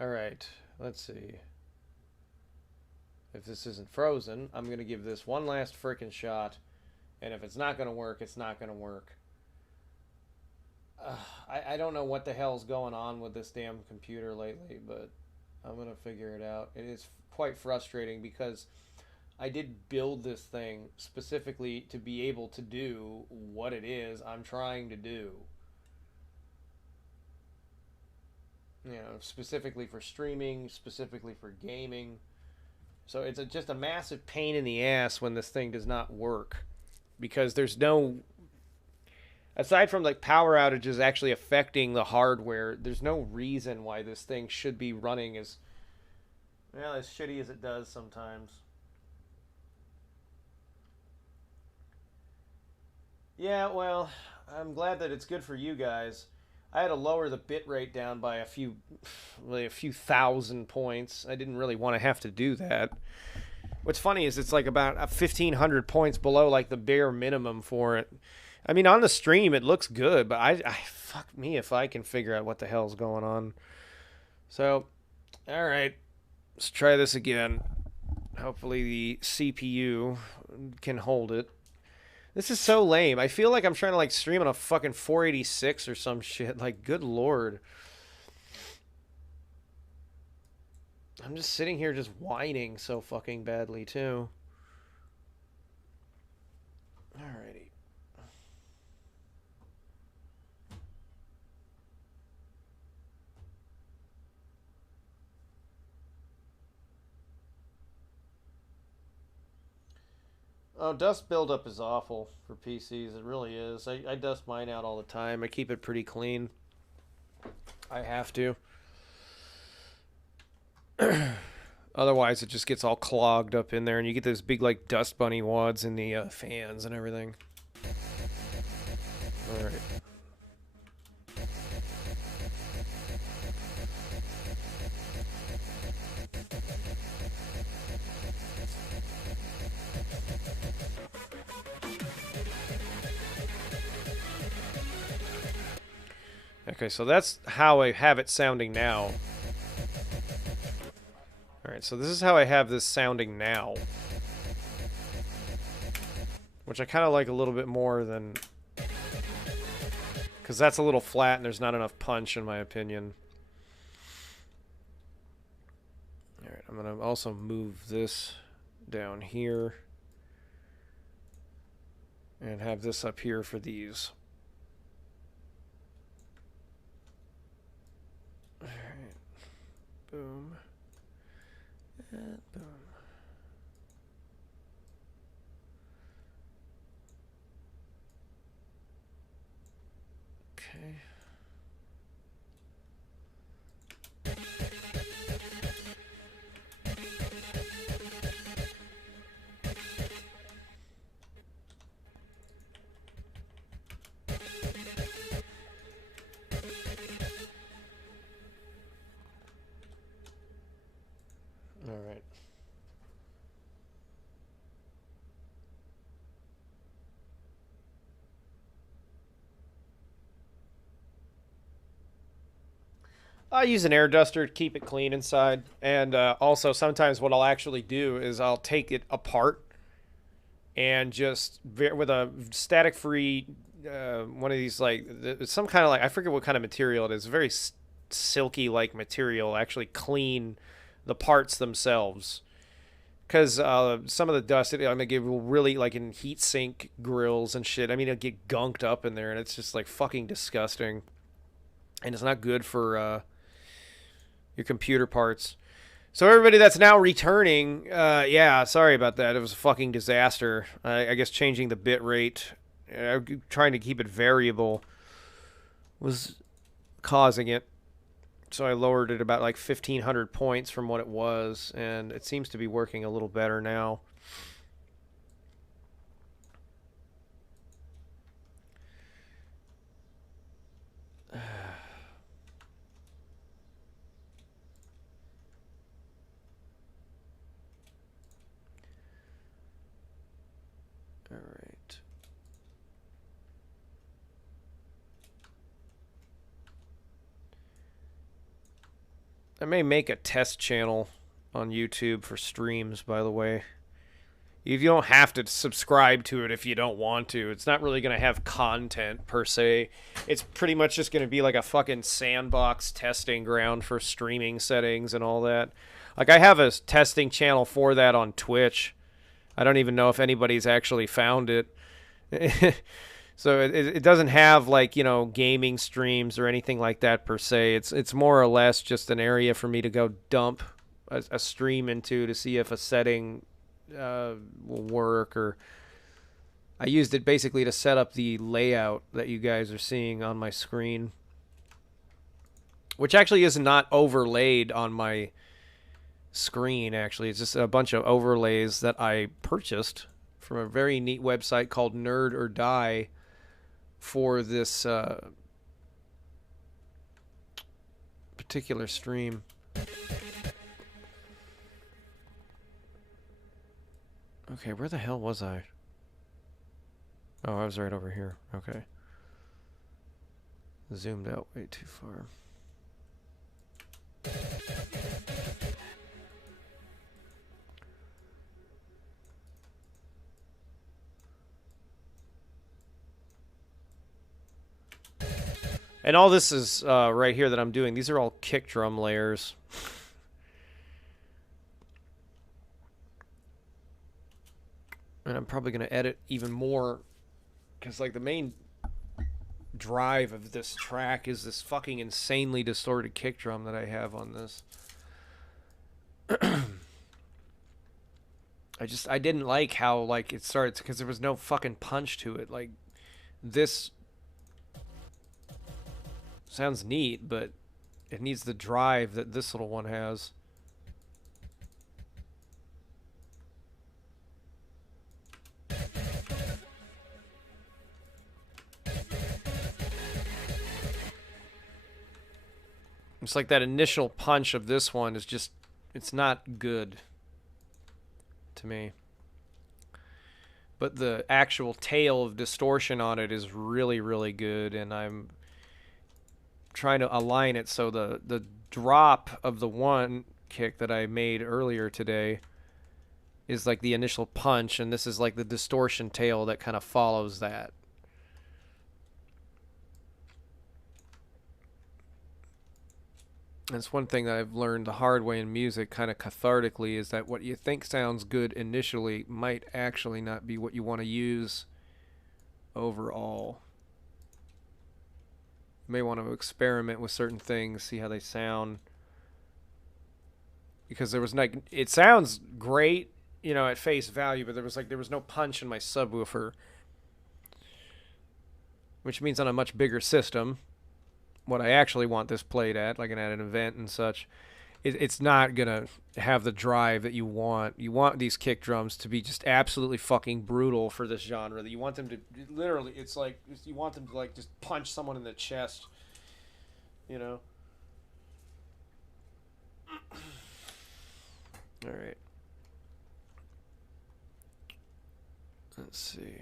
Alright, let's see. If this isn't frozen, I'm going to give this one last frickin' shot. And if it's not going to work, it's not going to work. I don't know what the hell's going on with this damn computer lately, but I'm going to figure it out. It is quite frustrating because I did build this thing specifically to be able to do what it is I'm trying to do. You know, specifically for streaming, specifically for gaming. So it's just a massive pain in the ass when this thing does not work because there's no, aside from like power outages actually affecting the hardware, there's no reason why this thing should be running as well as shitty as it does sometimes. Yeah, well, I'm glad that it's good for you guys. I had to lower the bit rate down by really a few thousand points. I didn't really want to have to do that. What's funny is it's like about 1,500 points below like the bare minimum for it. I mean, on the stream it looks good, but I fuck me if I can figure out what the hell's going on. So, all right, let's try this again. Hopefully the CPU can hold it. This is so lame. I feel like I'm trying to like stream on a fucking 486 or some shit. Like, good lord. I'm just sitting here just whining so fucking badly too. Alrighty. Oh, dust buildup is awful for PCs. It really is. I dust mine out all the time. I keep it pretty clean. I have to. Otherwise, it just gets all clogged up in there, and you get those big, like, dust bunny wads in the fans and everything. Alright. Okay, so that's how I have it sounding now. Alright, so this is how I have this sounding now. Which I kind of like a little bit more than... because that's a little flat and there's not enough punch in my opinion. Alright, I'm going to also move this down here. And have this up here for these. Alright. Boom. And boom. Okay. All right. I use an air duster to keep it clean inside. And also, sometimes what I'll actually do is I'll take it apart and just, with a static free, one of these, like, some kind of, like, I forget what kind of material it is, very silky like material, actually clean the parts themselves. Because some of the dust, I mean, it will really, like in heat sink grills and shit, I mean, it'll get gunked up in there and it's just like fucking disgusting. And it's not good for your computer parts. So everybody that's now returning, yeah, sorry about that. It was a fucking disaster. I guess changing the bit rate, trying to keep it variable, was causing it. So I lowered it about like 1,500 points from what it was, and it seems to be working a little better now. All right. I may make a test channel on YouTube for streams, by the way. You don't have to subscribe to it if you don't want to. It's not really going to have content per se. It's pretty much just going to be like a fucking sandbox testing ground for streaming settings and all that. Like, I have a testing channel for that on Twitch. I don't even know if anybody's actually found it. So it doesn't have, like, you know, gaming streams or anything like that per se. It's more or less just an area for me to go dump a stream into to see if a setting will work. Or I used it basically to set up the layout that you guys are seeing on my screen, which actually is not overlaid on my screen. Actually, it's just a bunch of overlays that I purchased from a very neat website called Nerd or Die for this particular stream. Okay, where the hell was I? Oh, I was right over here. Okay. Zoomed out way too far. And all this is right here that I'm doing. These are all kick drum layers. And I'm probably going to edit even more, because, like, the main drive of this track is this fucking insanely distorted kick drum that I have on this. I didn't like how, like, it started, because there was no fucking punch to it. Like, this sounds neat, but it needs the drive that this little one has. It's like that initial punch of this one is just, it's not good to me. But the actual tail of distortion on it is really, really good, and I'm trying to align it so the drop of the one kick that I made earlier today is like the initial punch, and this is like the distortion tail that kind of follows that. That's one thing that I've learned the hard way in music, kind of cathartically, is that what you think sounds good initially might actually not be what you want to use overall. You may want to experiment with certain things, see how they sound. Because there was like, it sounds great, you know, at face value, but there was no punch in my subwoofer, which means on a much bigger system, what I actually want this played at, like at an event and such, it's not gonna have the drive that you want. You want these kick drums to be just absolutely fucking brutal for this genre. You want them to literally, it's like you want them to like just punch someone in the chest, you know. All right. Let's see.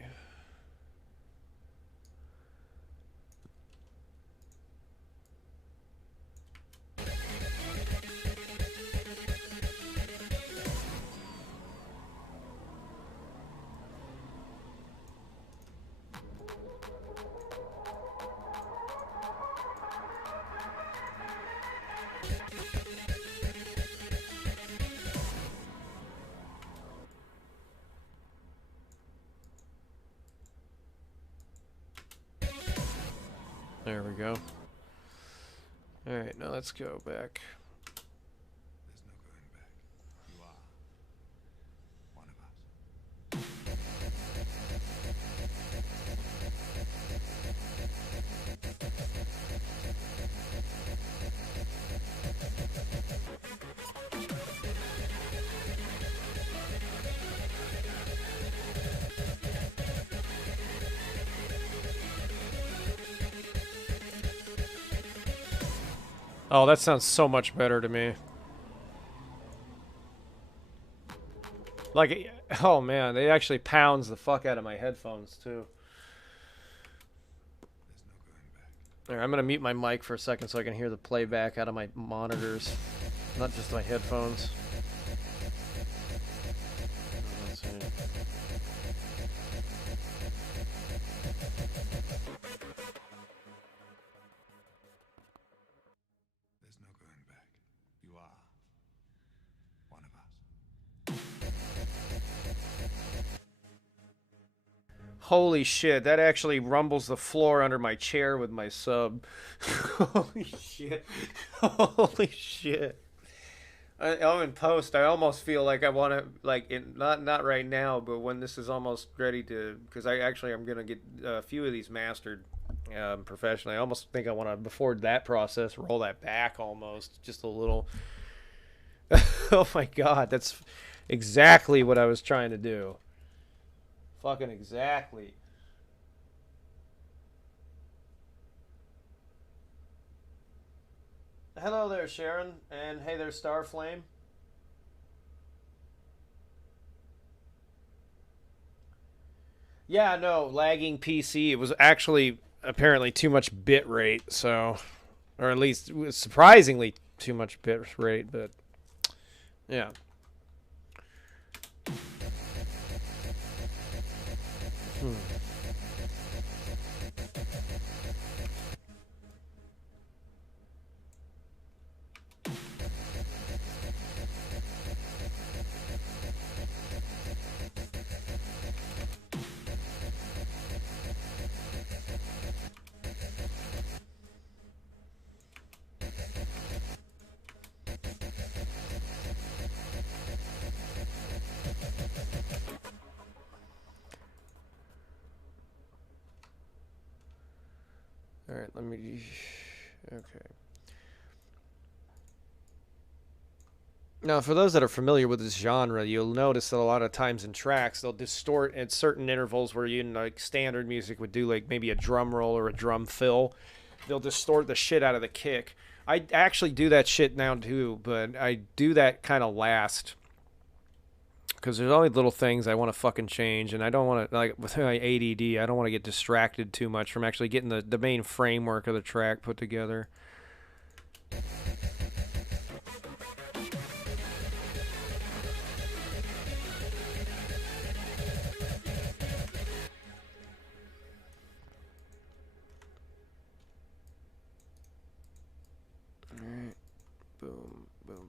There we go. All right, now let's go back. There's no going back. You are one of us. Oh, that sounds so much better to me. Like, oh man, it actually pounds the fuck out of my headphones too. There's no going back. All right, I'm gonna mute my mic for a second so I can hear the playback out of my monitors. not just my headphones. Let's see. There's no going back. You are one of us. Holy shit, that actually rumbles the floor under my chair with my sub. Holy shit. Holy shit. I'm in post. I almost feel like I want to, like, not right now, but when this is almost ready to, because I'm gonna get a few of these mastered professionally. I almost think I want to, before that process, roll that back almost just a little. Oh my god, that's exactly what I was trying to do. Fucking exactly. Hello there, Sharon, and hey there, Starflame. Yeah, no, lagging PC. It was actually apparently too much bit rate, so, or at least surprisingly too much bit rate, but yeah. Hmm. All right, let me. Okay. Now, for those that are familiar with this genre, you'll notice that a lot of times in tracks they'll distort at certain intervals where you, in like standard music, would do like maybe a drum roll or a drum fill. They'll distort the shit out of the kick. I actually do that shit now too, but I do that kind of last because there's always little things I want to fucking change, and I don't want to, like with my ADD, I don't want to get distracted too much from actually getting the main framework of the track put together. Boom, boom, boom,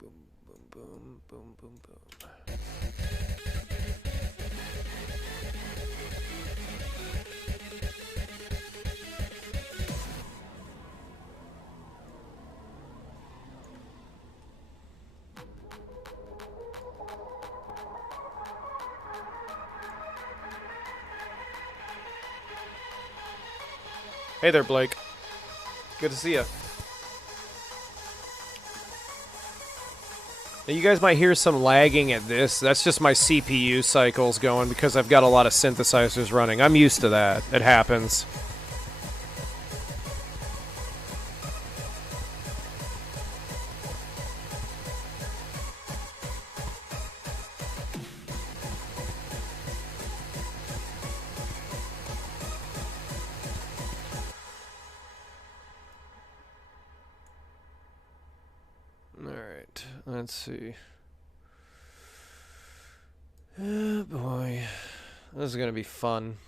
boom, boom, boom, boom, boom, boom. Hey there, Blake. Good to see you. Now, you guys might hear some lagging at this. That's just my CPU cycles going because I've got a lot of synthesizers running. I'm used to that. It happens. Alright, let's see. Oh boy. This is going to be fun.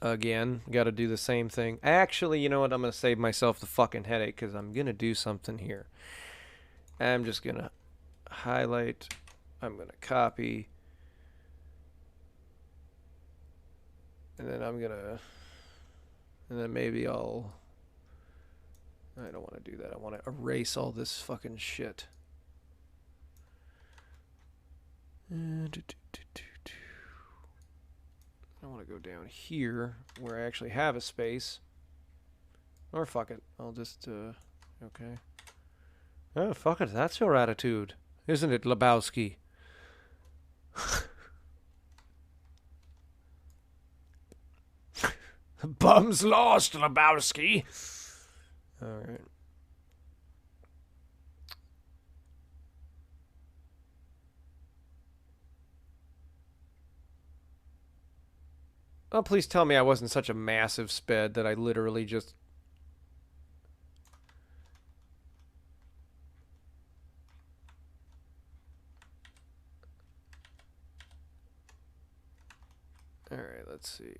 Again, got to do the same thing. Actually, you know what? I'm going to save myself the fucking headache because I'm going to do something here. I'm just going to highlight. I'm going to copy. And then I'm going to... And then maybe I'll... I don't want to do that. I want to erase all this fucking shit. I want to go down here where I actually have a space. Or fuck it. I'll just, okay. Oh, fuck it. That's your attitude. Isn't it, Lebowski? Bum's lost, Lebowski. Alright. Oh, please tell me I wasn't such a massive sped that I literally just... let's see.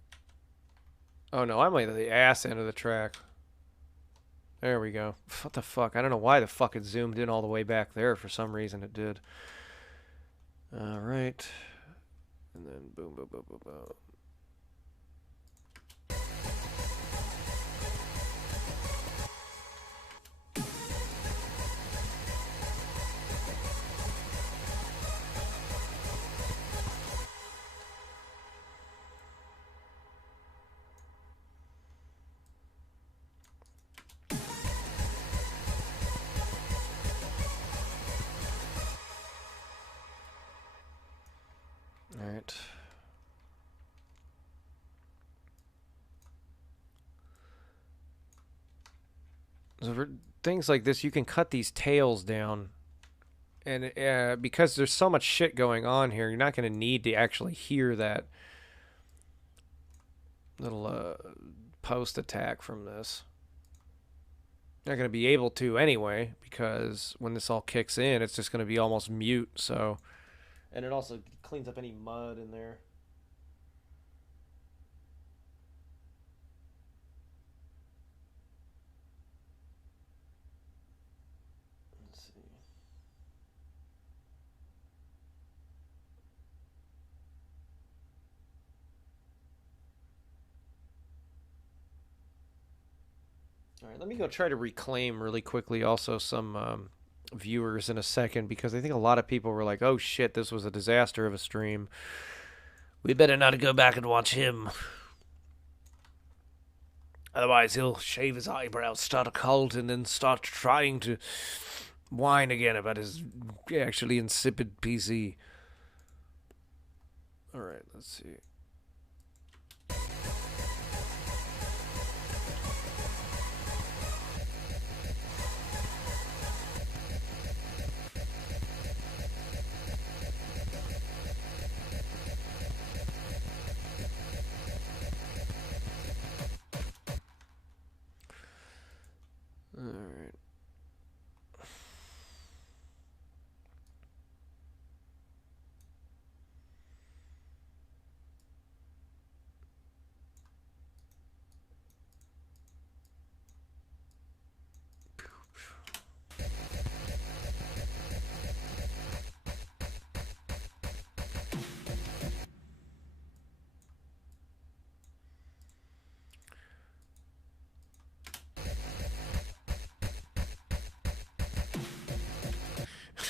Oh no, I'm like at the ass end of the track. There we go. What the fuck? I don't know why the fuck it zoomed in all the way back there. For some reason it did. Alright. And then boom, boom, boom, boom, boom. Alright. So for things like this, you can cut these tails down. And because there's so much shit going on here, you're not going to need to actually hear that little post attack from this. You're not going to be able to anyway, because when this all kicks in, it's just going to be almost mute. So, and it also cleans up any mud in there. Let's see. All right, let me go try to reclaim really quickly also some viewers in a second, because I think a lot of people were like, oh shit, this was a disaster of a stream. We better not go back and watch him. Otherwise he'll shave his eyebrows, start a cult, and then start trying to whine again about his actually insipid PC. Alright, let's see. Alright.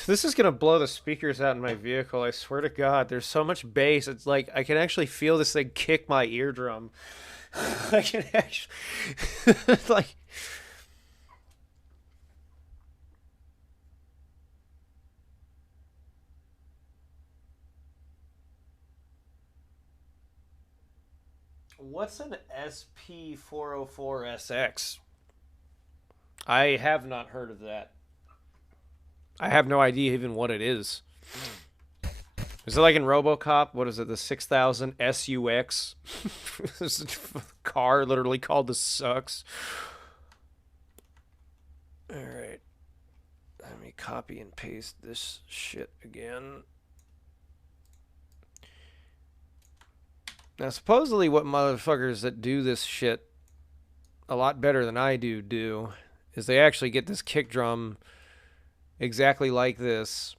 This is gonna blow the speakers out in my vehicle, I swear to God. There's so much bass. It's like I can actually feel this thing kick my eardrum. I can actually like what's an SP404SX? I have not heard of that. I have no idea even what it is. Is it like in RoboCop? What is it? The 6000 SUX? This car literally called the Sucks. Alright. Let me copy and paste this shit again. Now, supposedly what motherfuckers that do this shit a lot better than I do is they actually get this kick drum exactly like this,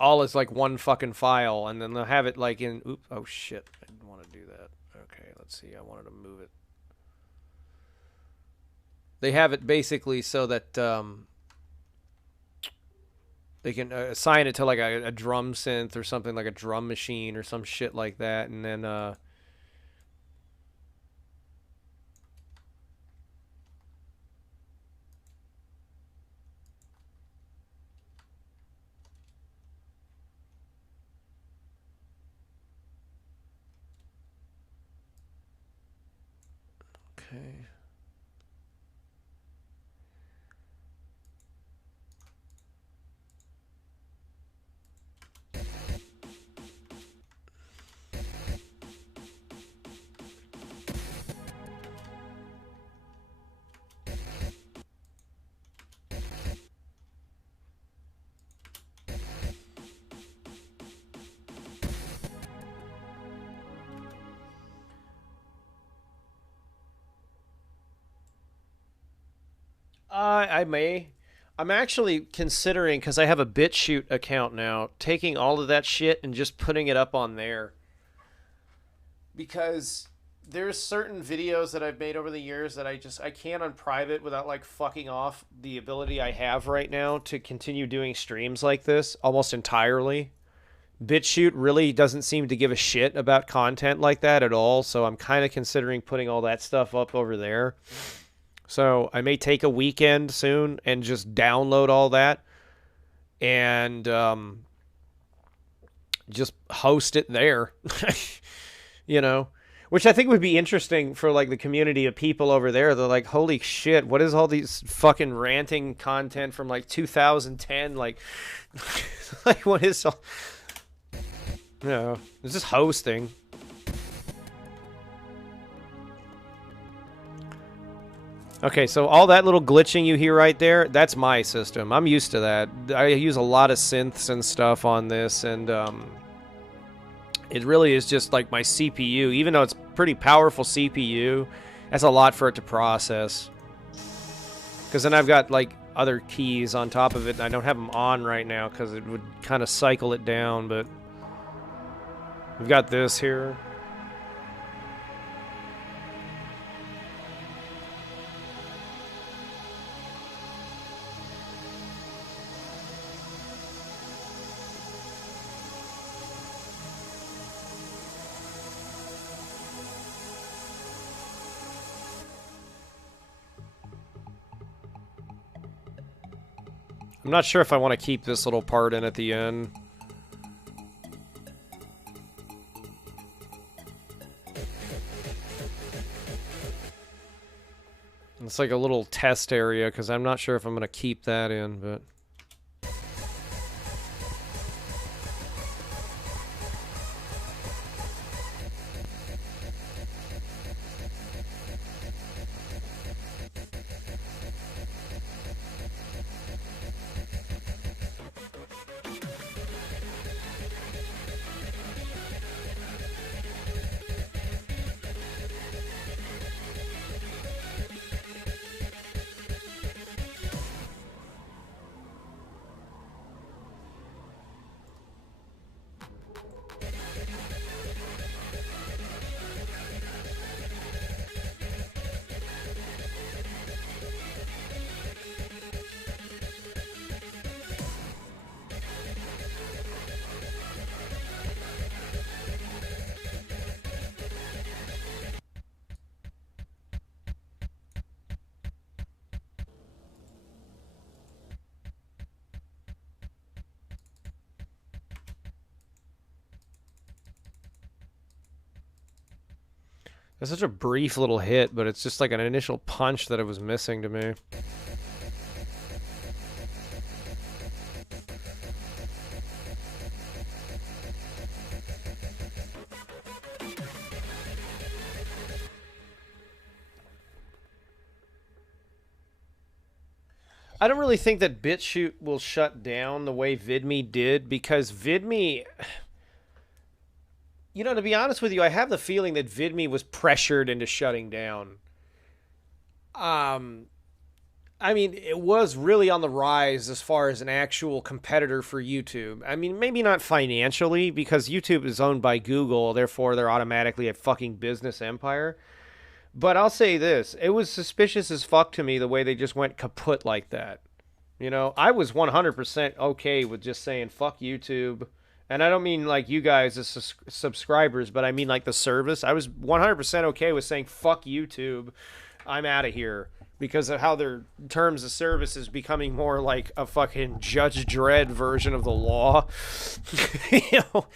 all as like one fucking file, and then they'll have it like in, oops, oh shit, I didn't want to do that. Okay, let's see, I wanted to move it. They have it basically so that they can assign it to like a drum synth or something, like a drum machine or some shit like that, and then okay. I may. I'm actually considering, because I have a Bitchute account now, taking all of that shit and just putting it up on there. Because there's certain videos that I've made over the years that I can't unprivate without like fucking off the ability I have right now to continue doing streams like this almost entirely. Bitchute really doesn't seem to give a shit about content like that at all, so I'm kind of considering putting all that stuff up over there. So I may take a weekend soon and just download all that and just host it there. you know, which I think would be interesting for like the community of people over there. They're like, holy shit, what is all these fucking ranting content from like 2010? Like, like what is all, it's just hosting. Okay, so all that little glitching you hear right there, that's my system. I'm used to that. I use a lot of synths and stuff on this, and it really is just like my CPU. Even though it's pretty powerful CPU, that's a lot for it to process. Because then I've got like other keys on top of it, and I don't have them on right now because it would kind of cycle it down, but we've got this here. I'm not sure if I want to keep this little part in at the end. It's like a little test area because I'm not sure if I'm going to keep that in, but... It's such a brief little hit, but it's just like an initial punch that it was missing to me. I don't really think that BitChute will shut down the way VidMe did, because VidMe... You know, to be honest with you, I have the feeling that VidMe was pressured into shutting down. I mean, it was really on the rise as far as an actual competitor for YouTube. I mean, maybe not financially, because YouTube is owned by Google, therefore they're automatically a fucking business empire. But I'll say this, it was suspicious as fuck to me the way they just went kaput like that. You know, I was 100% okay with just saying, fuck YouTube. And I don't mean like you guys as subscribers, but I mean like the service. I was 100% okay with saying, fuck YouTube, I'm out of here. Because of how their terms of service is becoming more like a fucking Judge Dredd version of the law. you know?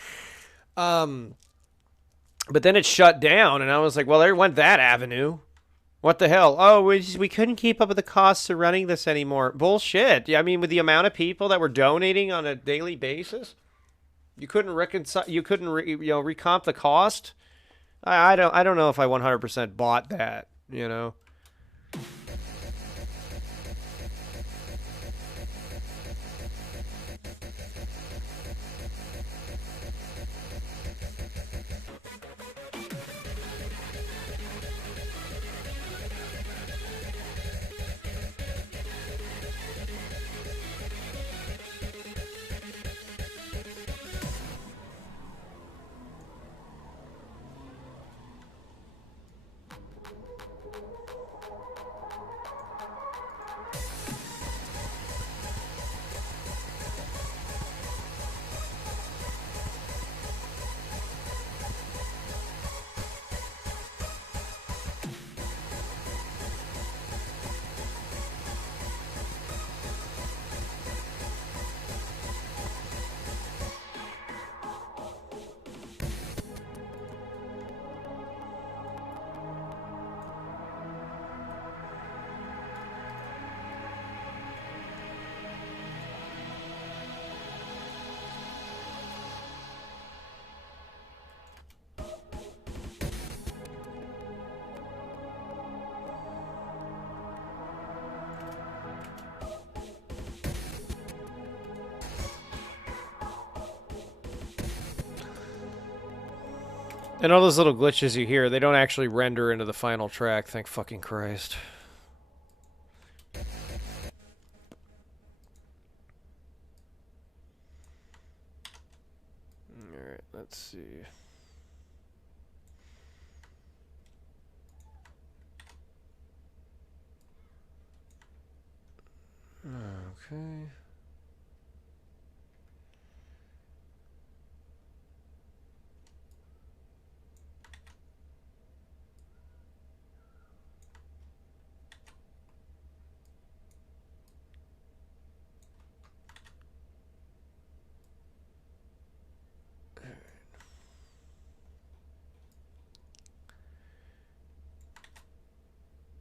But then it shut down, and I was like, well, there went that avenue. What the hell? Oh, we couldn't keep up with the costs of running this anymore. Bullshit. Yeah, I mean, with the amount of people that were donating on a daily basis, you couldn't reconcile. You couldn't recomp the cost. I don't know if I 100% bought that. You know. And all those little glitches you hear, they don't actually render into the final track, thank fucking Christ. Alright, let's see. Okay.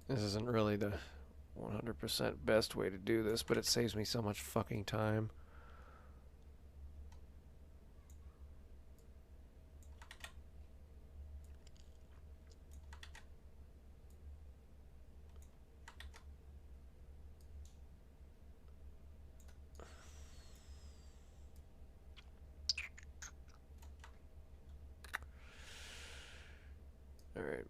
This isn't really the 100% best way to do this, but it saves me so much fucking time. Alright.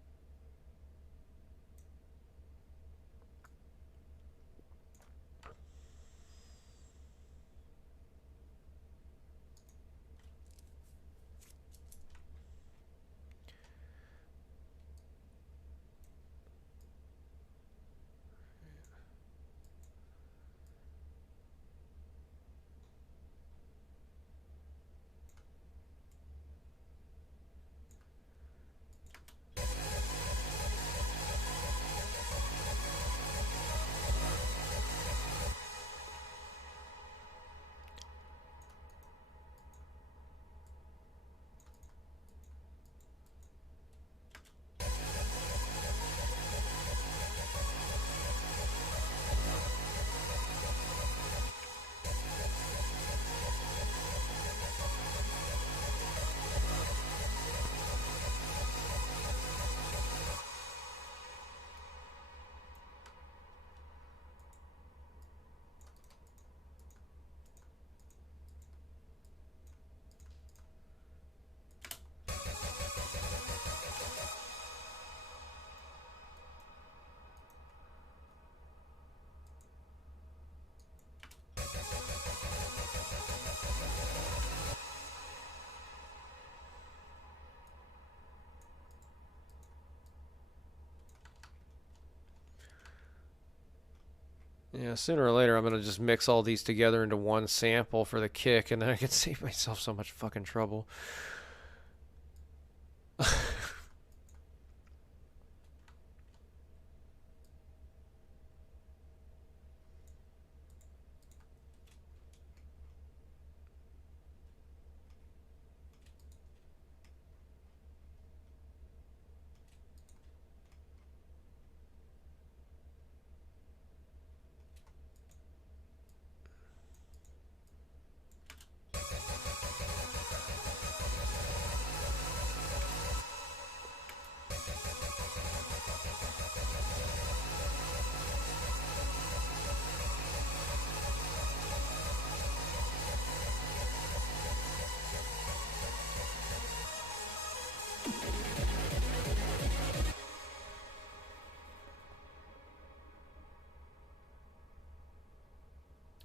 Yeah, sooner or later I'm going to just mix all these together into one sample for the kick, and then I can save myself so much fucking trouble.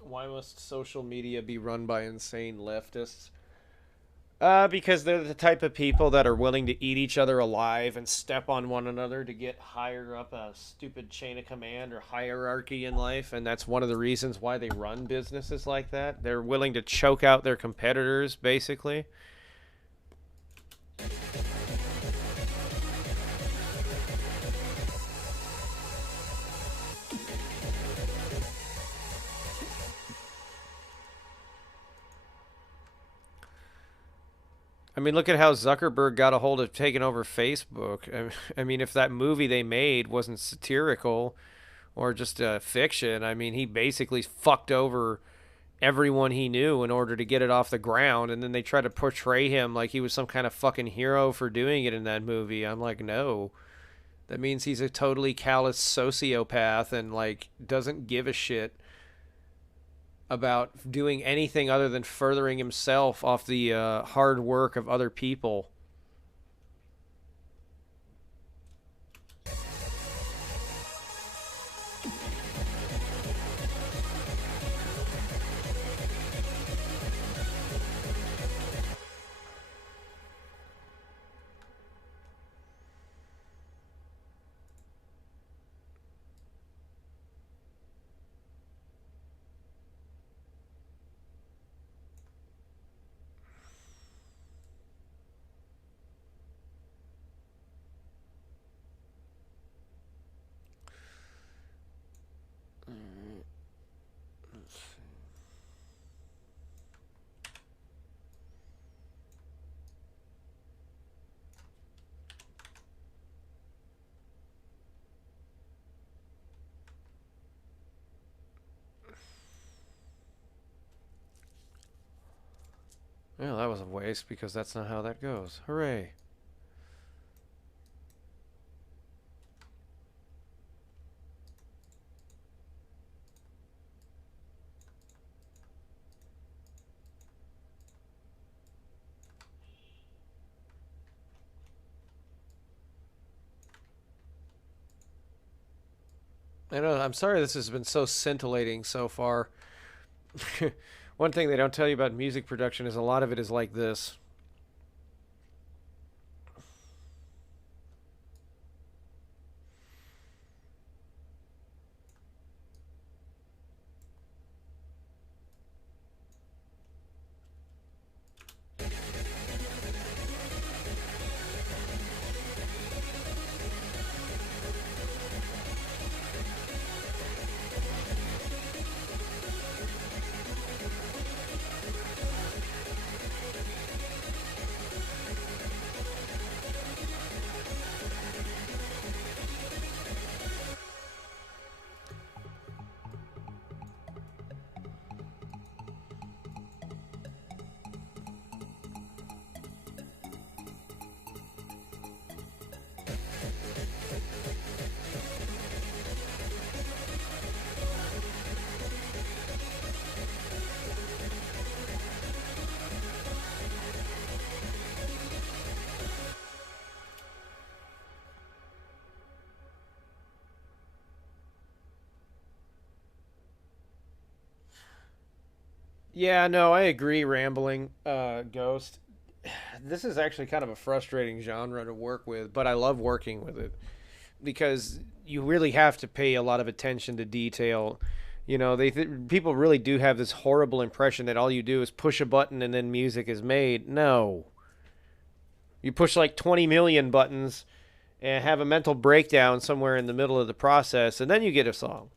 Why must social media be run by insane leftists? Because they're the type of people that are willing to eat each other alive and step on one another to get higher up a stupid chain of command or hierarchy in life, and that's one of the reasons why they run businesses like that. They're willing to choke out their competitors, basically. I mean, look at how Zuckerberg got a hold of taking over Facebook. I mean, if that movie they made wasn't satirical or just fiction, I mean, he basically fucked over everyone he knew in order to get it off the ground, and then they try to portray him like he was some kind of fucking hero for doing it in that movie. I'm like, no. That means he's a totally callous sociopath and like doesn't give a shit about doing anything other than furthering himself off the hard work of other people. Well, that was a waste because that's not how that goes. Hooray. I know. I'm sorry this has been so scintillating so far. One thing they don't tell you about music production is a lot of it is like this. Yeah, no, I agree, Rambling Ghost. This is actually kind of a frustrating genre to work with, but I love working with it because you really have to pay a lot of attention to detail. You know, people really do have this horrible impression that all you do is push a button and then music is made. No. You push like 20 million buttons and have a mental breakdown somewhere in the middle of the process, and then you get a song.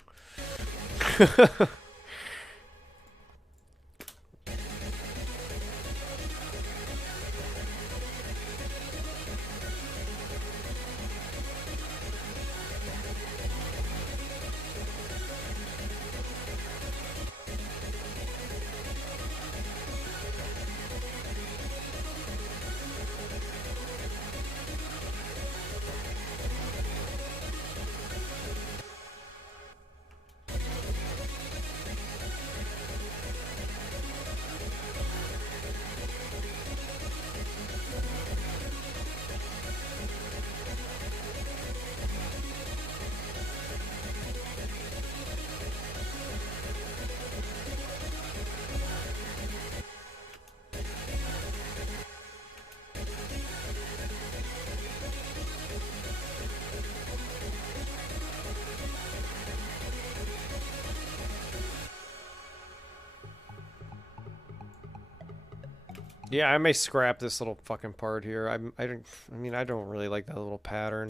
Yeah, I may scrap this little fucking part here. I don't. I mean, I don't really like that little pattern.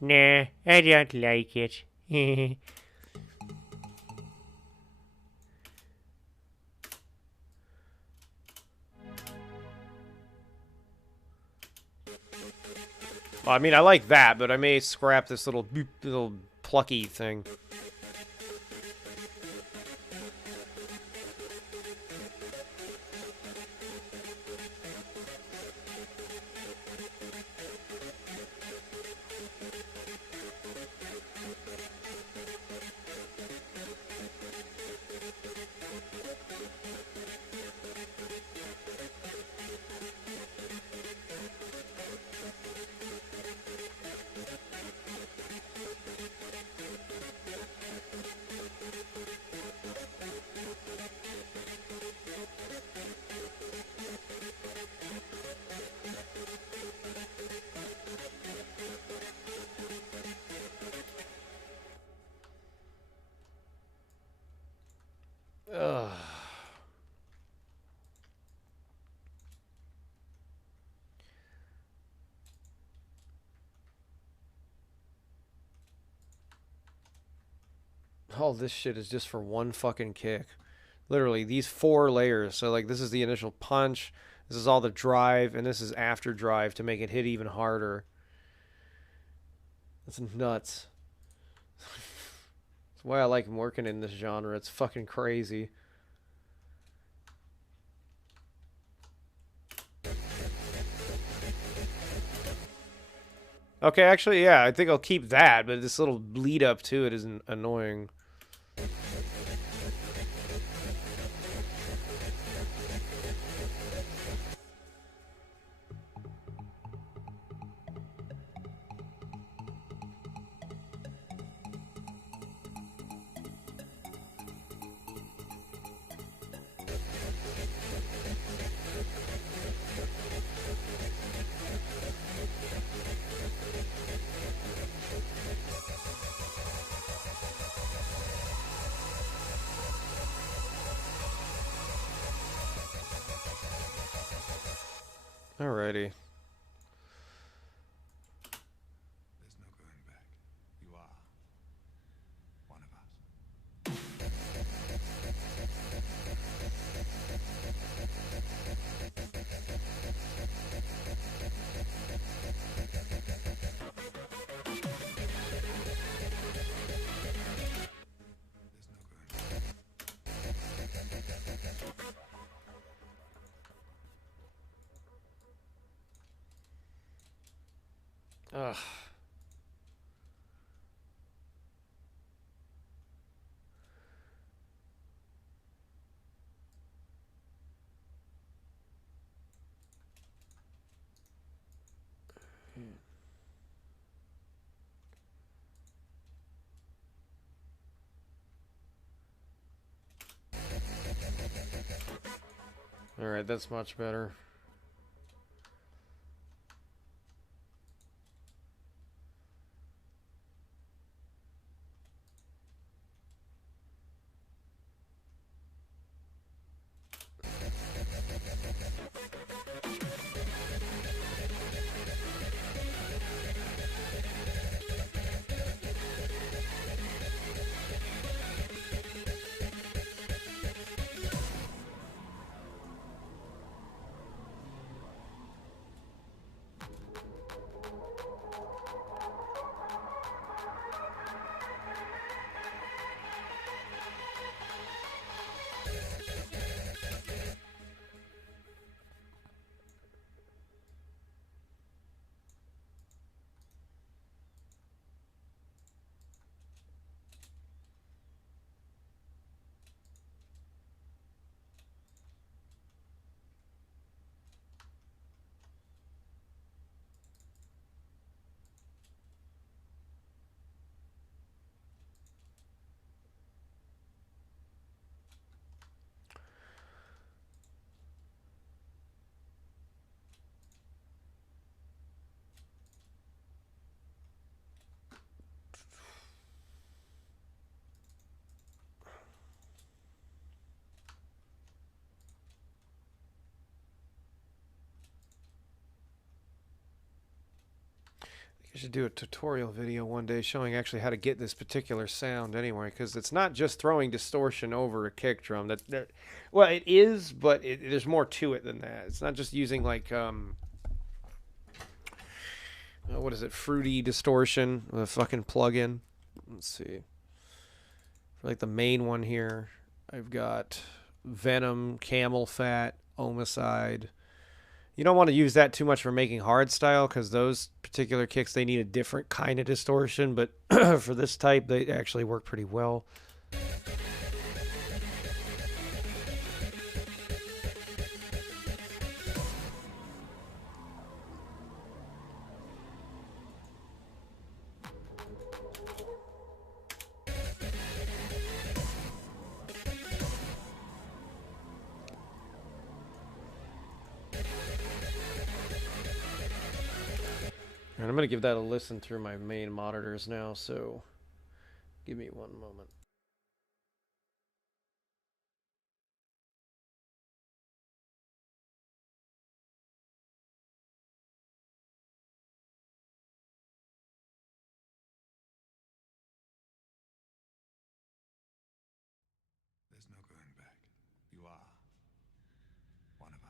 Nah, I don't like it. Well, I mean, I like that, but I may scrap this little boop, little plucky thing. Ugh. All this shit is just for one fucking kick. Literally, these 4 layers. So, like, this is the initial punch, this is all the drive, and this is after drive to make it hit even harder. That's nuts. It's why I like working in this genre. It's fucking crazy. Okay, actually, yeah, I think I'll keep that, but this little lead up to it is annoying. Alrighty. There's no going back. You are one of us. There's no going back. Ugh. Alright, that's much better. I should do a tutorial video one day showing actually how to get this particular sound anyway, because it's not just throwing distortion over a kick drum. Well, it is, but there's more to it than that. It's not just using like what is it, fruity distortion with a fucking plug-in. Let's see. For like the main one here, I've got Venom, Camel Fat, Homicide. You don't want to use that too much for making hardstyle because those particular kicks, they need a different kind of distortion. But for this type, they actually work pretty well. And I'm going to give that a listen through my main monitors now, so give me one moment. There's no going back. You are one of us.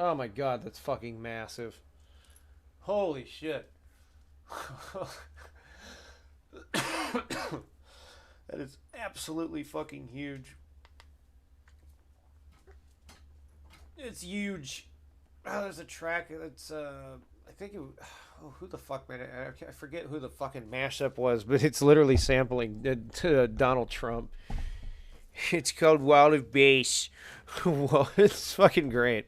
Oh my god, that's fucking massive. Holy shit. That is absolutely fucking huge. It's huge. Oh, there's a track that's I think it. Oh, who the fuck made it? I forget who the fucking mashup was, but it's literally sampling to Donald Trump. It's called Wild of Bass. Well, it's fucking great.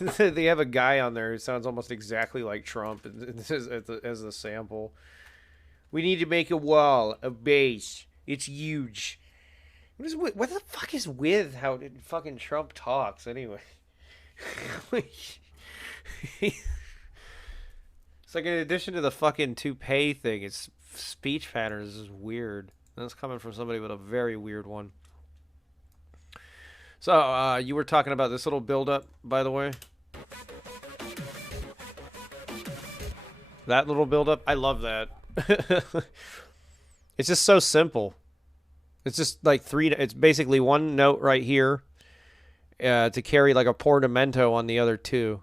They have a guy on there who sounds almost exactly like Trump as a sample. We need to make a wall of bass. It's huge. What the fuck is with how fucking Trump talks anyway? It's like in addition to the fucking toupee thing, its speech patterns is weird. That's coming from somebody with a very weird one. So, you were talking about this little build-up, by the way. That little build-up, I love that. It's just so simple. It's just like it's basically one note right here to carry like a portamento on the other two.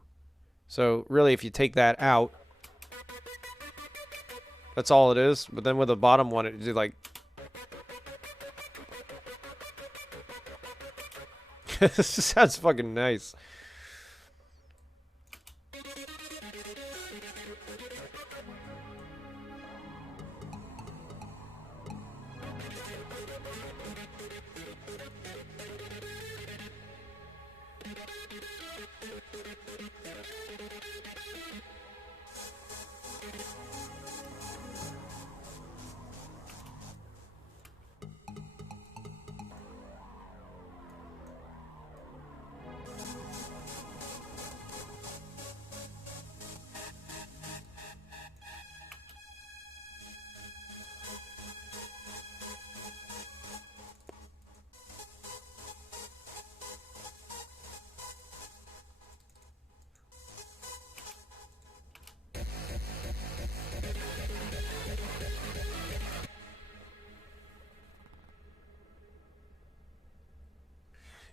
So really, if you take that out, that's all it is. But then with the bottom one, it's like... This sounds fucking nice.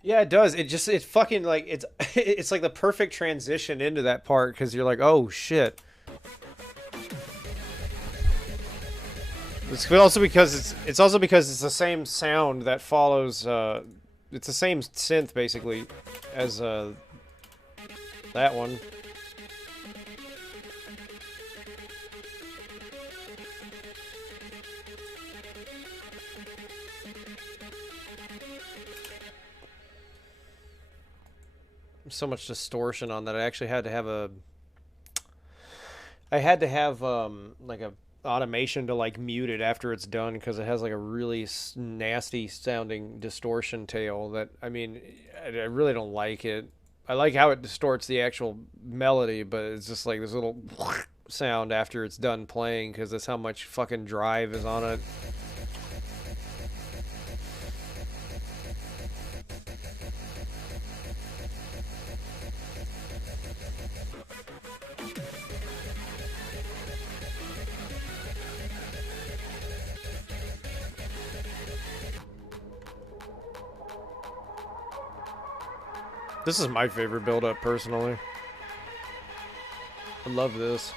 Yeah, it does. It fucking like it's like the perfect transition into that part because you're like, oh shit. It's also because it's also because it's the same sound that follows. It's the same synth basically as that one. So much distortion on that. I actually had to have like a automation to like mute it after it's done because it has like a really nasty sounding distortion tail that I mean I really don't like it. I like how it distorts the actual melody, but it's just like this little sound after it's done playing because that's how much fucking drive is on it. This is my favorite build-up, personally. I love this.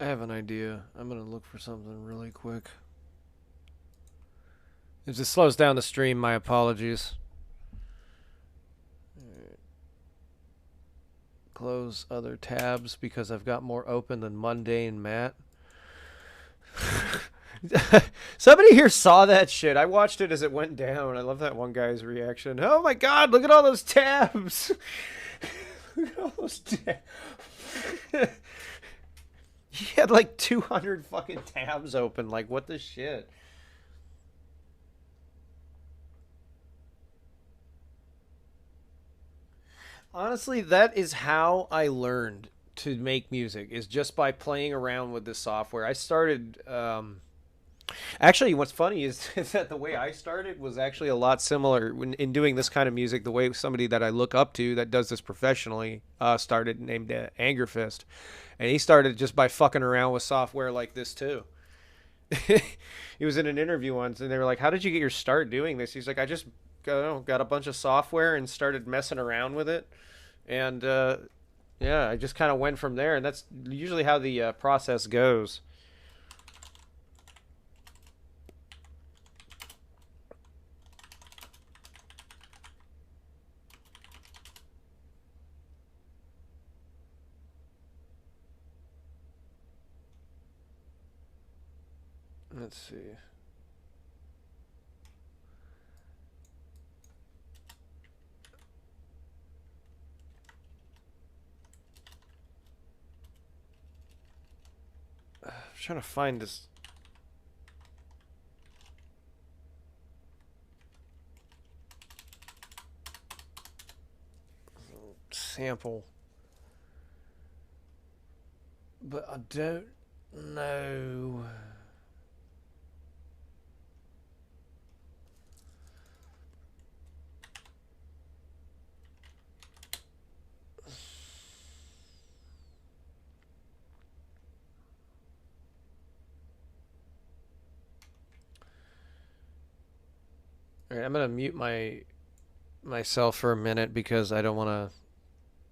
I have an idea. I'm gonna look for something really quick. If this slows down the stream, my apologies. Close other tabs because I've got more open than Mundane Matt. Somebody here saw that shit. I watched it as it went down. I love that one guy's reaction. Oh my god, look at all those tabs. Look at all those tabs. He had like 200 fucking tabs open. Like, what the shit? Honestly, that is how I learned to make music, is just by playing around with this software. I started actually, what's funny is that the way I started was actually a lot similar in doing this kind of music. The way somebody that I look up to that does this professionally started, named Anger Fist, and he started just by fucking around with software like this too. He was in an interview once, and they were like, "How did you get your start doing this?" He's like, "I just got a bunch of software and started messing around with it, and yeah, I just kind of went from there." And that's usually how the process goes. Let's see. I'm trying to find this sample, but I don't know. All right, I'm gonna mute myself for a minute because I don't want to.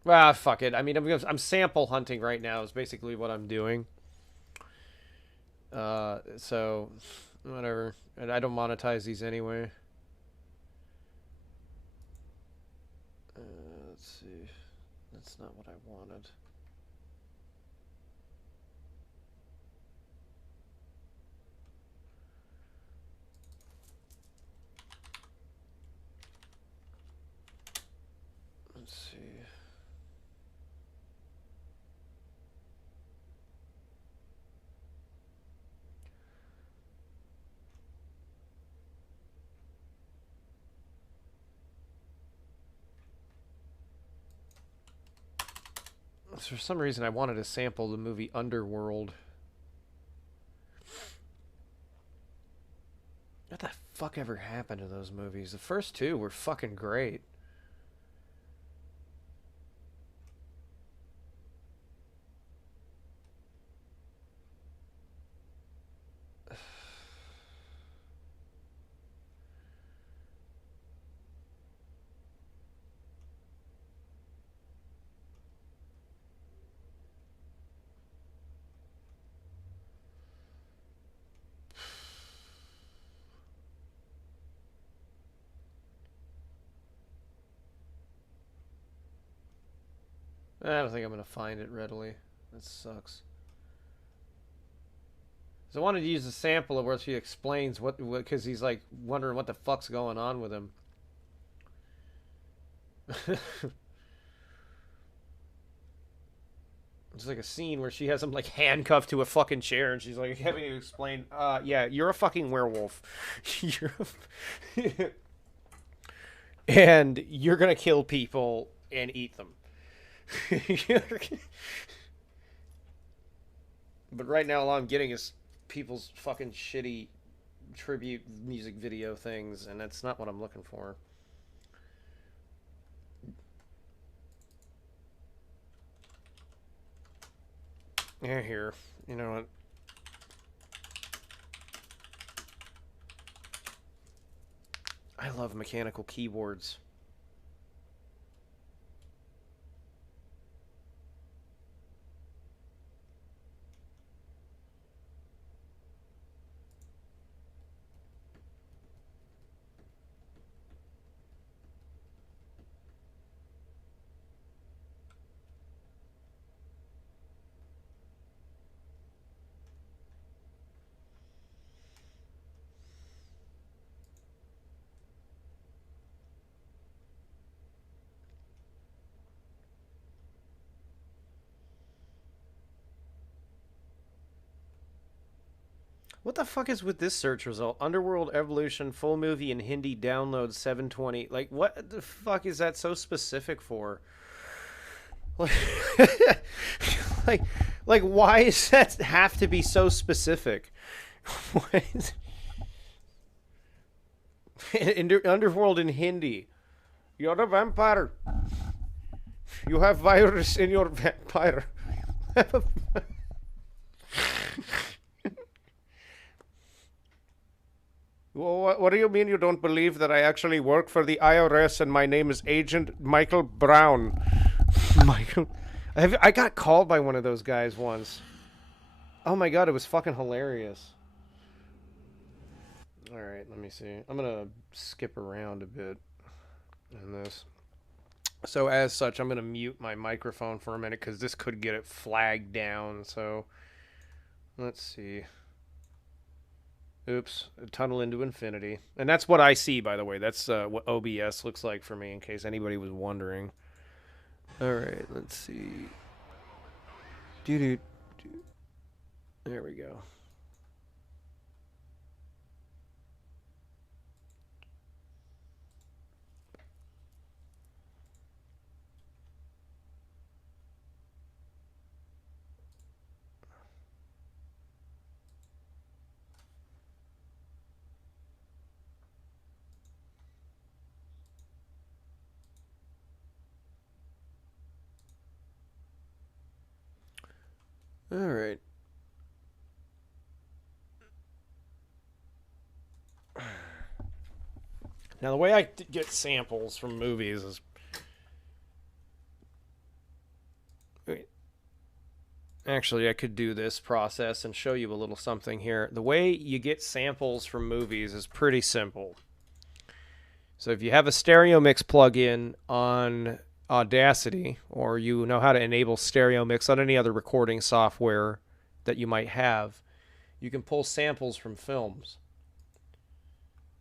Well, fuck it. I mean, I'm sample hunting right now. Is basically what I'm doing. So whatever. And I don't monetize these anyway. Uh, let's see. That's not what I wanted. Let's see. For some reason, I wanted to sample the movie Underworld. What the fuck ever happened to those movies? The first two were fucking great. I don't think I'm gonna find it readily. That sucks. So I wanted to use a sample of where she explains what because he's like wondering what the fuck's going on with him. It's like a scene where she has him like handcuffed to a fucking chair, and she's like having to explain, yeah, you're a fucking werewolf. You're and you're gonna kill people and eat them. But right now, all I'm getting is people's fucking shitty tribute music video things, and that's not what I'm looking for. Yeah, here. You know what? I love mechanical keyboards. What the fuck is with this search result? Underworld Evolution full movie in Hindi download 720. Like, what the fuck is that so specific for? Like, like, like, why does that have to be so specific? Underworld in Hindi. You're a vampire. You have virus in your vampire. What do you mean you don't believe that I actually work for the IRS and my name is Agent Michael Brown? Michael, I got called by one of those guys once. Oh my god, it was fucking hilarious. All right, let me see. I'm gonna skip around a bit in this. So as such, I'm gonna mute my microphone for a minute because this could get it flagged down. So let's see. Oops, a tunnel into infinity. And that's what I see, by the way. That's what OBS looks like for me, in case anybody was wondering. Alright, let's see. Doo-doo. There we go. Alright. Now, the way I get samples from movies is... Wait. Actually, I could do this process and show you a little something here. The way you get samples from movies is pretty simple. So if you have a stereo mix plugin on Audacity, or you know how to enable stereo mix on any other recording software that you might have, you can pull samples from films.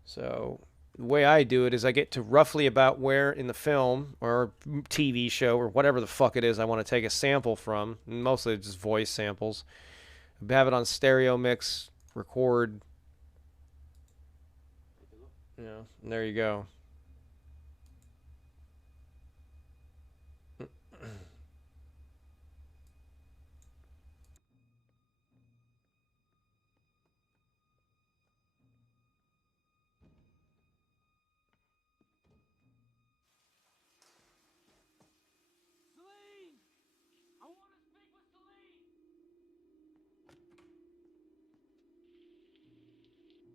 So the way I do it is I get to roughly about where in the film or TV show or whatever the fuck it is I want to take a sample from. Mostly just voice samples. Have it on stereo mix, record. Yeah, and there you go.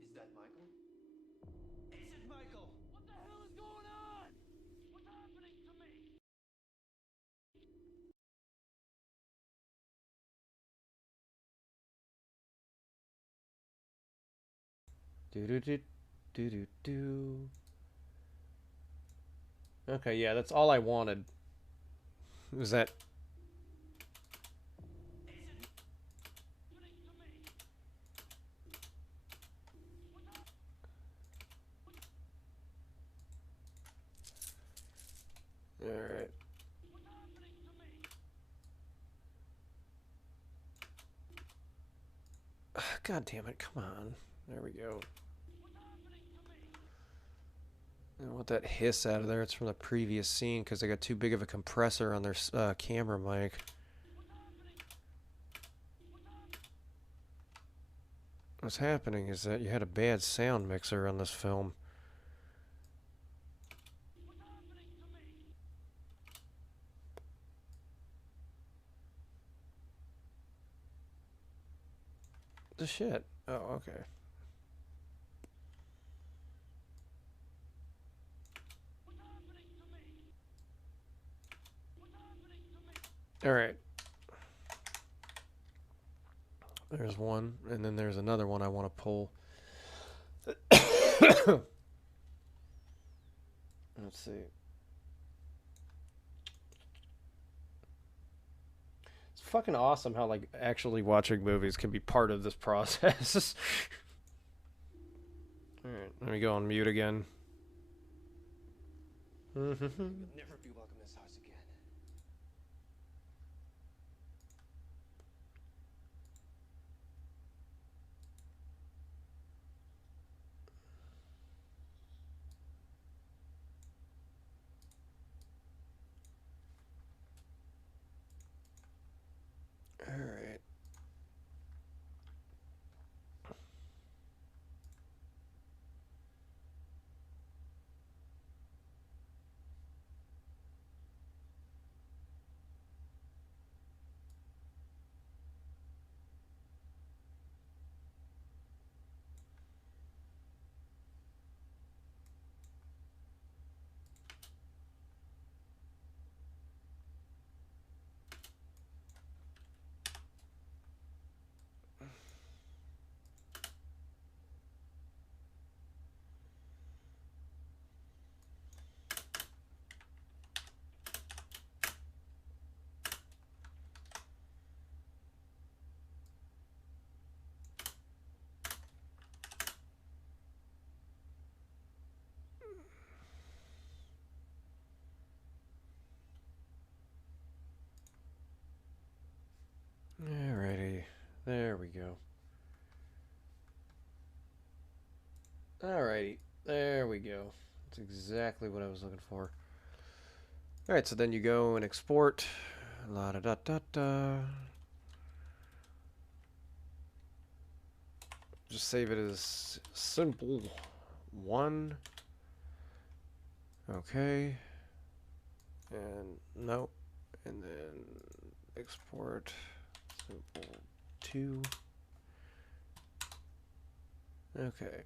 Is that Michael? Is it Michael? What the hell is going on? What's happening to me? Do do do do do do. Okay, yeah, that's all I wanted. Was that? All right. God damn it! Come on. There we go. I don't want that hiss out of there. It's from the previous scene because they got too big of a compressor on their camera mic. What's happening is that you had a bad sound mixer on this film. The shit. Oh, okay. All right. There's one, and then there's another one I want to pull. Let's see. It's fucking awesome how like actually watching movies can be part of this process. All right, let me go on mute again. You'll never be welcome in this house again. There we go. Alrighty. There we go. That's exactly what I was looking for. Alright, so then you go and export. La da da da da. Just save it as simple one. Okay. And no. And then export simple 2. Okay.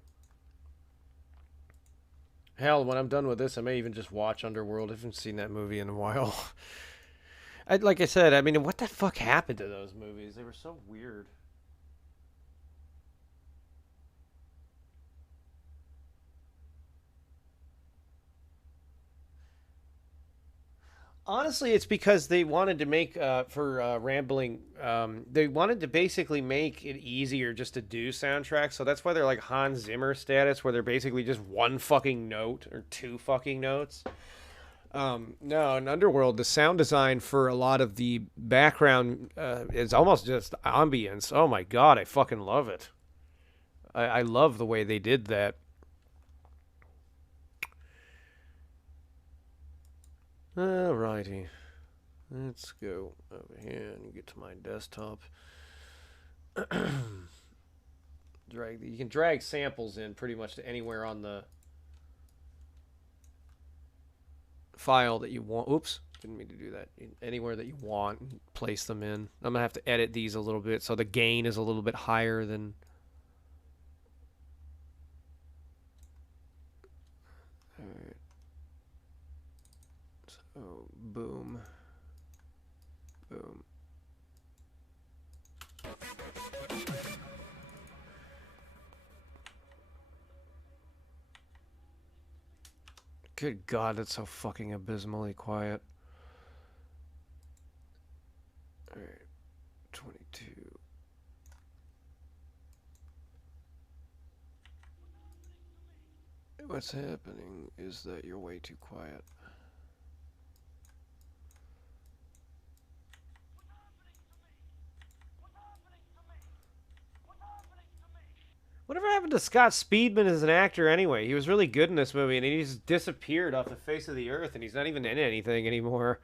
Hell, when I'm done with this, I may even just watch Underworld. I haven't seen that movie in a while. Like I said, I mean, what the fuck happened to those movies? They were so weird. Honestly, it's because they wanted to make for Rambling. They wanted to basically make it easier just to do soundtracks, so that's why they're like Hans Zimmer status, where they're basically just one fucking note or two fucking notes. No, in Underworld, the sound design for a lot of the background is almost just ambience. Oh my god, I fucking love it. I love the way they did that. Alrighty. Let's go over here and get to my desktop. You can drag samples in pretty much to anywhere on the file that you want. Oops, didn't mean to do that. Anywhere that you want, place them in. I'm gonna have to edit these a little bit so the gain is a little bit higher than. All right. So boom, boom. Good God, that's so fucking abysmally quiet. Alright, 22. What's happening is that you're way too quiet. Whatever happened to Scott Speedman as an actor anyway? He was really good in this movie, and he just disappeared off the face of the earth, and he's not even in anything anymore.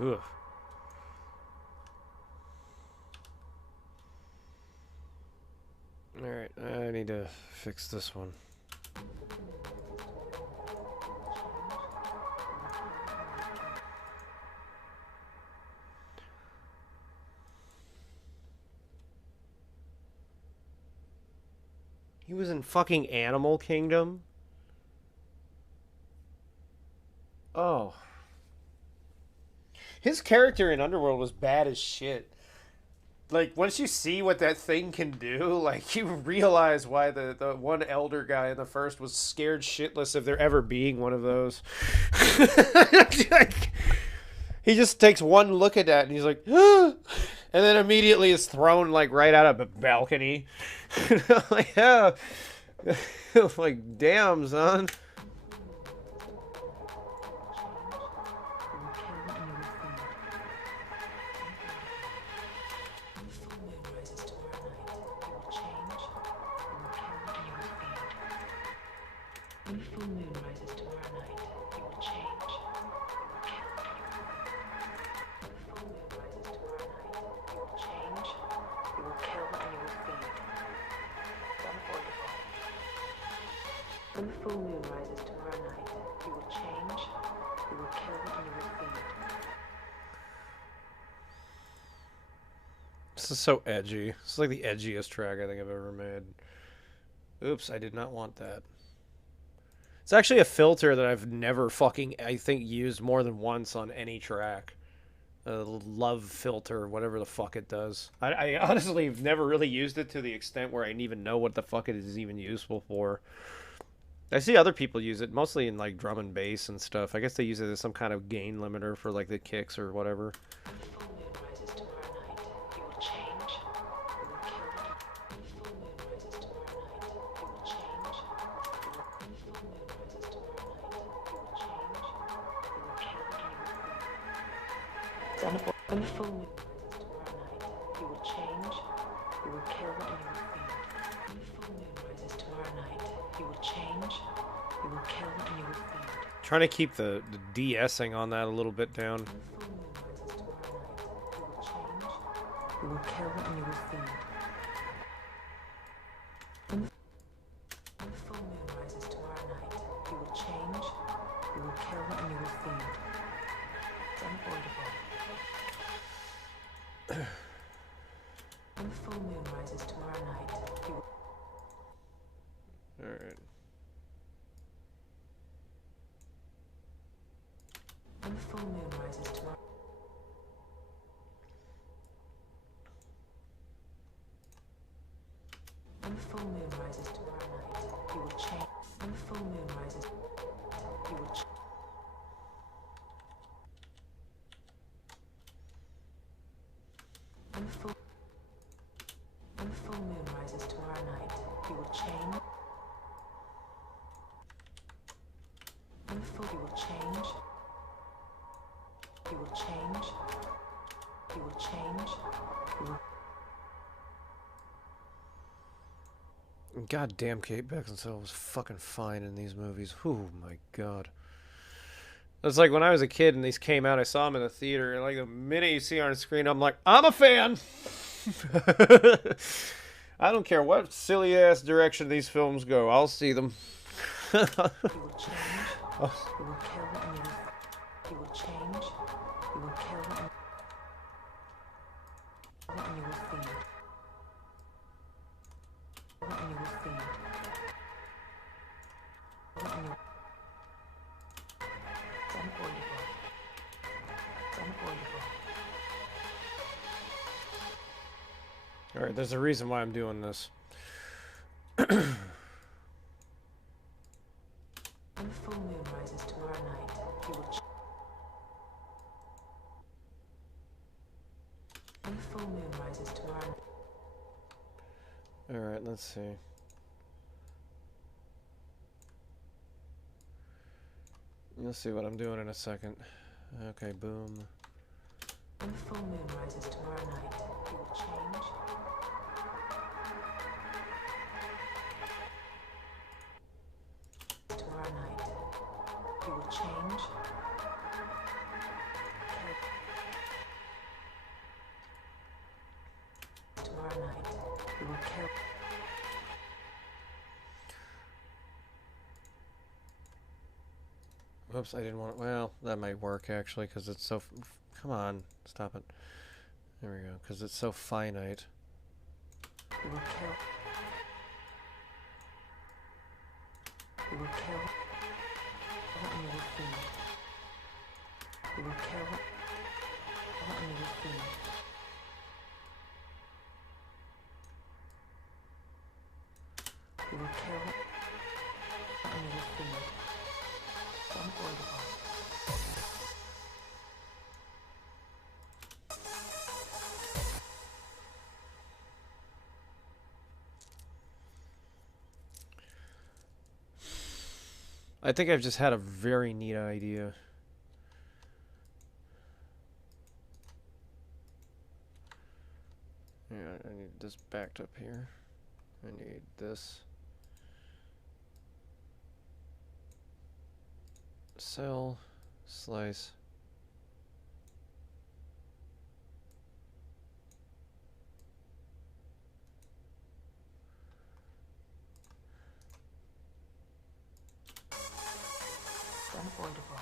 Ugh. Alright, I need to fix this one. He was in fucking Animal Kingdom? Oh. His character in Underworld was bad as shit. like once you see what that thing can do, like you realize why the one elder guy in the first was scared shitless of there ever being one of those. Like, he just takes one look at that and he's like, ah! And then immediately is thrown like right out of a balcony. Like, yeah. Like, damn, son. When the full moon rises tomorrow night, you will change, you will kill, and you will feed. This is so edgy. This is like the edgiest track I think I've ever made. Oops, I did not want that. It's actually a filter that I've never fucking, I think, used more than once on any track. A love filter, whatever the fuck it does. I honestly have never really used it to the extent where I even know what the fuck it is even useful for. I see other people use it, mostly in like drum and bass and stuff. I guess they use it as some kind of gain limiter for like the kicks or whatever. When the full moon rises tomorrow night, you will change, you will kill, and you will feed. When the full moon rises tomorrow night, you will change, you will kill, and you will feed. Trying to keep the de-essing on that a little bit down. When the full moon rises tomorrow night, you will change, you will kill, and you will feed. When the full moon rises tomorrow night, you will change, you will kill, and you will feed. It's unavoidable. When the full moon rises tomorrow night, you will... Alright. When the full moon rises tomorrow... When the full moon rises tomorrow night, you will change. When the full moon rises, you will change. When the full moon rises tomorrow night, you will change. When the full, you will change. You will change. You will change. You will... God damn, Kate Beckinsale was fucking fine in these movies. Oh my god. It's like when I was a kid and these came out, I saw them in the theater, and like the minute you see her on screen, I'm like, I'm a fan! I don't care what silly ass direction these films go, I'll see them. You will change. You will kill and you will... You will change. You will kill and you will feed. And you will feed. And you... It's unavoidable. It's unavoidable. Alright, there's a reason why I'm doing this. When the full moon rises tomorrow night, you will... When the full moon rises tomorrow... Alright, let's see. You'll see what I'm doing in a second. Okay, boom. When the full moon rises tomorrow night, you will change. Tomorrow night, you will change. Tomorrow night, you will kill. Whoops, I didn't want to... Well, that might work, actually, because it's so... Come on, stop it. There we go, because it's so finite. You will kill. You will kill. And you will feed. You will kill. And you will feed. You will kill and you will feed. It's unavoidable. I think I've just had a very neat idea. Yeah, I need this backed up here. I need this. Cell, slice. It's unavoidable.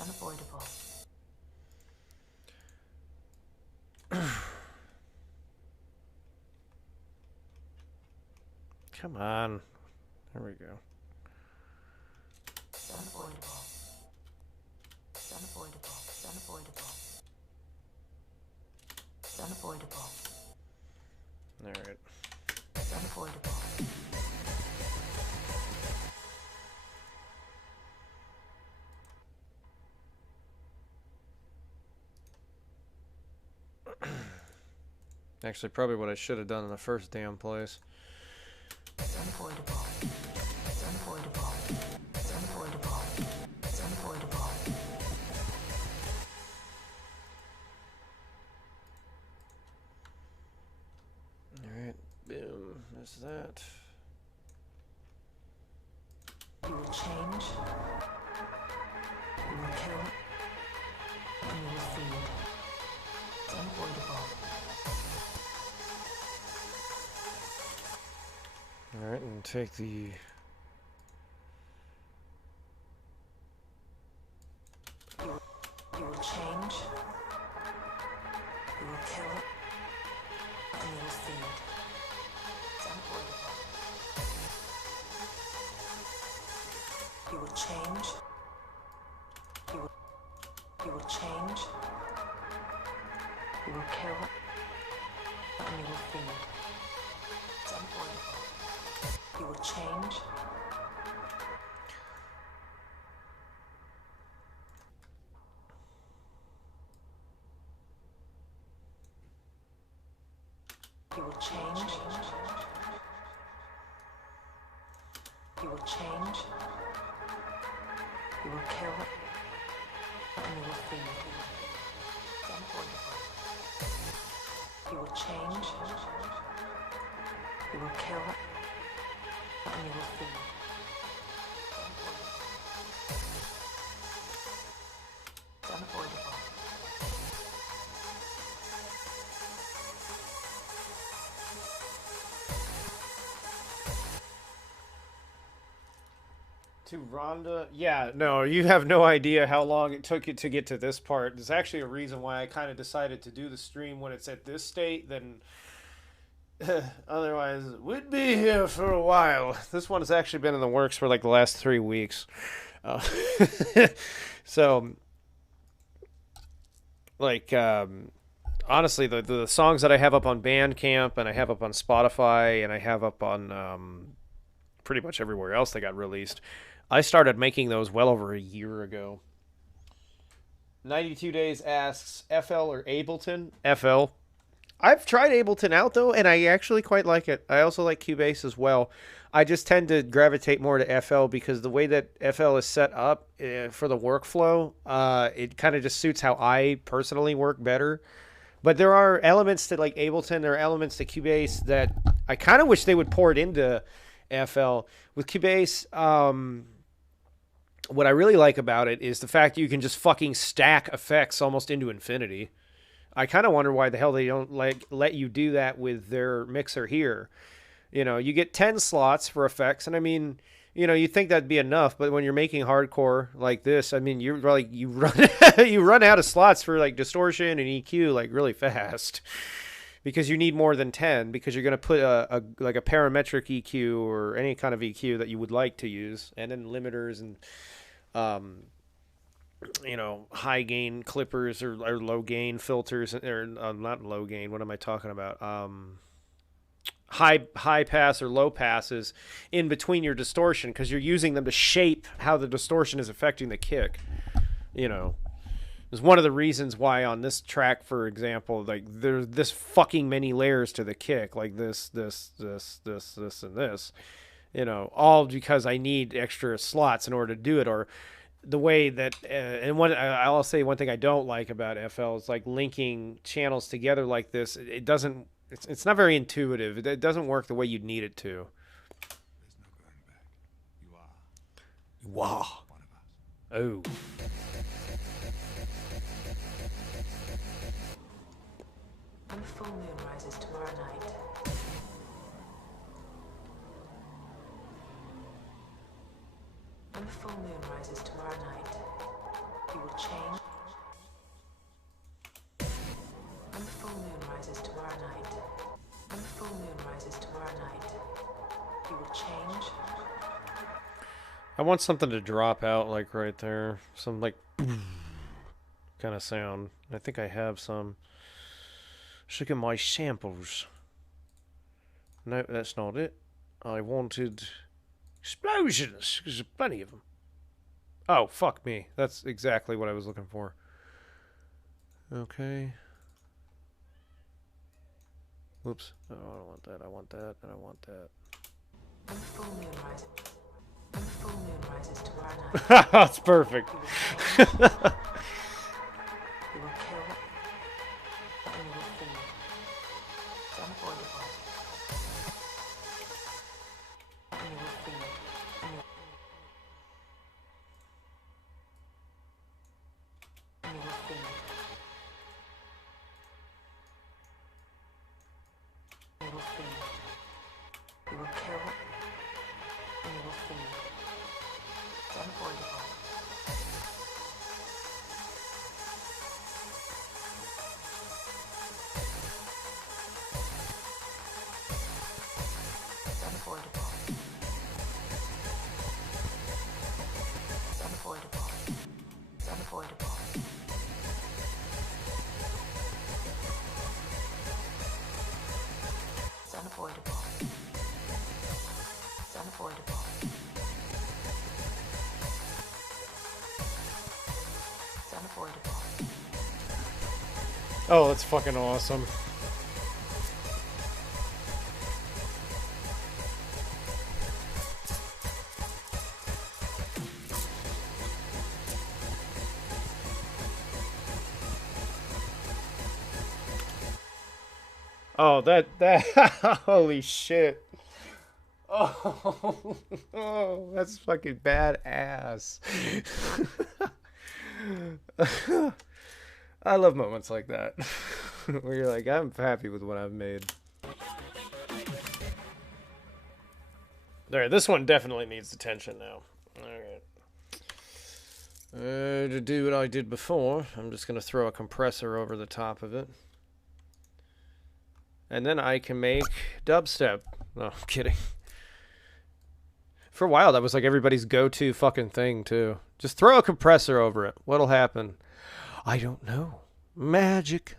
Unavoidable. Come on. There we go. It's unavoidable. It's unavoidable. It's unavoidable. It's unavoidable. All right. It's unavoidable. Actually, probably what I should have done in the first damn place. It's unavoidable. It's unavoidable. It's unavoidable. It's unavoidable. Alright, boom. There's that. You will change. You will kill. And you will feed. It's unavoidable. Alright, and take the... You will change. You will kill. And you will feed. It's unavoidable. You will change. You will change. You will kill. And you will feed. It's unavoidable. You will change. You will change. You will change. You will kill. And you will feed. It's unavoidable. You will change. You will kill. And you will feed. It's unavoidable. To Rhonda? Yeah, no, you have no idea how long it took it to get to this part. There's actually a reason why I kind of decided to do the stream when it's at this state, then otherwise we'd be here for a while. This one has actually been in the works for like the last 3 weeks. Uh, so, like, honestly, the songs that I have up on Bandcamp and I have up on Spotify and I have up on pretty much everywhere else that got released, I started making those well over a year ago. 92 Days asks, FL or Ableton? FL. I've tried Ableton out, though, and I actually quite like it. I also like Cubase as well. I just tend to gravitate more to FL because the way that FL is set up for the workflow, it kind of just suits how I personally work better. But there are elements to like Ableton, there are elements to Cubase that I kind of wish they would pour it into FL. With Cubase, what I really like about it is the fact that you can just fucking stack effects almost into infinity. I kind of wonder why the hell they don't let you do that with their mixer here. You know, you get 10 slots for effects, and I mean, you know, you think that'd be enough, but when you're making hardcore like this, I mean, you're like you run you run out of slots for like distortion and EQ like really fast. Because you need more than 10, because you're going to put a like a parametric EQ or any kind of EQ that you would like to use, and then limiters and you know, high gain clippers or low gain filters, or not low gain. What am I talking about? High pass or low passes in between your distortion, because you're using them to shape how the distortion is affecting the kick. You know, it's one of the reasons why on this track, for example, like there's this fucking many layers to the kick, like this, and this. You know, all because I need extra slots in order to do it, or the way that I'll say one thing I don't like about FL is like linking channels together like this. It doesn't. It's not very intuitive. It doesn't work the way you'd need it to. There's no going back. You are Wow. one of us. Oh. When the full moon rises tomorrow night, when the full moon rises tomorrow night, you will change. When the full moon rises tomorrow night, when the full moon rises tomorrow night, you will change. I want something to drop out like right there. Some like kind of sound. I think I have some. Just look at my samples. No, that's not it. I wanted explosions. There's plenty of them. Oh, fuck me. That's exactly what I was looking for. Okay. Oops. Oh, I don't want that. I want that. And I want that. When the full moon rises, when the full moon rises tomorrow night, That's perfect. you will kill and you will feed. It's unavoidable. And you will feed. And you will feed. You will feed. You will kill and you will feed. It's unavoidable. It's unavoidable. It's unavoidable. It's unavoidable. It's unavoidable. It's unavoidable. It's unavoidable. Oh, that's fucking awesome. Oh, that holy shit. Oh, oh, that's fucking badass. I love moments like that where you're like, I'm happy with what I've made. There, this one definitely needs attention now. Alright. To do what I did before, I'm just going to throw a compressor over the top of it. And then I can make dubstep. No, I'm kidding. For a while, that was like everybody's go-to fucking thing, too. Just throw a compressor over it. What'll happen? I don't know. Magic.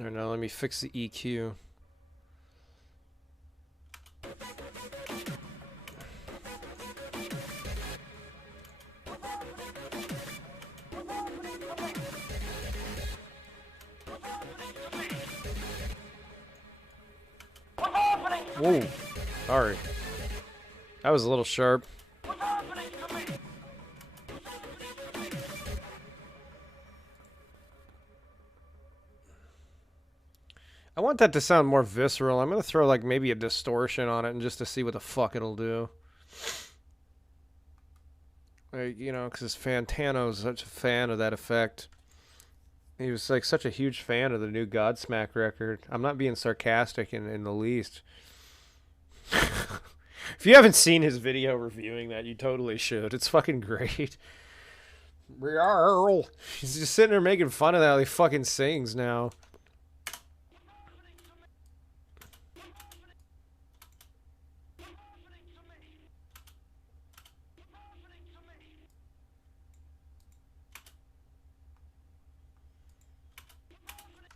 All right, now let me fix the EQ. Whoa. Sorry. That was a little sharp. What's happening to me? I want that to sound more visceral. I'm going to throw like maybe a distortion on it and just to see what the fuck it'll do. Like, you know, because Fantano's such a fan of that effect. He was like such a huge fan of the new Godsmack record. I'm not being sarcastic in the least. If you haven't seen his video reviewing that, you totally should. It's fucking great. He's just sitting there making fun of how he fucking sings now.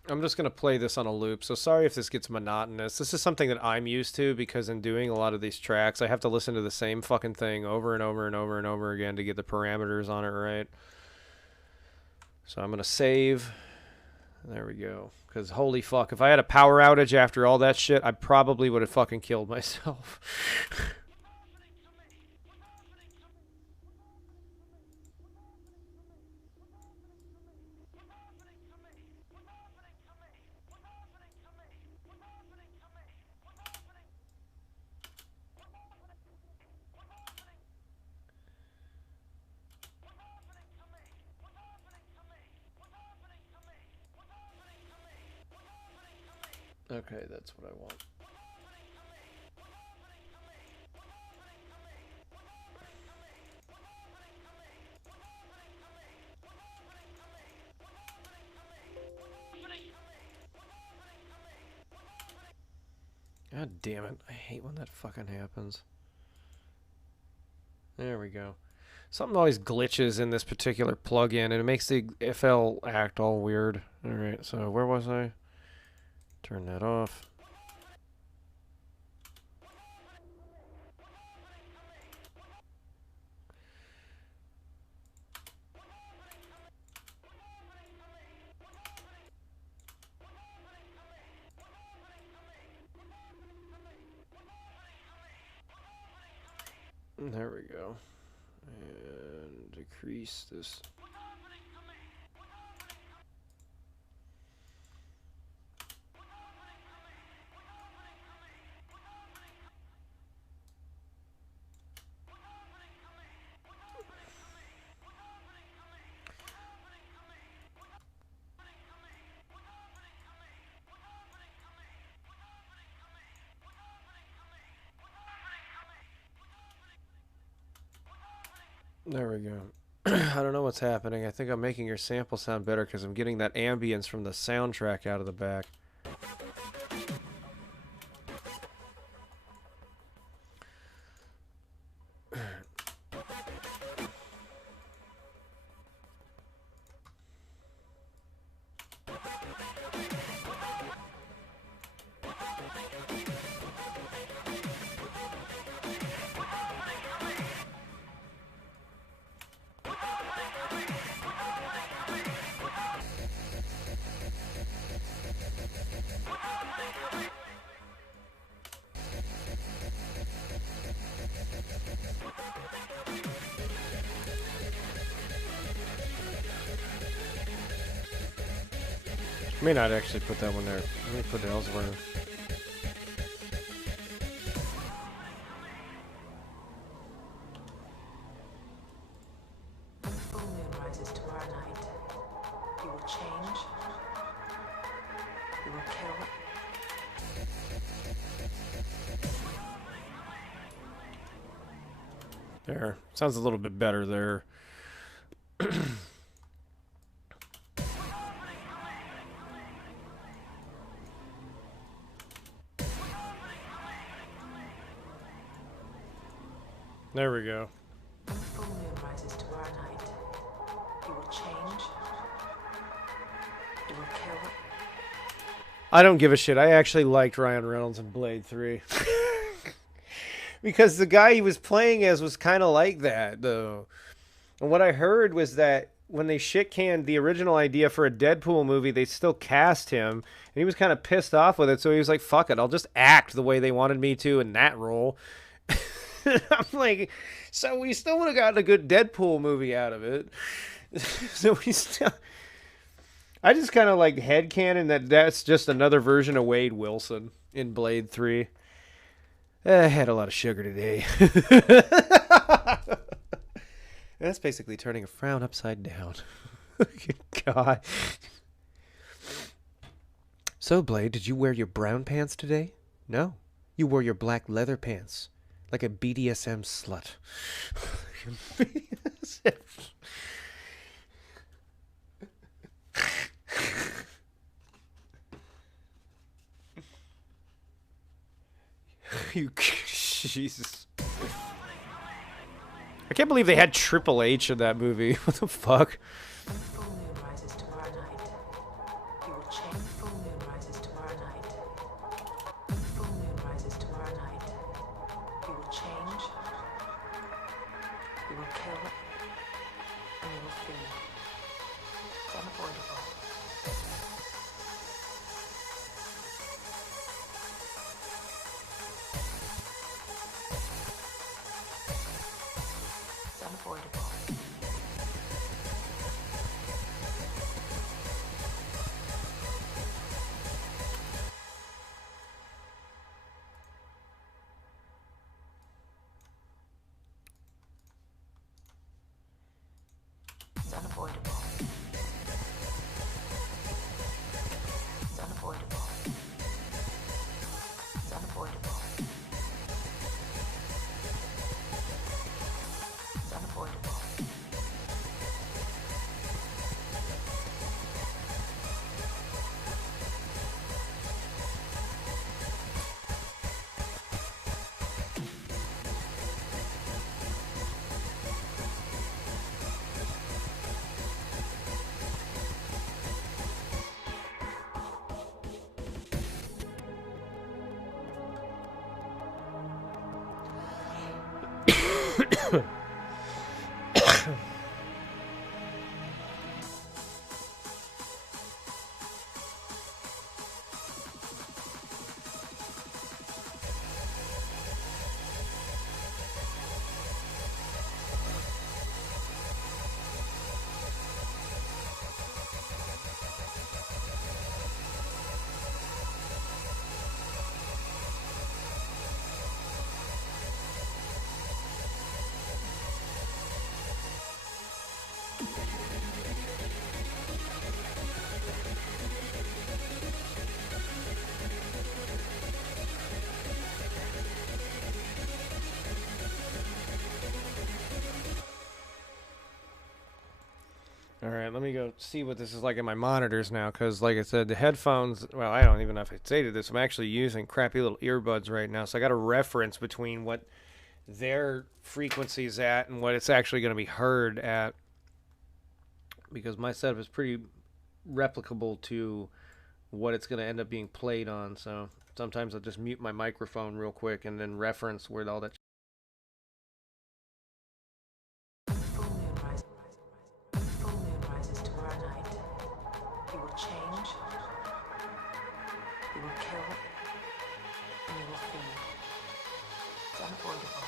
I'm just going to play this on a loop, so sorry if this gets monotonous. This is something that I'm used to because in doing a lot of these tracks, I have to listen to the same fucking thing over and over and over and over again to get the parameters on it right. So I'm going to save. There we go. Because holy fuck, if I had a power outage after all that shit, I probably would have fucking killed myself. Okay, that's what I want. God damn it. I hate when that fucking happens. There we go. Something always glitches in this particular plugin and it makes the FL act all weird. Alright, so where was I? Turn that off. There we go. And decrease this. There we go. I don't know what's happening. I think I'm making your sample sound better because I'm getting that ambience from the soundtrack out of the back. I may not actually put that one there. Let me put it elsewhere. When the full moon rises tomorrow night, you will change. You will kill. There. Sounds a little bit better there. There we go. When the full moon rises tomorrow night, you will change. You will kill. I don't give a shit. I actually liked Ryan Reynolds in Blade 3. Because the guy he was playing as was kind of like that, though. And what I heard was that when they shit canned the original idea for a Deadpool movie, they still cast him, and he was kind of pissed off with it. So he was like, "Fuck it, I'll just act the way they wanted me to in that role." I'm like, so we still would have gotten a good Deadpool movie out of it. So we still. I just kind of like headcanon that's just another version of Wade Wilson in Blade 3. I had a lot of sugar today. That's basically turning a frown upside down. God. So, Blade, did you wear your brown pants today? No. You wore your black leather pants. Like a BDSM slut. You, Jesus. I can't believe they had Triple H in that movie. What the fuck? When the full moon rises tomorrow night, you will change. The full moon rises tomorrow night. When the full moon rises tomorrow night, you will change. You will kill, and you will feed. It's unavoidable. It's unavoidable. It's unavoidable. It's unavoidable. It's unavoidable. It's unavoidable. All right, let me go see what this is like in my monitors now, because like I said, the headphones, well, I don't even know if I stated this. I'm actually using crappy little earbuds right now, so I got a reference between what their frequency is at and what it's actually going to be heard at, because my setup is pretty replicable to what it's going to end up being played on, so sometimes I'll just mute my microphone real quick and then reference where all that When the full moon rises, when the full moon rises tomorrow night, you will change. You will kill, and you will feed. It's unavoidable.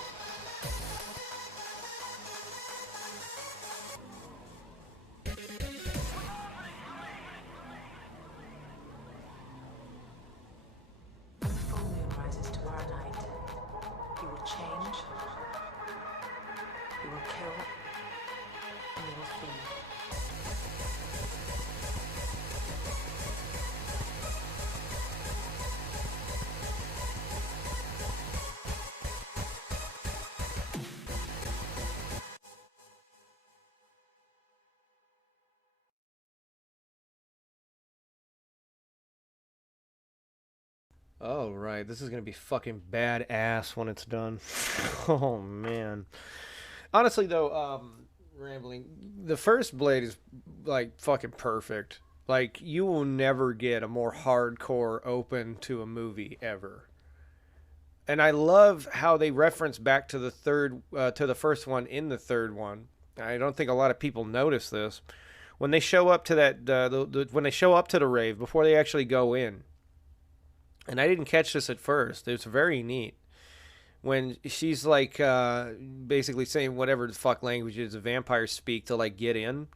When the full moon rises tomorrow night, you will change. You will kill, and you will feed. Oh, right. This is going to be fucking badass when it's done. Oh, man. Honestly, though, rambling, the first Blade is, like, fucking perfect. Like, you will never get a more hardcore open to a movie ever. And I love how they reference back to the first one in the third one. I don't think a lot of people notice this. When they show up to that, when they show up to the rave before they actually go in, and I didn't catch this at first. It's very neat when she's like basically saying whatever the fuck languages the vampires speak to like get in.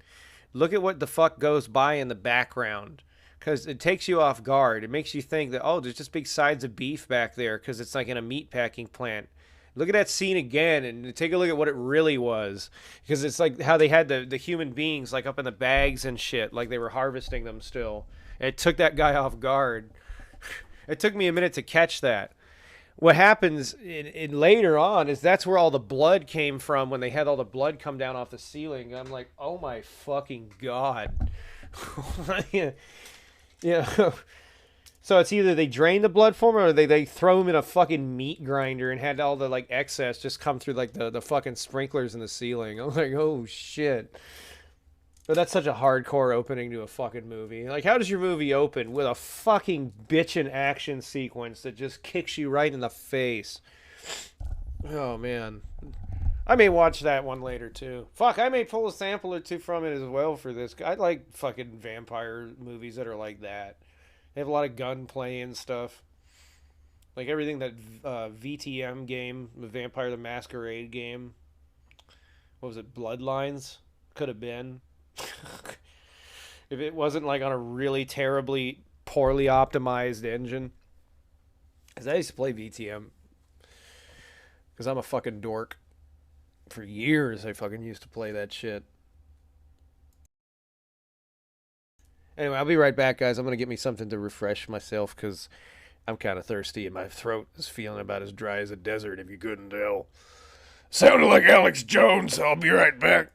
Look at what the fuck goes by in the background because it takes you off guard. It makes you think that, oh, there's just big sides of beef back there because it's like in a meat packing plant. Look at that scene again and take a look at what it really was because it's like how they had the human beings like up in the bags and shit, like they were harvesting them still. And it took that guy off guard. It took me a minute to catch that. What happens in later on is that's where all the blood came from when they had all the blood come down off the ceiling. I'm like, oh my fucking god. Yeah. Yeah. So it's either they drain the blood from him or they throw him in a fucking meat grinder and had all the like excess just come through like the fucking sprinklers in the ceiling. I'm like, oh shit. But that's such a hardcore opening to a fucking movie. Like, how does your movie open with a fucking bitchin' action sequence that just kicks you right in the face? Oh, man. I may watch that one later, too. Fuck, I may pull a sample or two from it as well for this. I like fucking vampire movies that are like that. They have a lot of gunplay and stuff. Like everything that VTM game, the Vampire the Masquerade game. What was it? Bloodlines? Could have been. If it wasn't like on a really terribly poorly optimized engine. Because I used to play VTM. Because I'm a fucking dork. For years I fucking used to play that shit. Anyway, I'll be right back, guys. I'm going to get me something to refresh myself because I'm kind of thirsty and my throat is feeling about as dry as a desert if you couldn't tell. Sounded like Alex Jones. I'll be right back.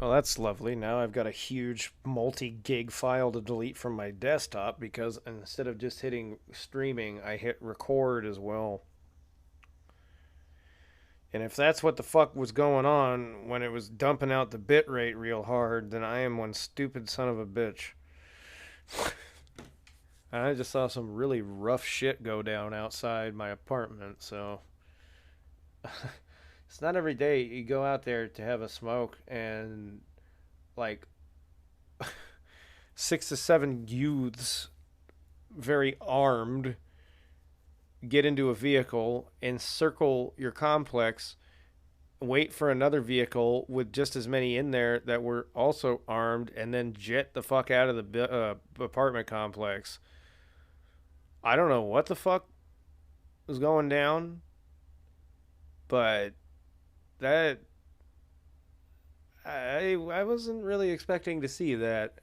Well, that's lovely. Now I've got a huge multi-gig file to delete from my desktop because instead of just hitting streaming, I hit record as well. And if that's what the fuck was going on when it was dumping out the bit rate real hard, then I am one stupid son of a bitch. And I just saw some really rough shit go down outside my apartment, so it's not every day you go out there to have a smoke and like 6 to 7 youths, very armed, get into a vehicle, encircle your complex, wait for another vehicle with just as many in there that were also armed, and then jet the fuck out of the apartment complex. I don't know what the fuck was going down, but that I wasn't really expecting to see that.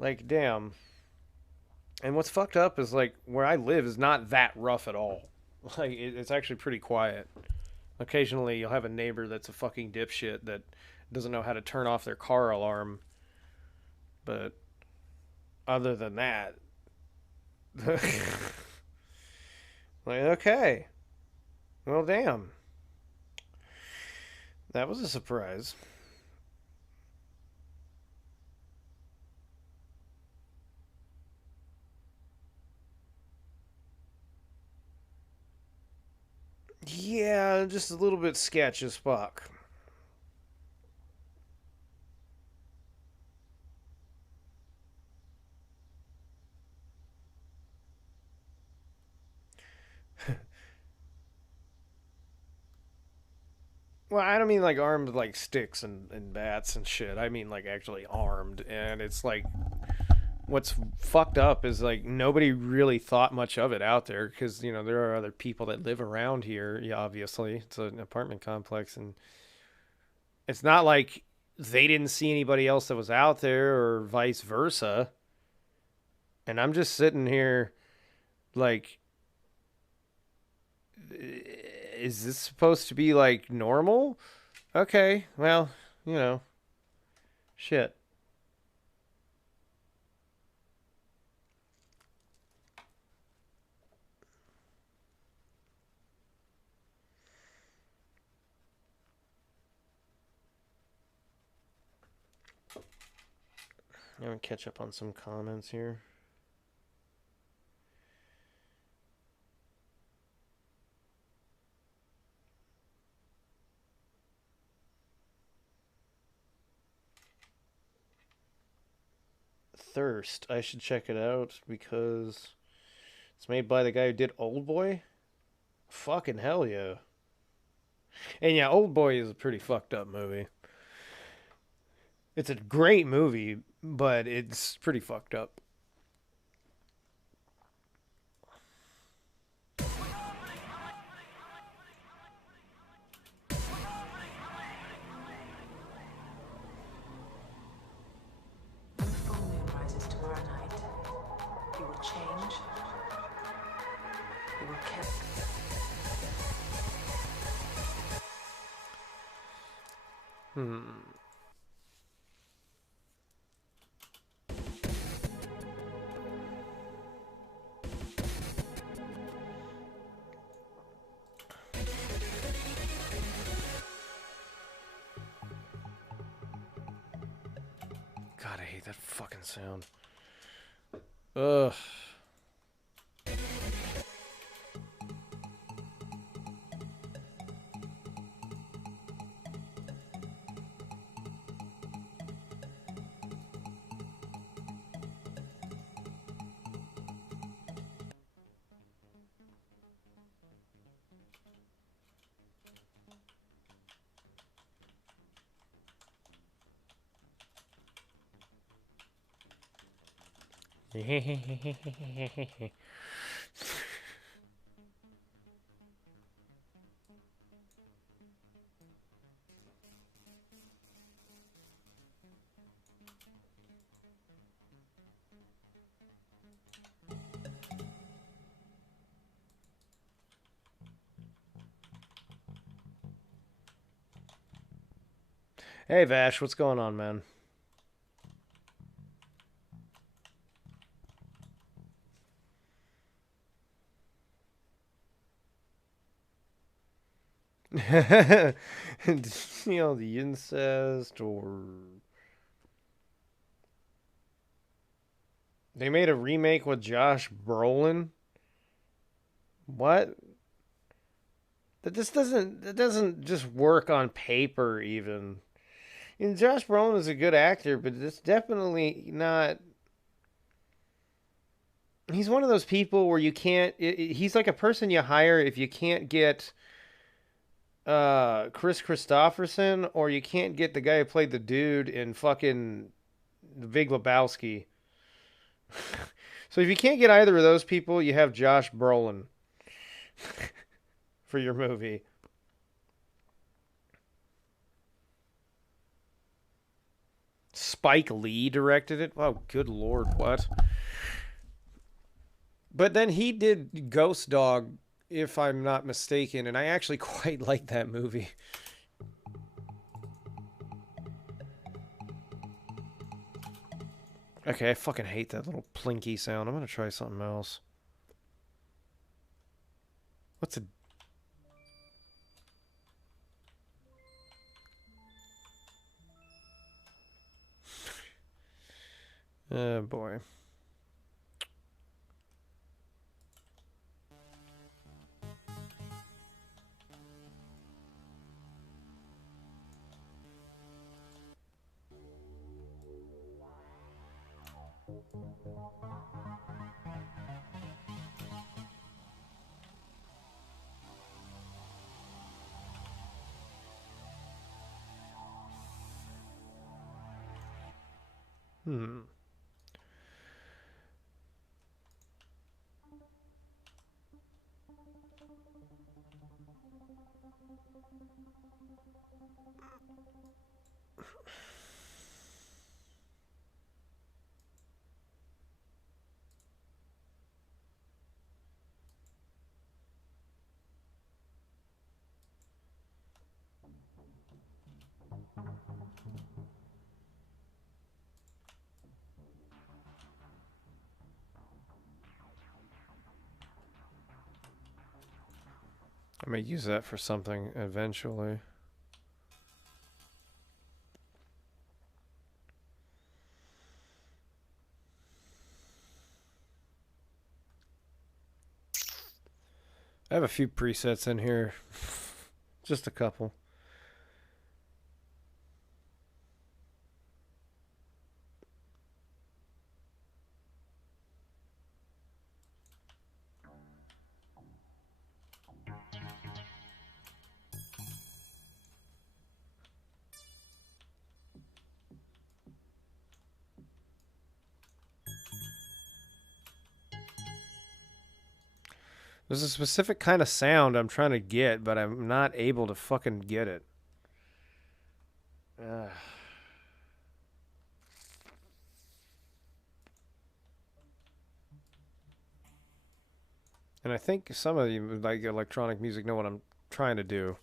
Like, damn. And what's fucked up is like where I live is not that rough at all. Like it's actually pretty quiet. Occasionally you'll have a neighbor that's a fucking dipshit that doesn't know how to turn off their car alarm. But other than that, like okay, well damn, that was a surprise. Yeah, just a little bit sketch as fuck. Well, I don't mean like armed with like sticks and bats and shit. I mean like actually armed. And it's like what's fucked up is like nobody really thought much of it out there because, you know, there are other people that live around here. Yeah, obviously. It's an apartment complex. And it's not like they didn't see anybody else that was out there or vice versa. And I'm just sitting here like, is this supposed to be like normal? Okay, well, you know, shit. I'm gonna catch up on some comments here. Thirst. I should check it out because it's made by the guy who did Old Boy. Fucking hell yeah. And yeah, Old Boy is a pretty fucked up movie. It's a great movie, but it's pretty fucked up. When the full moon rises tomorrow night, you will change. You will kill. God, I hate that fucking sound. Ugh. Hey Vash, what's going on, man? You know, the incest or they made a remake with Josh Brolin. What? That doesn't just work on paper even. And Josh Brolin is a good actor, but it's definitely not. He's one of those people where you can't. He's like a person you hire if you can't get Chris Christopherson, or you can't get the guy who played the dude in fucking The Big Lebowski. So if you can't get either of those people, you have Josh Brolin for your movie. Spike Lee directed it. Oh, good lord, what? But then he did Ghost Dog, if I'm not mistaken, and I actually quite like that movie. Okay, I fucking hate that little plinky sound. I'm gonna try something else. What's a... Oh, boy. Hmm. I may use that for something eventually. I have a few presets in here. Just a couple. There's a specific kind of sound I'm trying to get, but I'm not able to fucking get it. Ugh. And I think some of you like electronic music know what I'm trying to do.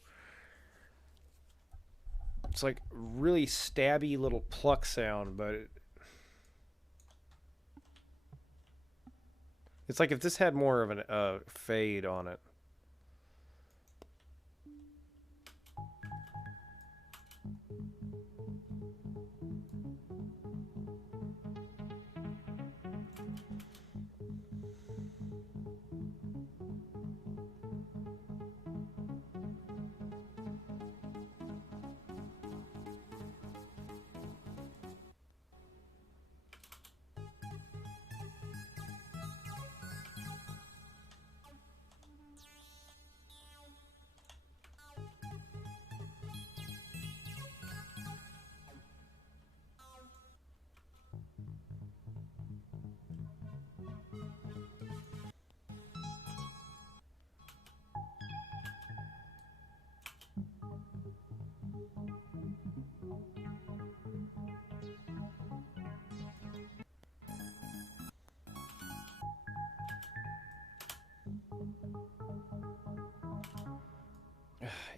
It's like really stabby little pluck sound, but it's like if this had more of a fade on it.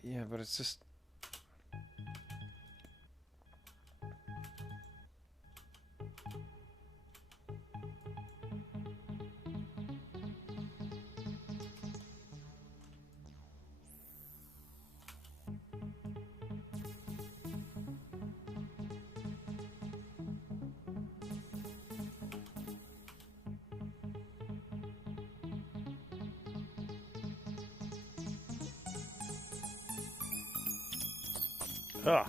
Yeah, but it's just Ugh.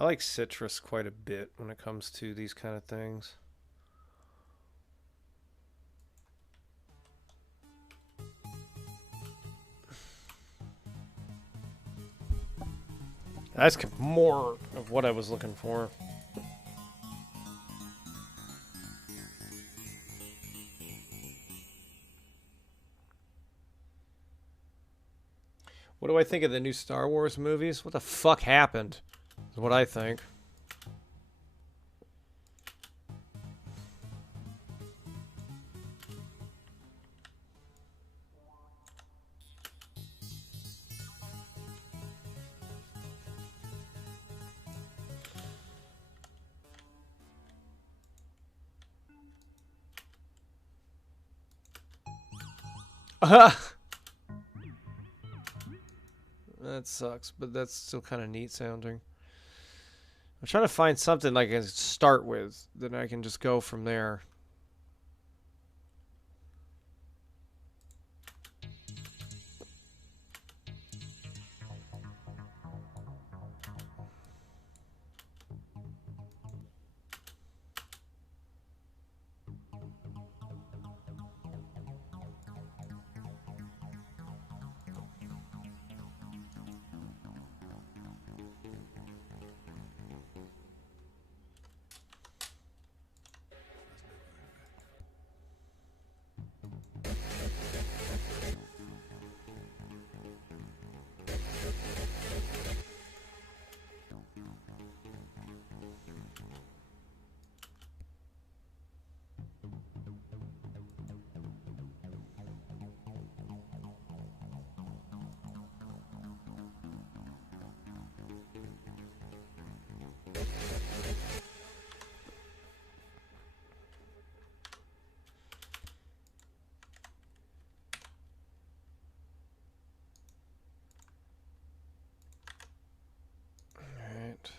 I like citrus quite a bit when it comes to these kind of things. That's more of what I was looking for. What do I think of the new Star Wars movies? What the fuck happened? Is what I think. That sucks, but that's still kind of neat sounding. I'm trying to find something like I can start with, then I can just go from there. Alright.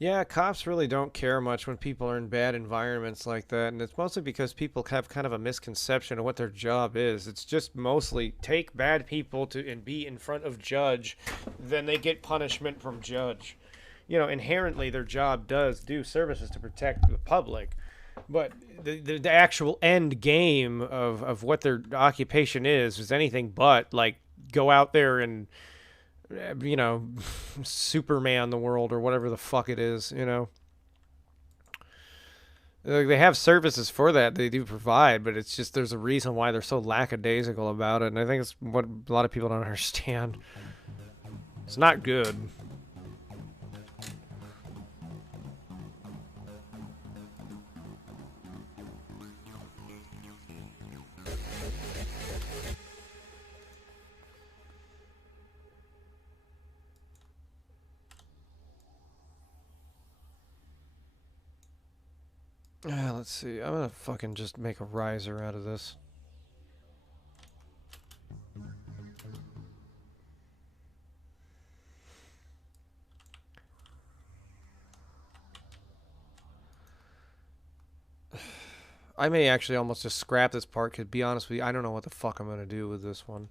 Yeah, cops really don't care much when people are in bad environments like that, and it's mostly because people have kind of a misconception of what their job is. It's just mostly take bad people to and be in front of judge, then they get punishment from judge. You know, inherently their job does do services to protect the public, but the actual end game of what their occupation is anything but like go out there and you know, Superman the world or whatever the fuck it is, you know. Like, they have services for that, they do provide, but it's just there's a reason why they're so lackadaisical about it, and I think it's what a lot of people don't understand. It's not good. Let's see. I'm gonna fucking just make a riser out of this. I may actually almost just scrap this part, because to be honest with you, I don't know what the fuck I'm gonna do with this one.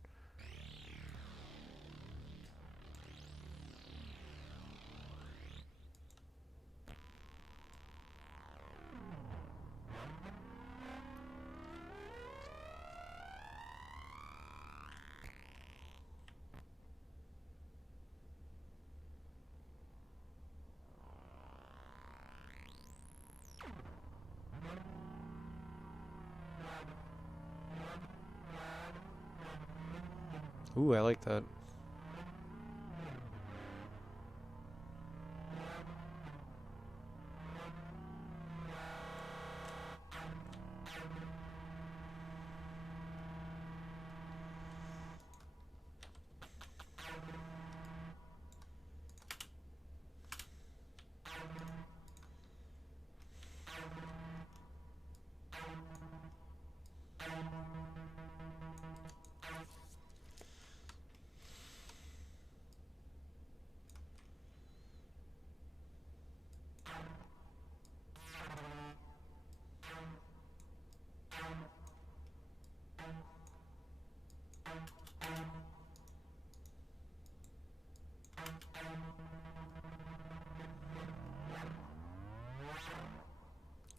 Ooh, I like that.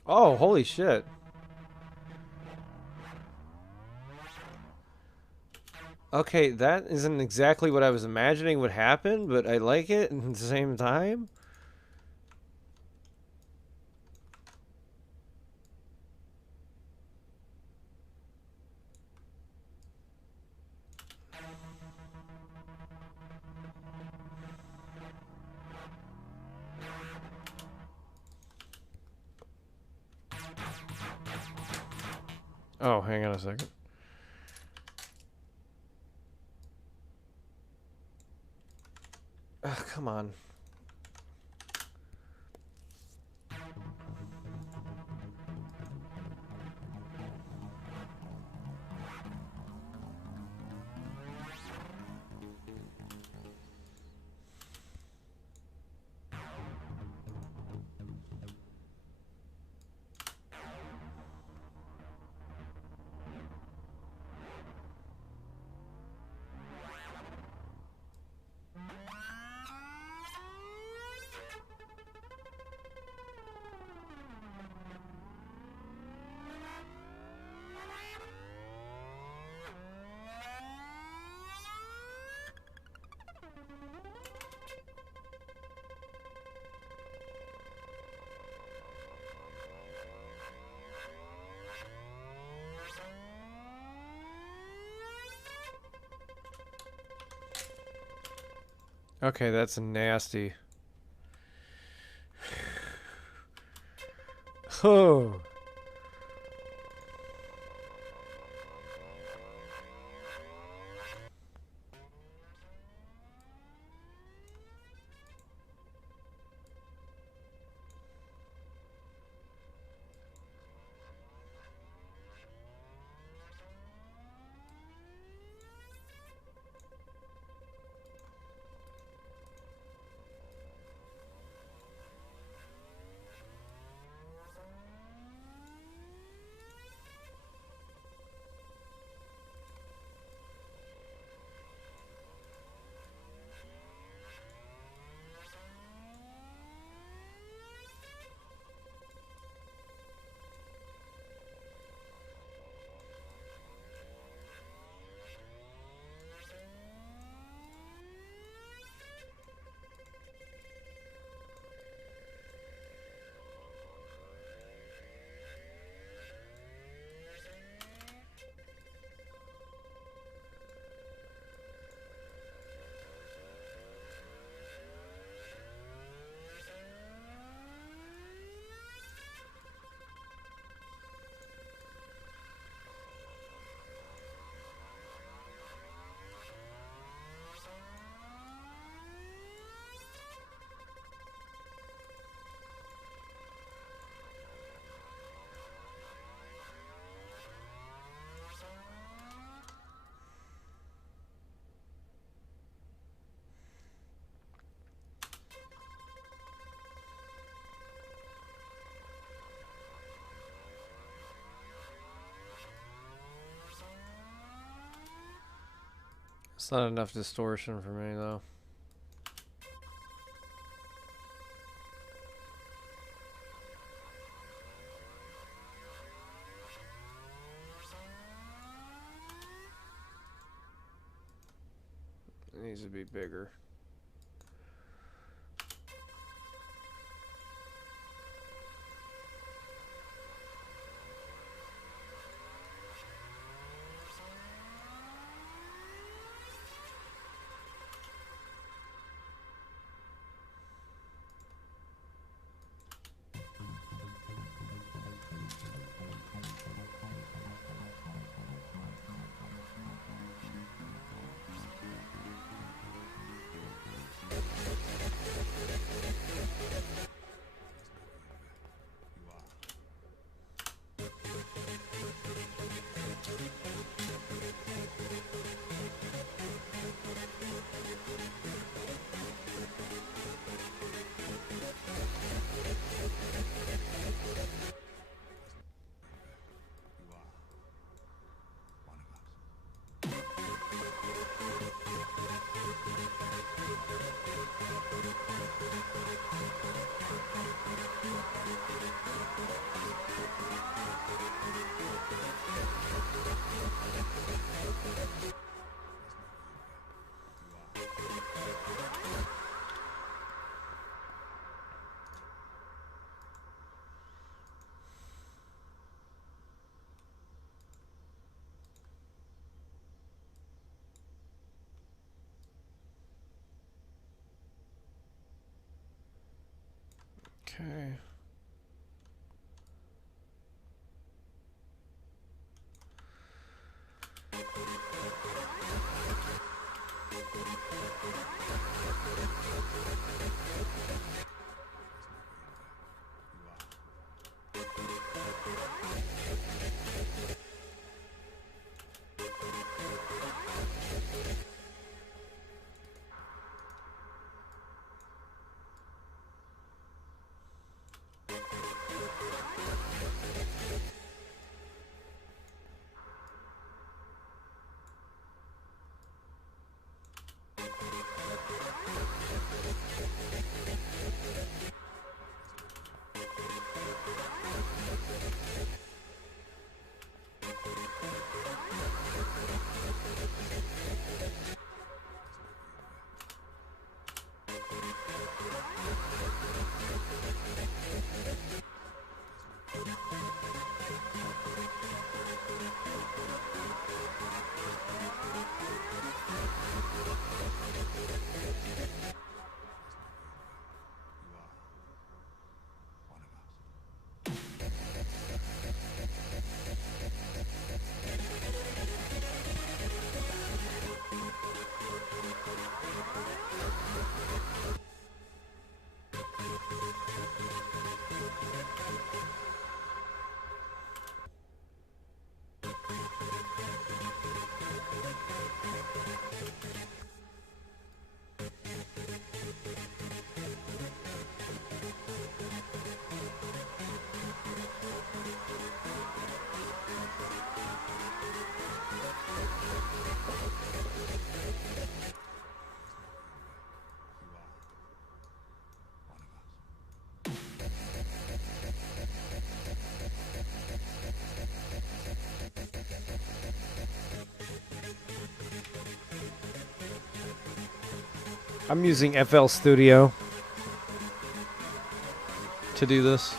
Oh, holy shit. Okay, that isn't exactly what I was imagining would happen, but I like it at the same time. Oh, hang on a second. Ugh, come on. Okay, that's nasty. Oh. It's not enough distortion for me, though. It needs to be bigger. Okay. I'm using FL Studio to do this.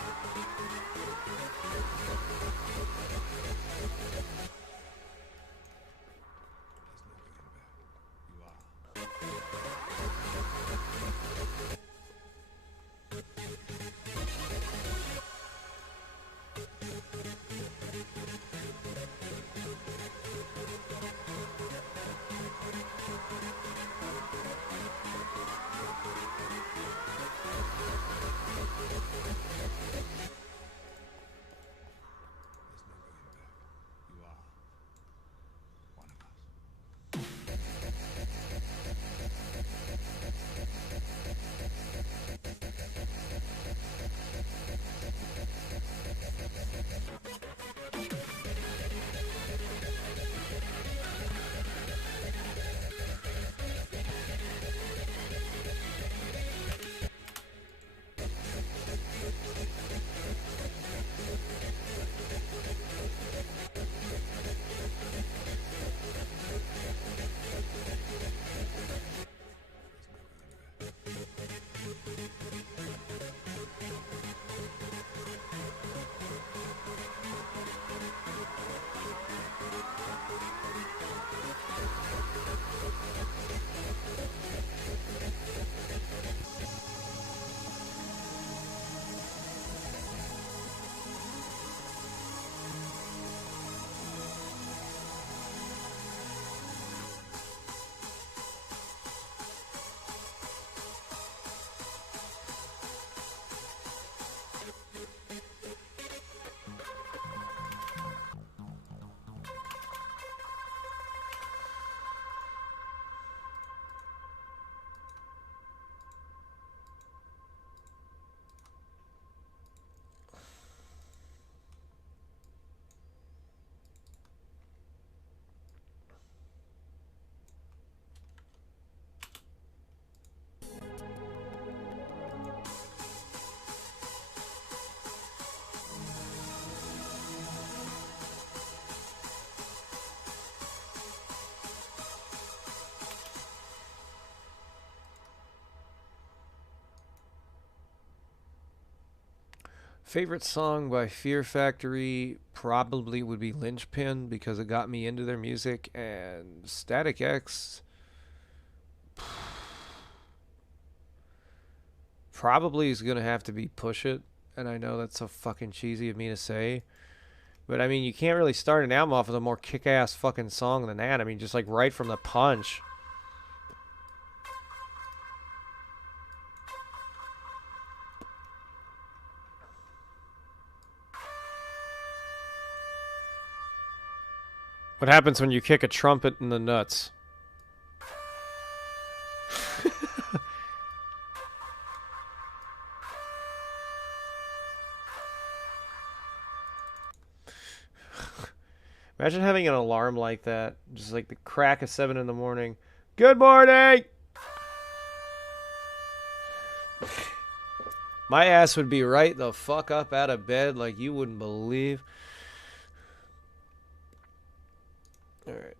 Favorite song by Fear Factory probably would be Linchpin because it got me into their music, and Static X probably is gonna have to be Push It, and I know that's so fucking cheesy of me to say, but I mean you can't really start an album off with a more kick-ass fucking song than that. I mean just like right from the punch. What happens when you kick a trumpet in the nuts? Imagine having an alarm like that, just like the crack of 7 in the morning. Good morning! My ass would be right the fuck up out of bed like you wouldn't believe. Alright.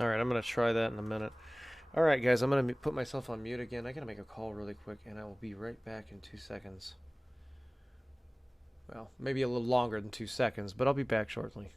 Alright, I'm going to try that in a minute. Alright, guys, I'm going to put myself on mute again. I got to make a call really quick, and I will be right back in 2 seconds. Well, maybe a little longer than 2 seconds, but I'll be back shortly.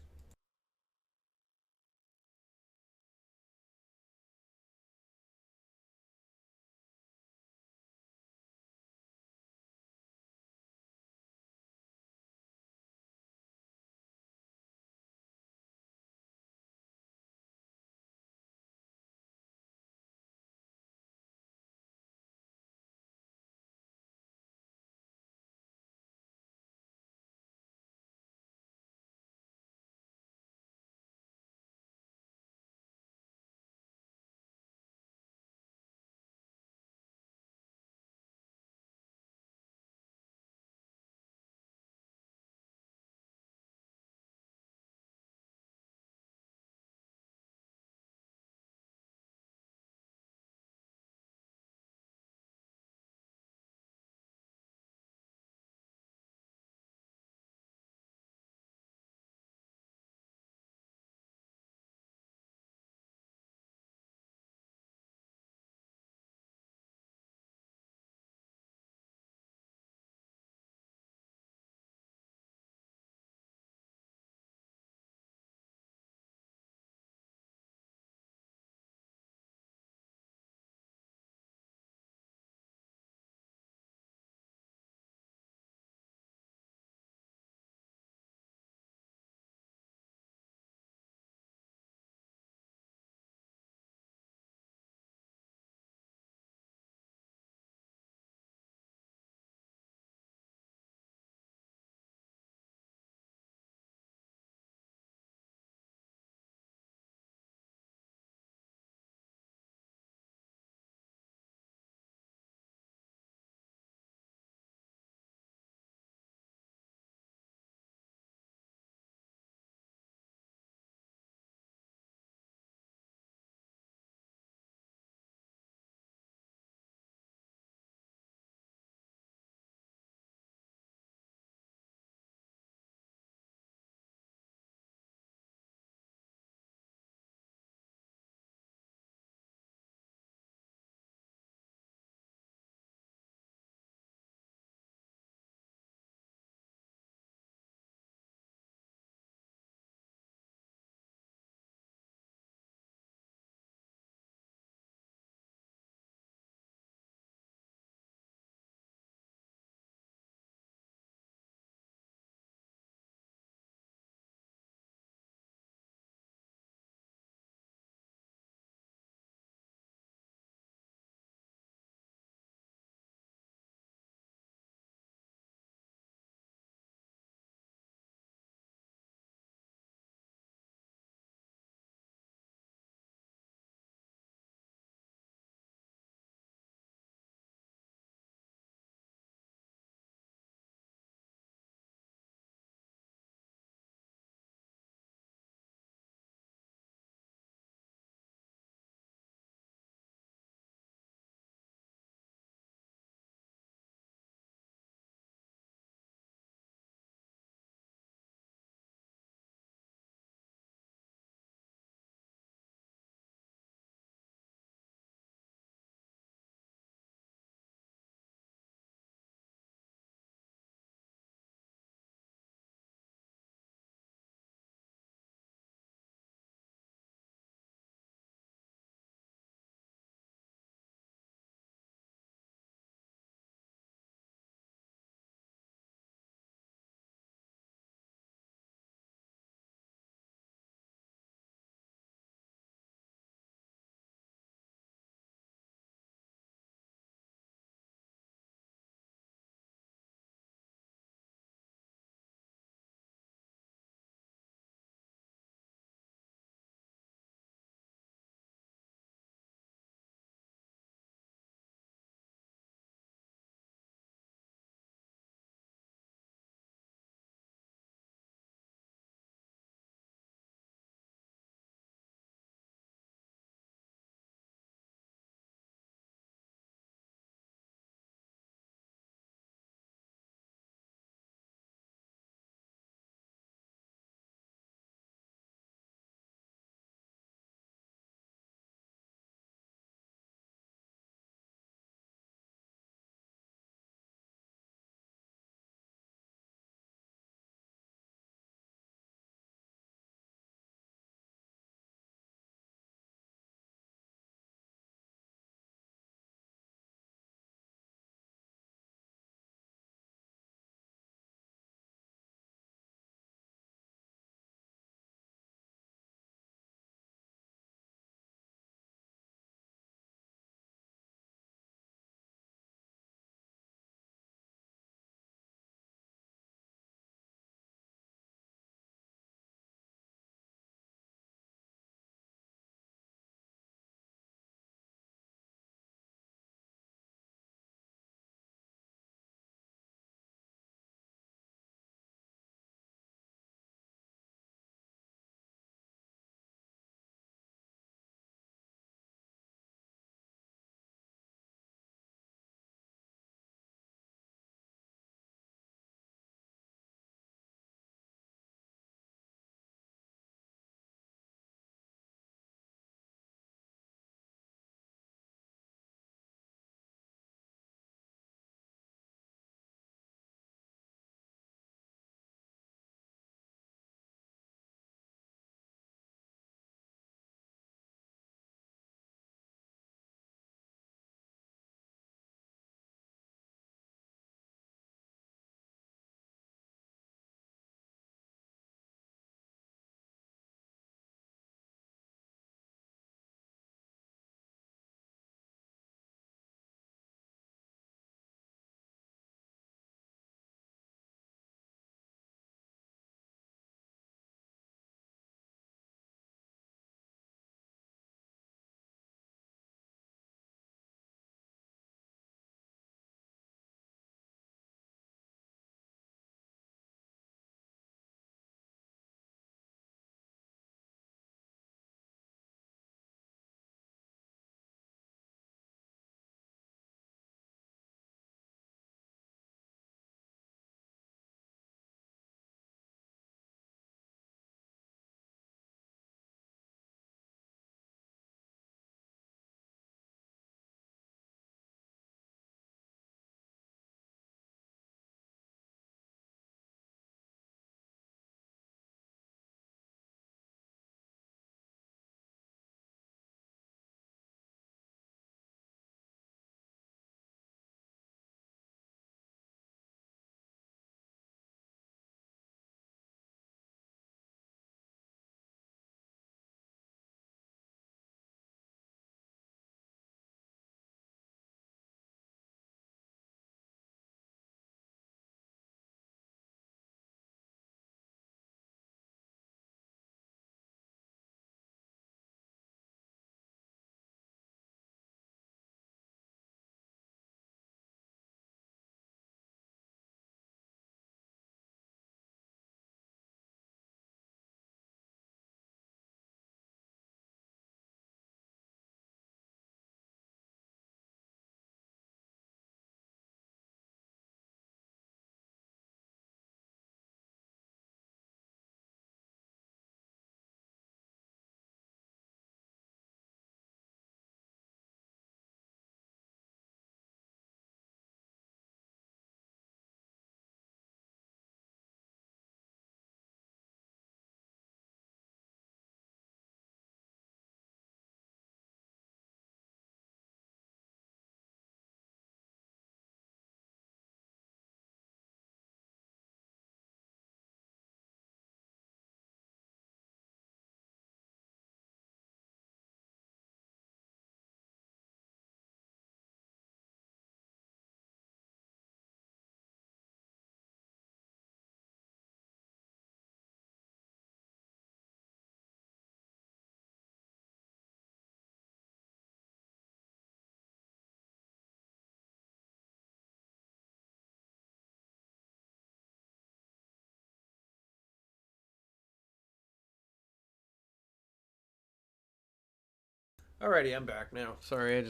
Alrighty, I'm back now. Sorry, I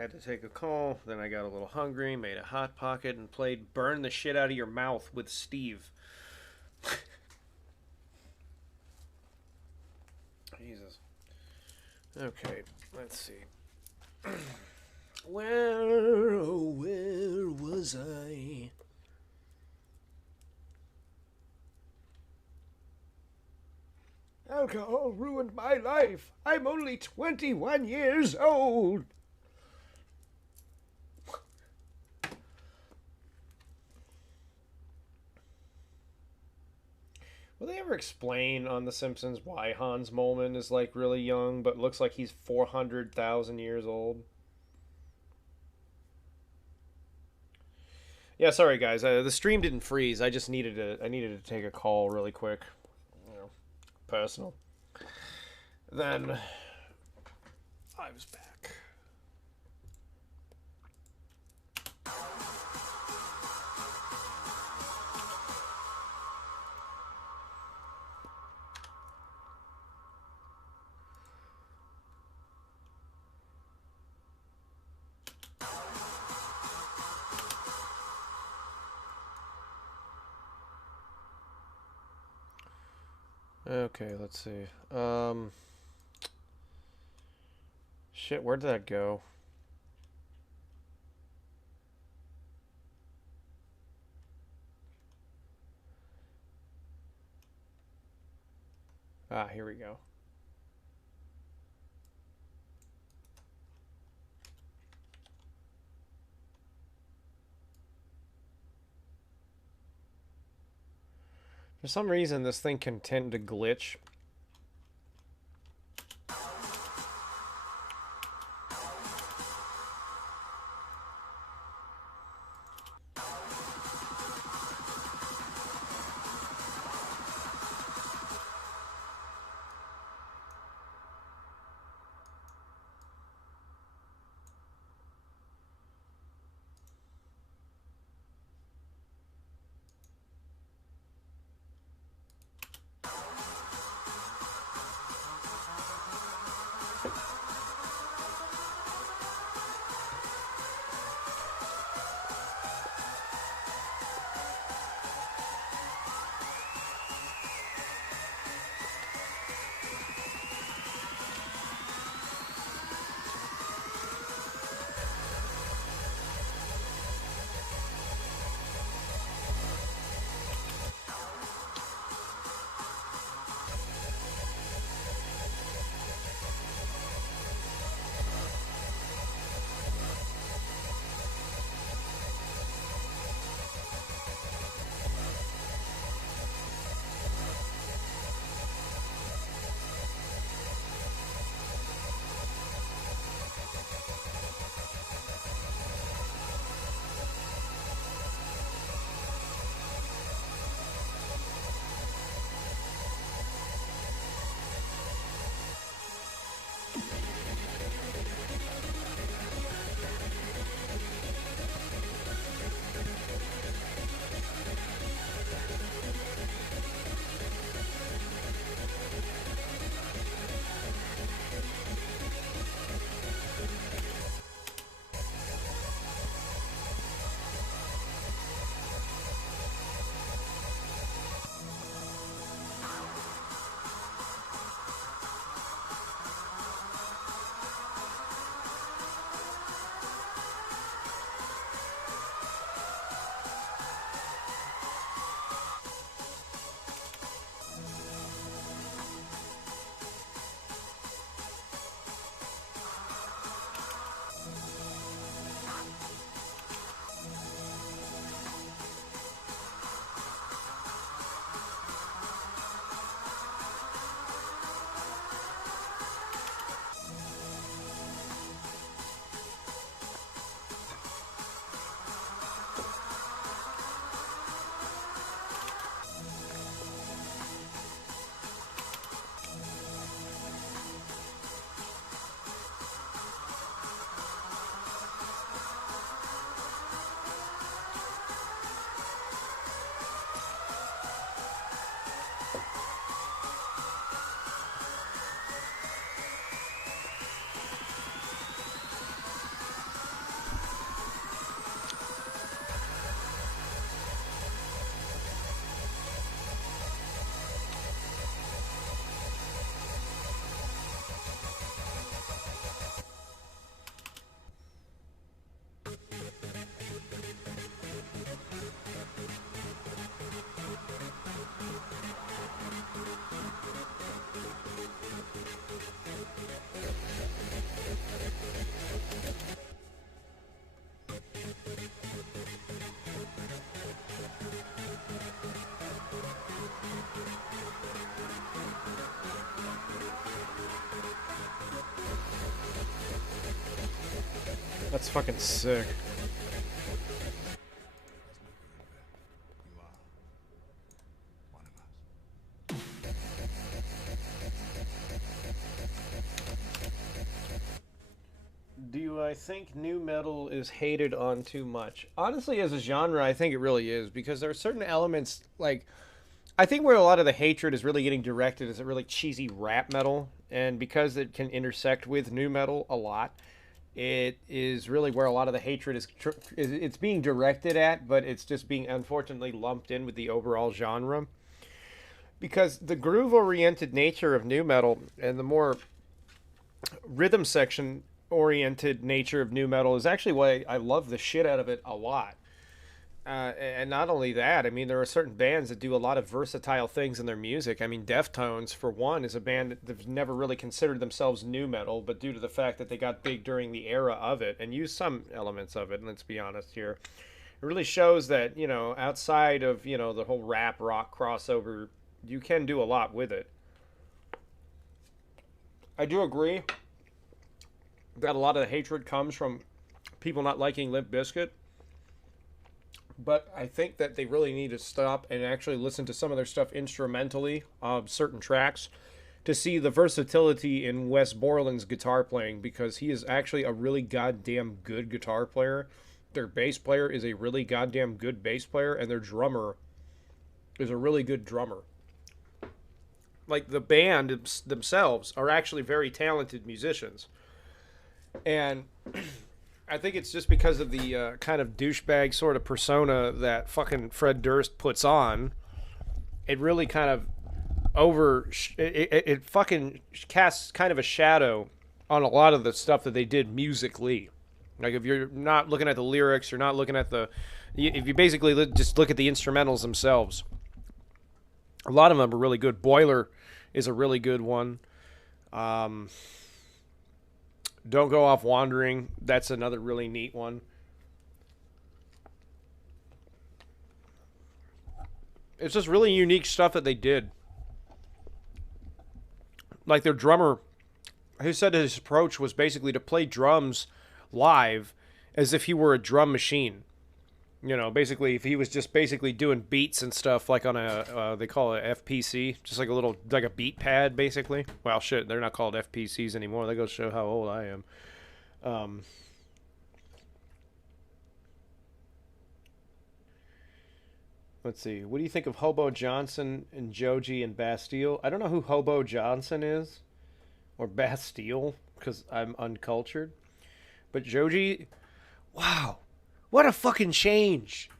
had to take a call. Then I got a little hungry, made a hot pocket, and played "Burn the Shit Out of Your Mouth" with Steve. Jesus. Okay, let's see. Where, oh, where was I? Alcohol ruined my life. I'm only 21 years old. Will they ever explain on The Simpsons why Hans Moleman is like really young but looks like he's 400,000 years old? Yeah, sorry guys. The stream didn't freeze. I needed to take a call really quick. You know, personal. Then I was back. Okay, let's see. Shit, where did that go? Ah, here we go. For some reason, this thing can tend to glitch. That's fucking sick. You are one of us. Do I think new metal is hated on too much? Honestly, as a genre, I think it really is, because there are certain elements, like, I think where a lot of the hatred is really getting directed is at really cheesy rap metal, and because it can intersect with new metal a lot, it is really where a lot of the hatred it's being directed at, but it's just being unfortunately lumped in with the overall genre. Because the groove-oriented nature of new metal and the more rhythm section oriented nature of new metal is actually why I love the shit out of it a lot. And not only that, I mean, there are certain bands that do a lot of versatile things in their music. I mean, Deftones, for one, is a band that's never really considered themselves new metal, but due to the fact that they got big during the era of it and used some elements of it, let's be honest here, it really shows that, you know, outside of, you know, the whole rap rock crossover, you can do a lot with it. I do agree that a lot of the hatred comes from people not liking Limp Bizkit. But I think that they really need to stop and actually listen to some of their stuff instrumentally, certain tracks, to see the versatility in Wes Borland's guitar playing, because he is actually a really goddamn good guitar player. Their bass player is a really goddamn good bass player, and their drummer is a really good drummer. Like, the band themselves are actually very talented musicians. And I think it's just because of the kind of douchebag sort of persona that fucking Fred Durst puts on. It really kind of it fucking casts kind of a shadow on a lot of the stuff that they did musically. Like, if you're not looking at the lyrics, you're not looking at if you basically just look at the instrumentals themselves, a lot of them are really good. Boiler is a really good one. Don't Go Off Wandering, that's another really neat one. It's just really unique stuff that they did. Like, their drummer, who said his approach was basically to play drums live as if he were a drum machine. You know, basically, if he was just basically doing beats and stuff, like on they call it FPC, just like a beat pad, basically. Well, shit, they're not called FPCs anymore. That goes to show how old I am. Let's see. What do you think of Hobo Johnson and Joji and Bastille? I don't know who Hobo Johnson is, or Bastille, because I'm uncultured. But Joji, wow. What a fucking change.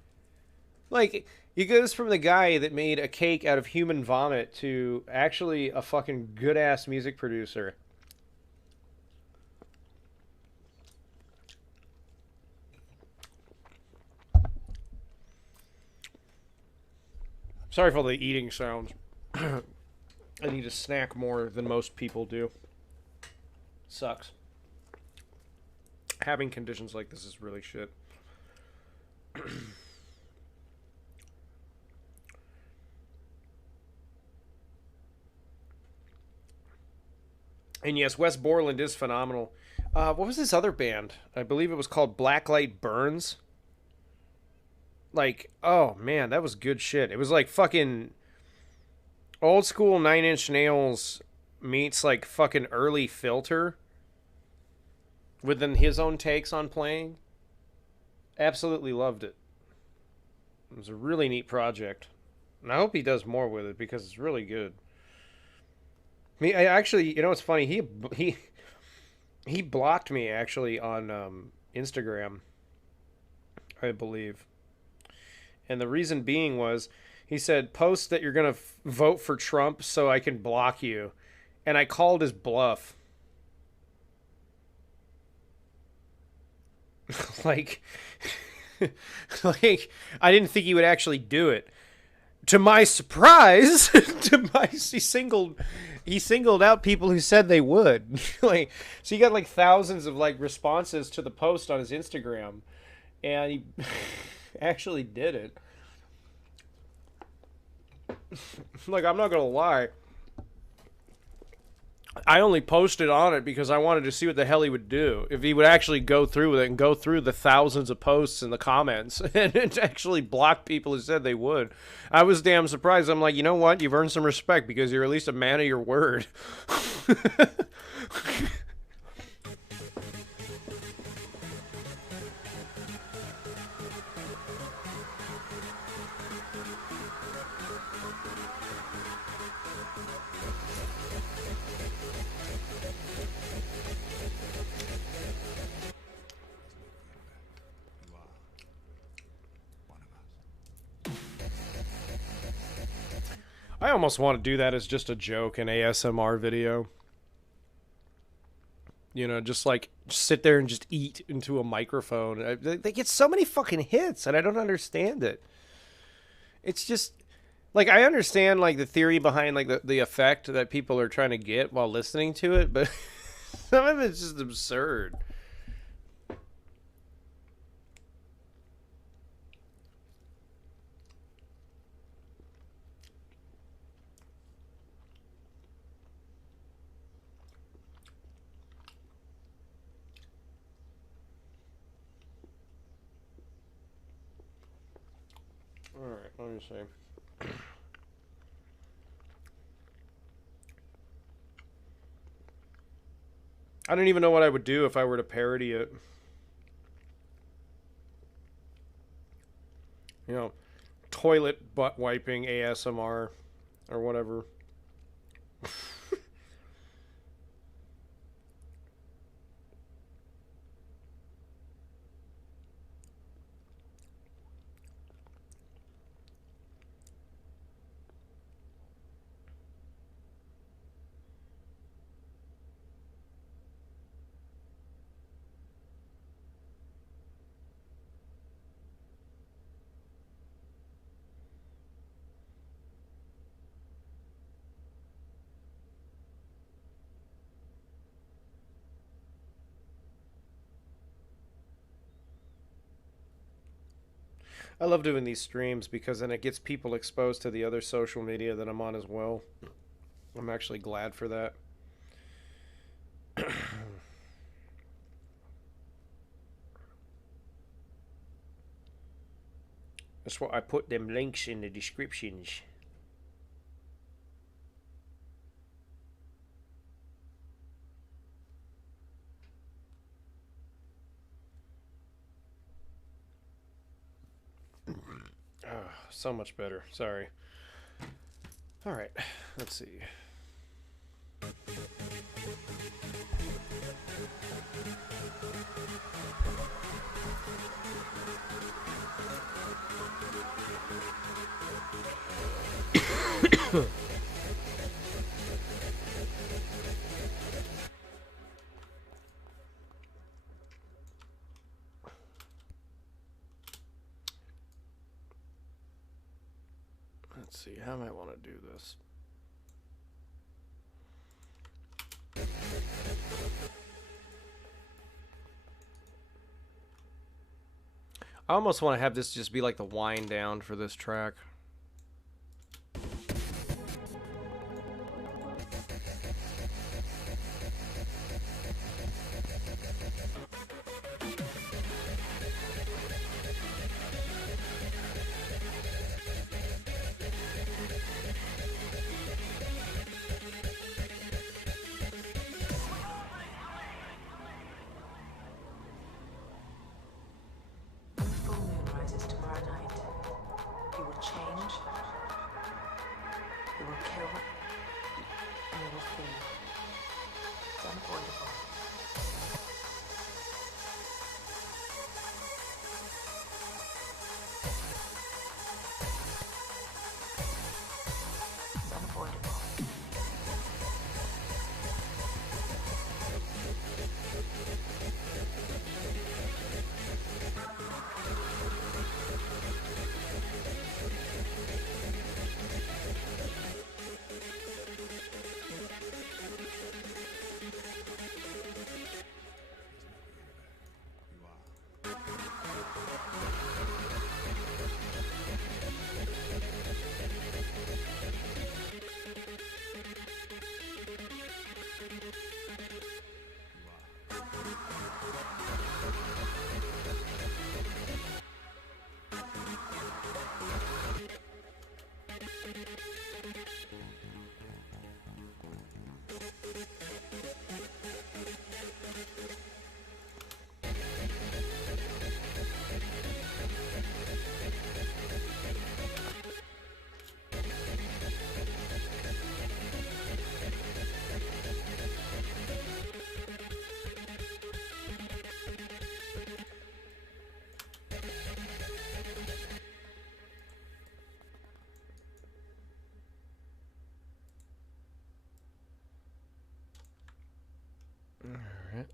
Like, he goes from the guy that made a cake out of human vomit to actually a fucking good-ass music producer. Sorry for all the eating sounds. I need to snack more than most people do. Sucks. Having conditions like this is really shit. And yes, Wes Borland is phenomenal. What was this other band? I believe it was called Blacklight Burns. Like, oh man, that was good shit. It was like fucking old school Nine Inch Nails meets like fucking early Filter within his own takes on playing. Absolutely loved it. It was a really neat project. And I hope he does more with it, because it's really good. I actually, you know what's funny? He blocked me actually on Instagram, I believe. And the reason being was, he said, post that you're going to vote for Trump so I can block you. And I called his bluff. like, like, I didn't think he would actually do it. To my surprise, he singled out people who said they would. Like, so he got like thousands of like responses to the post on his Instagram, and he actually did it. Like, I'm not gonna lie, I only posted on it because I wanted to see what the hell he would do. If he would actually go through with it and go through the thousands of posts and the comments and actually block people who said they would. I was damn surprised. I'm like, you know what? You've earned some respect because you're at least a man of your word. You are one of us. I almost want to do that as just a joke, an ASMR video. You know, just like sit there and just eat into a microphone. They get so many fucking hits, and I don't understand it. It's just like I understand like the theory behind like the effect that people are trying to get while listening to it, but some of it's just absurd. All right, let me see. I don't even know what I would do if I were to parody it. You know, toilet butt wiping ASMR or whatever. I love doing these streams because then it gets people exposed to the other social media that I'm on as well. I'm actually glad for that. That's why I put them links in the descriptions. Oh, so much better. Sorry. All right. Let's see. Let's see, how might I want to do this? I almost want to have this just be like the wind down for this track.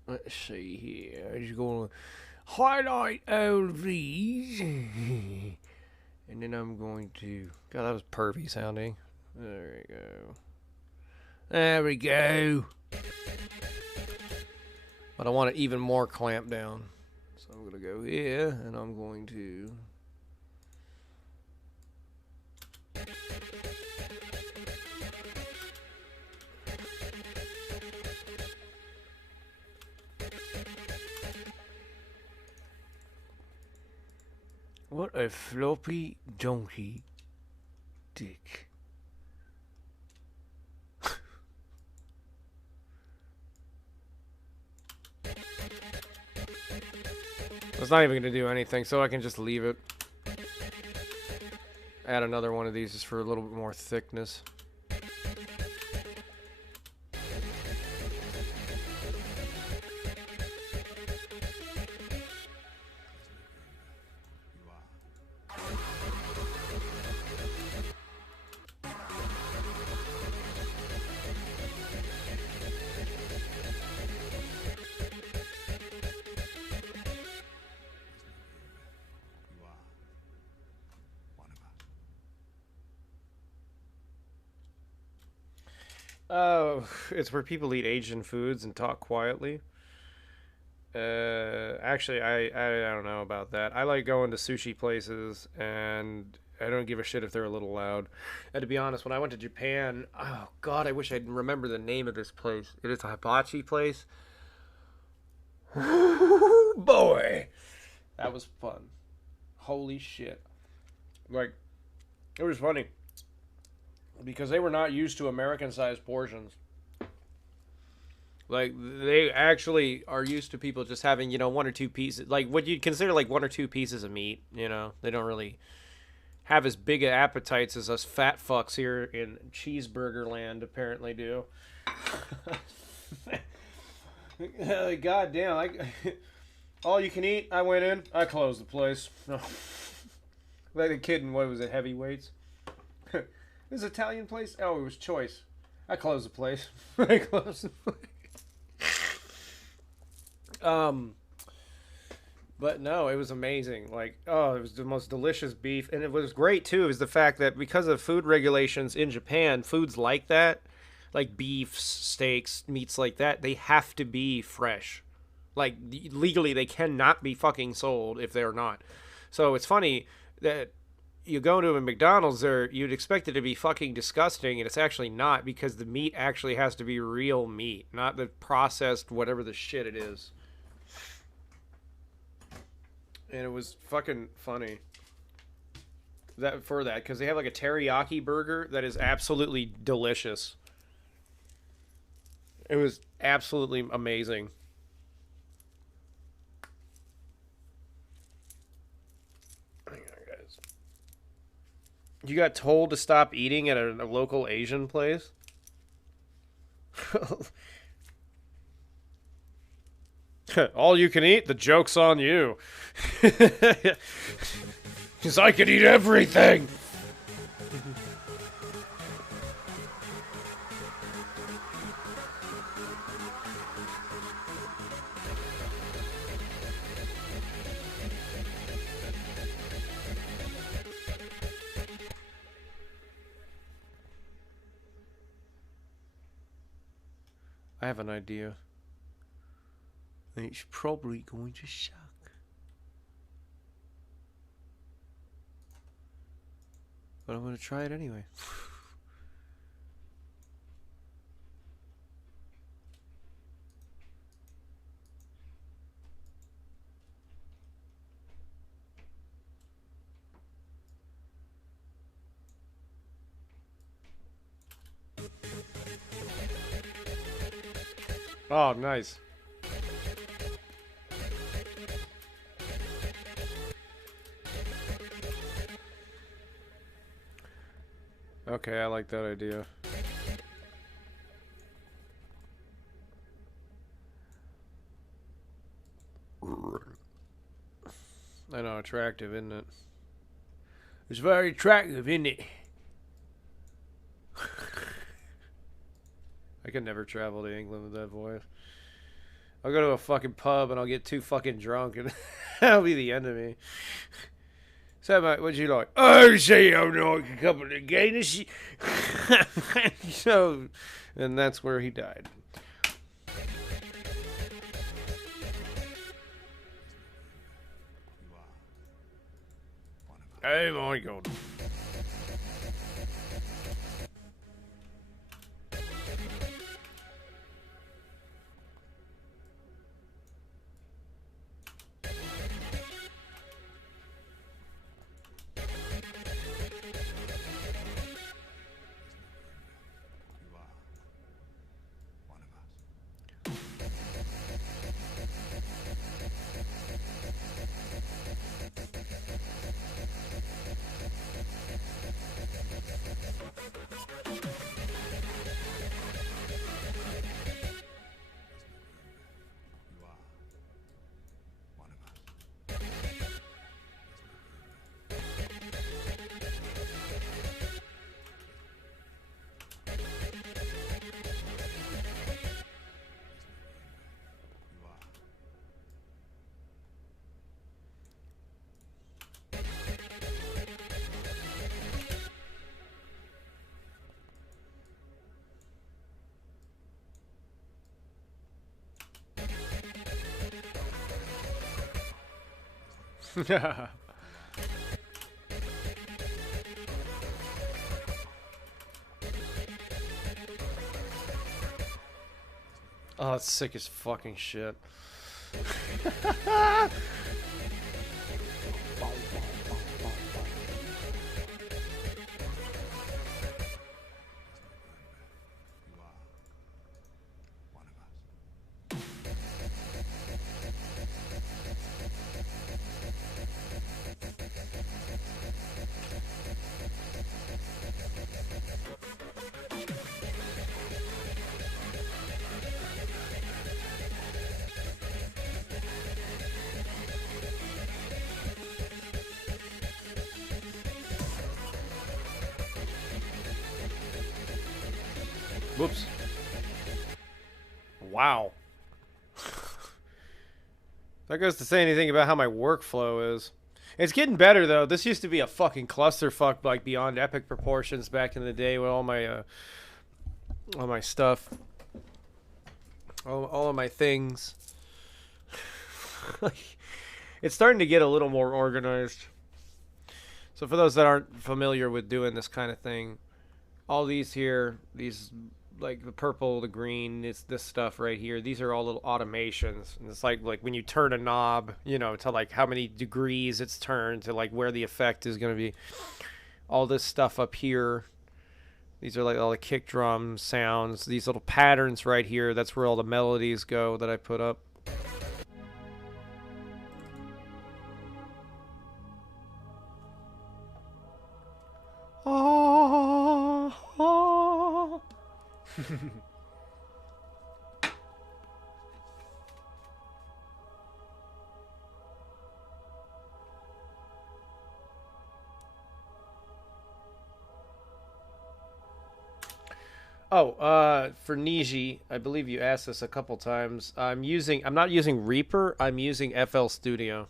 Let's see here. I'm just going to highlight all these. And then I'm going to... God, that was pervy sounding. There we go. There we go. But I want it even more clamped down. So I'm going to go here, and I'm going to... What a floppy donkey dick. It's not even going to do anything, so I can just leave it. Add another one of these just for a little bit more thickness. Oh, it's where people eat Asian foods and talk quietly. Actually, I don't know about that. I like going to sushi places, and I don't give a shit if they're a little loud. And to be honest, when I went to Japan, oh god, I wish I'd remember the name of this place. It is a hibachi place. Boy, that was fun. Holy shit! Like, it was funny. Because they were not used to American-sized portions. Like, they actually are used to people just having, you know, one or two pieces. Like, what you'd consider, like, one or two pieces of meat, you know? They don't really have as big appetites as us fat fucks here in cheeseburger land apparently do. God damn. All you can eat, I went in, I closed the place. Like a kid in, what was it, Heavyweights? This Italian place? Oh, it was Choice. I closed the place. I closed the place. But no, it was amazing. Like, oh, it was the most delicious beef. And it was great, too, is the fact that because of food regulations in Japan, foods like that, like beef, steaks, meats like that, they have to be fresh. Like, legally, they cannot be fucking sold if they're not. So it's funny that you go to a McDonald's there, you'd expect it to be fucking disgusting, and it's actually not, because the meat actually has to be real meat, not the processed whatever the shit it is. And it was fucking funny because they have like a teriyaki burger that is absolutely delicious. It was absolutely amazing. You got told to stop eating at a local Asian place? All you can eat? The joke's on you. Because I could eat everything. I have an idea. And it's probably going to suck. But I'm going to try it anyway. Oh, nice. Okay, I like that idea. I know, attractive, isn't it? It's very attractive, isn't it? I could never travel to England with that voice. I'll go to a fucking pub and I'll get too fucking drunk and that'll be the end of me. So, mate, what'd you like? Oh, say I'm like a couple of gayness. So, and that's where he died. Hey, my God. Oh, it's sick as fucking shit. Whoops. Wow. That goes to say anything about how my workflow is. It's getting better though. This used to be a fucking clusterfuck, like beyond epic proportions back in the day with all my stuff, all of my things. It's starting to get a little more organized. So for those that aren't familiar with doing this kind of thing, all these here, these like the purple, the green, it's this stuff right here. These are all little automations. And it's like when you turn a knob, you know, to like how many degrees it's turned to like where the effect is going to be. All this stuff up here. These are like all the kick drum sounds. These little patterns right here. That's where all the melodies go that I put up. For Niji, I believe you asked this a couple times. I'm not using Reaper, I'm using FL Studio.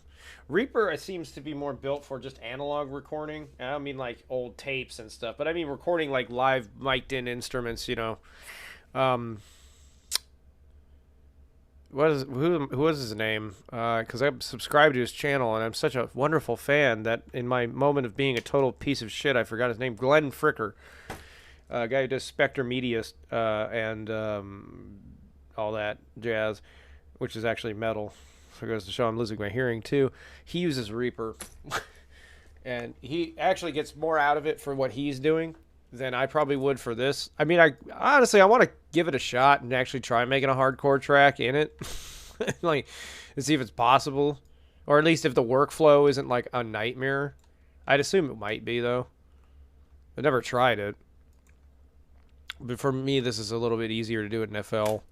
Reaper seems to be more built for just analog recording. I don't mean like old tapes and stuff, but I mean recording like live mic'd in instruments, you know. Who was his name? Because I'm subscribed to his channel and I'm such a wonderful fan that in my moment of being a total piece of shit, I forgot his name. Glenn Fricker. A guy who does Spectre Media and all that jazz, which is actually metal. So it goes to show I'm losing my hearing too. He uses Reaper, and he actually gets more out of it for what he's doing than I probably would for this. I mean, I honestly want to give it a shot and actually try making a hardcore track in it, like to see if it's possible, or at least if the workflow isn't like a nightmare. I'd assume it might be though. I've never tried it. But for me, this is a little bit easier to do it in FL.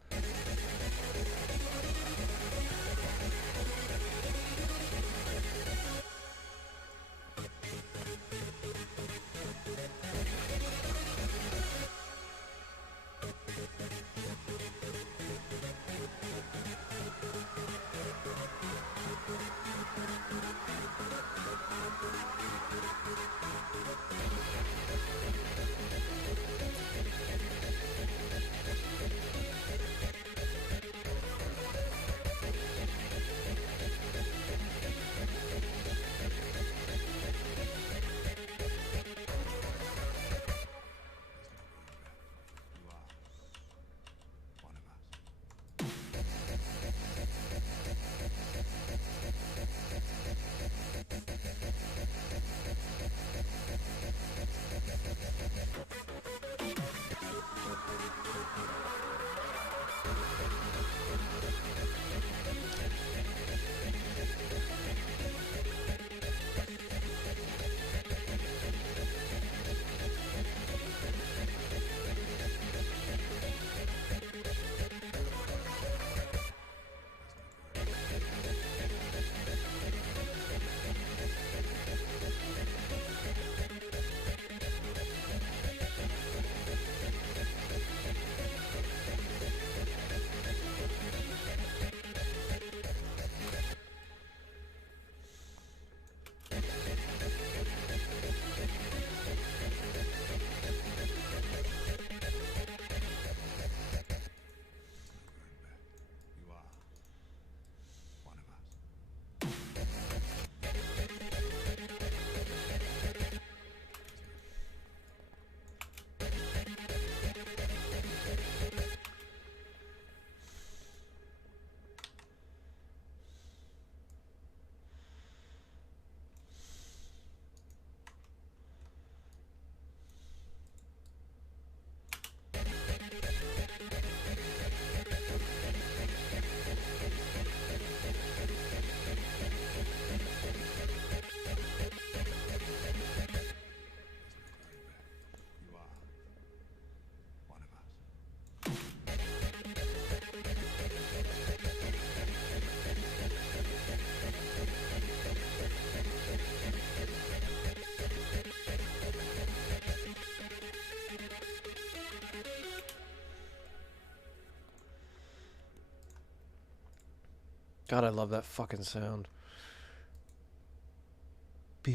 God, I love that fucking sound. Pew.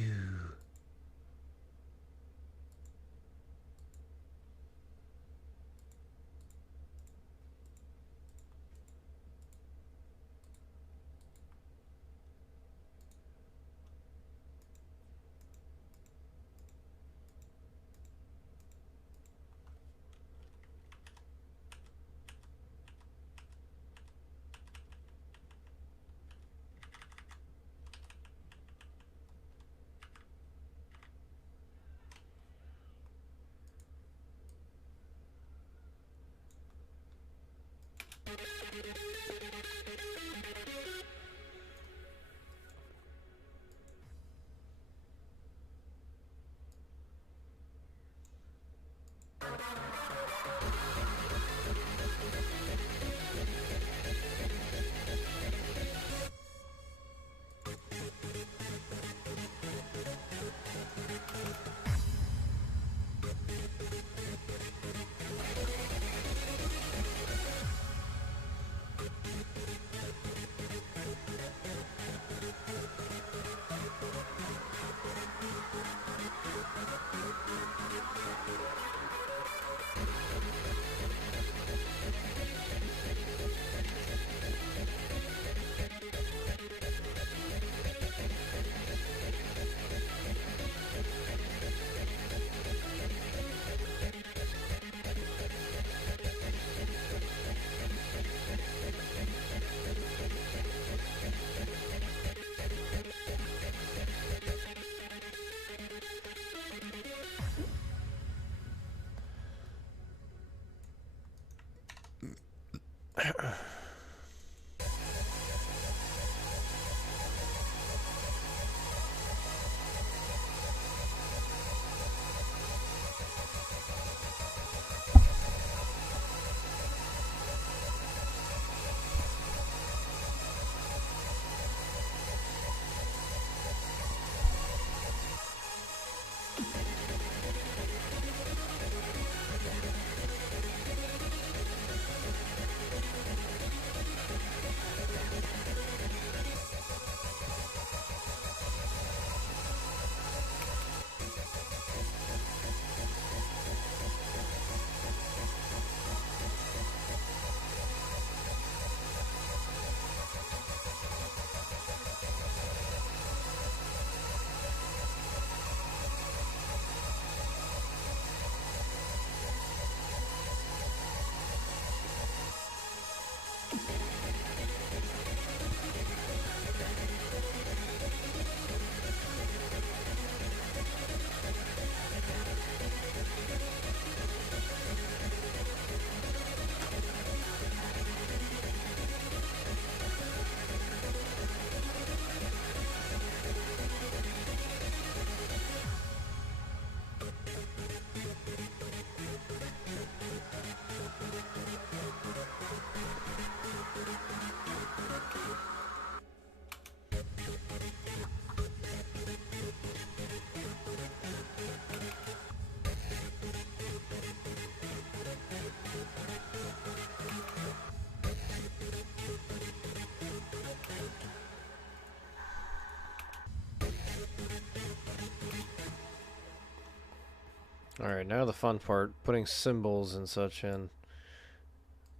Alright, now the fun part, putting symbols and such in.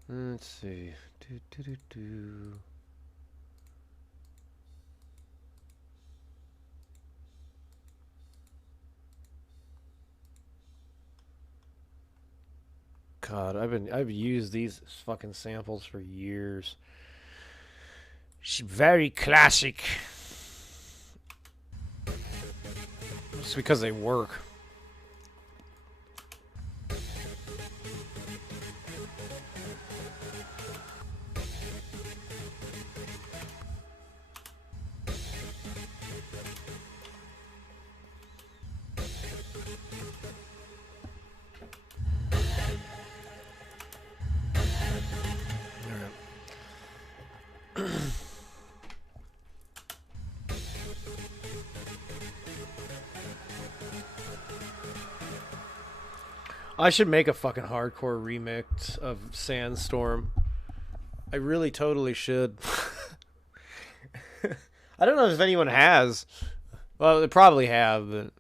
Let's see. God, I've used these fucking samples for years. It's very classic. Just because they work. I should make a fucking hardcore remix of Sandstorm. I really totally should. I don't know if anyone has. Well, they probably have, but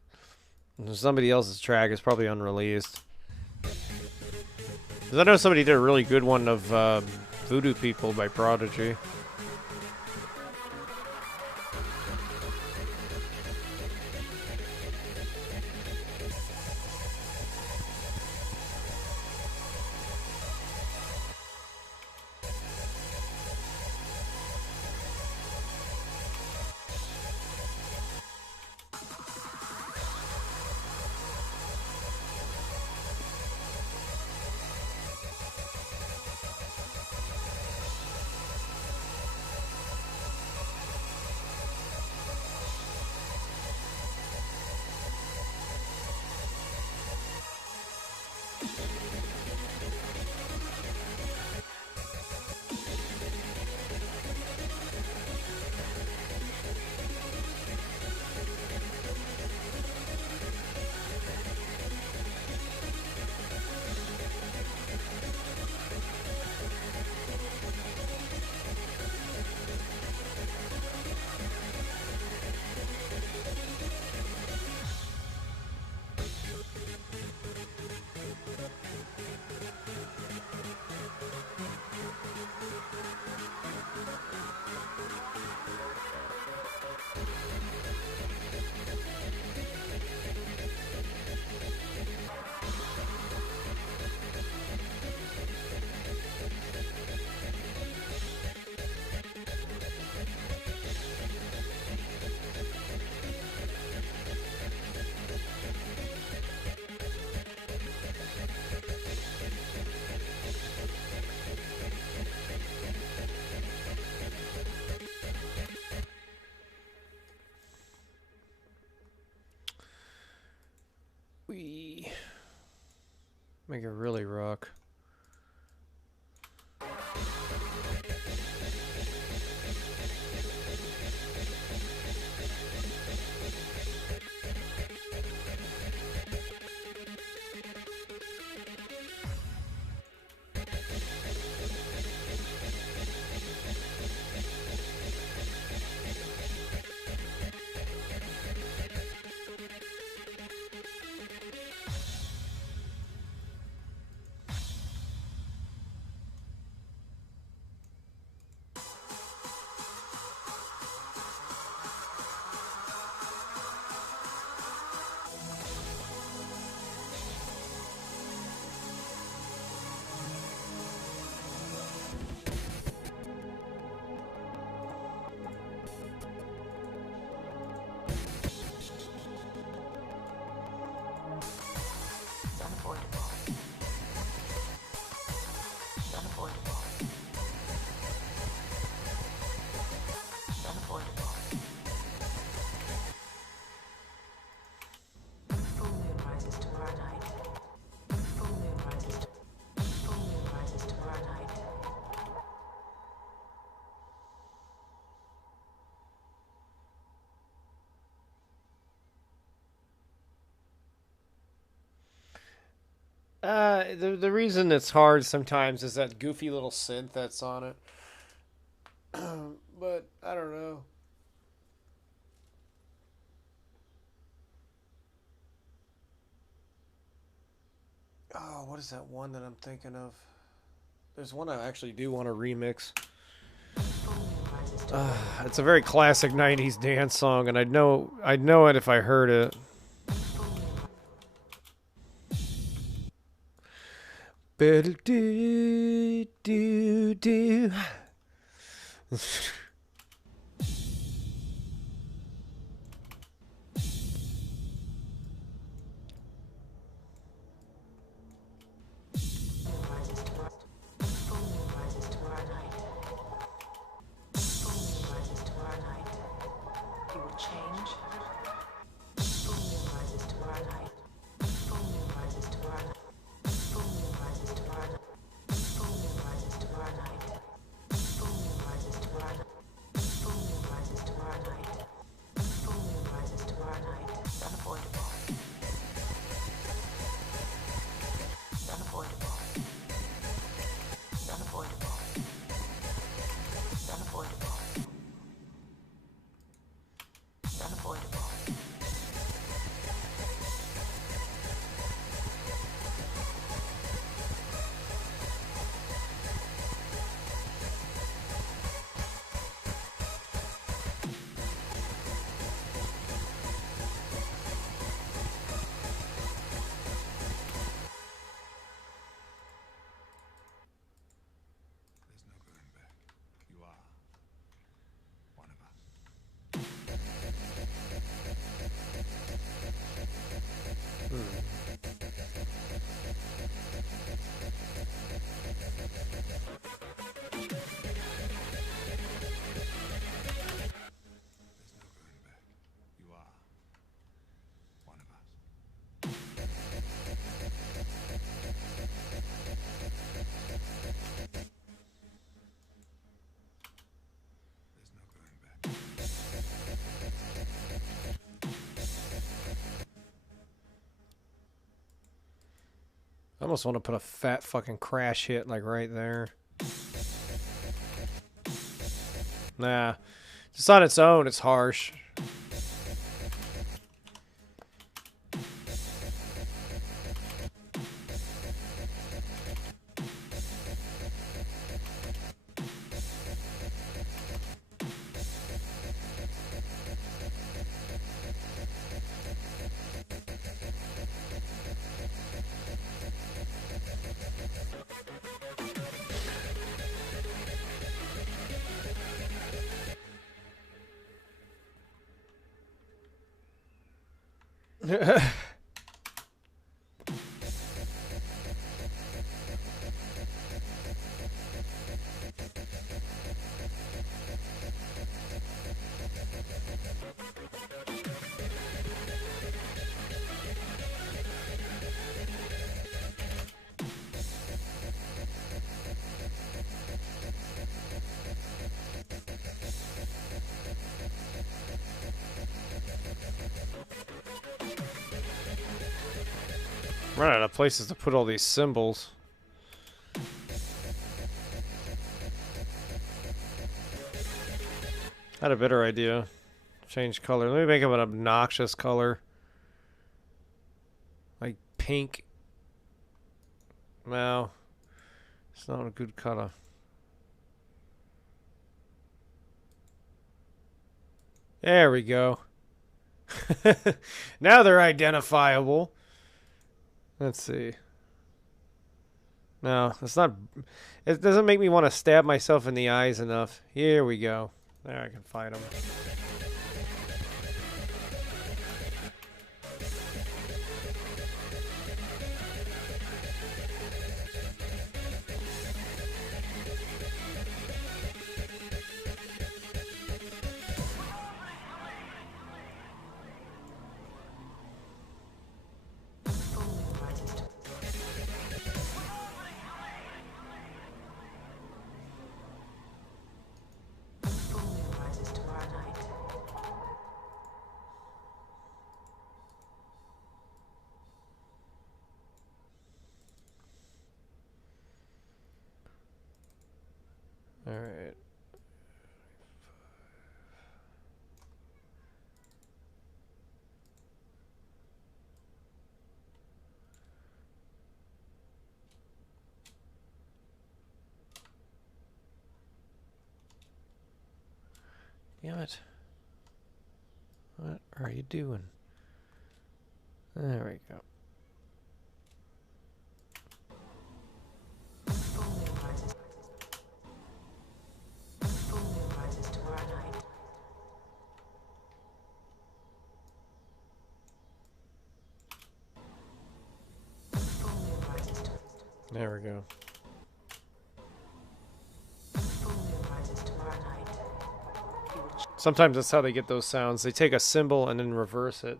somebody else's track is probably unreleased. Because I know somebody did a really good one of Voodoo People by Prodigy. We make it really rock. It's unavoidable. It's unavoidable. It's unavoidable. When the full moon rises tomorrow night. When the full moon rises. When the full moon rises tomorrow night. The reason it's hard sometimes is that goofy little synth that's on it. But I don't know. Oh, what is that one that I'm thinking of? There's one I actually do want to remix. It's a very classic '90s dance song, and I'd know it if I heard it. Better do. almost want to put a fat fucking crash hit like right there. Nah. Just on its own, it's harsh. Run out of places to put all these symbols. Had a better idea. Change color. Let me make them an obnoxious color. Like pink. No. It's not a good color. There we go. Now they're identifiable. Let's see. No, it's not. It doesn't make me want to stab myself in the eyes enough. Here we go. There, I can find them. All right. Damn it. What are you doing? There we go. There we go. Sometimes that's how they get those sounds. They take a symbol and then reverse it.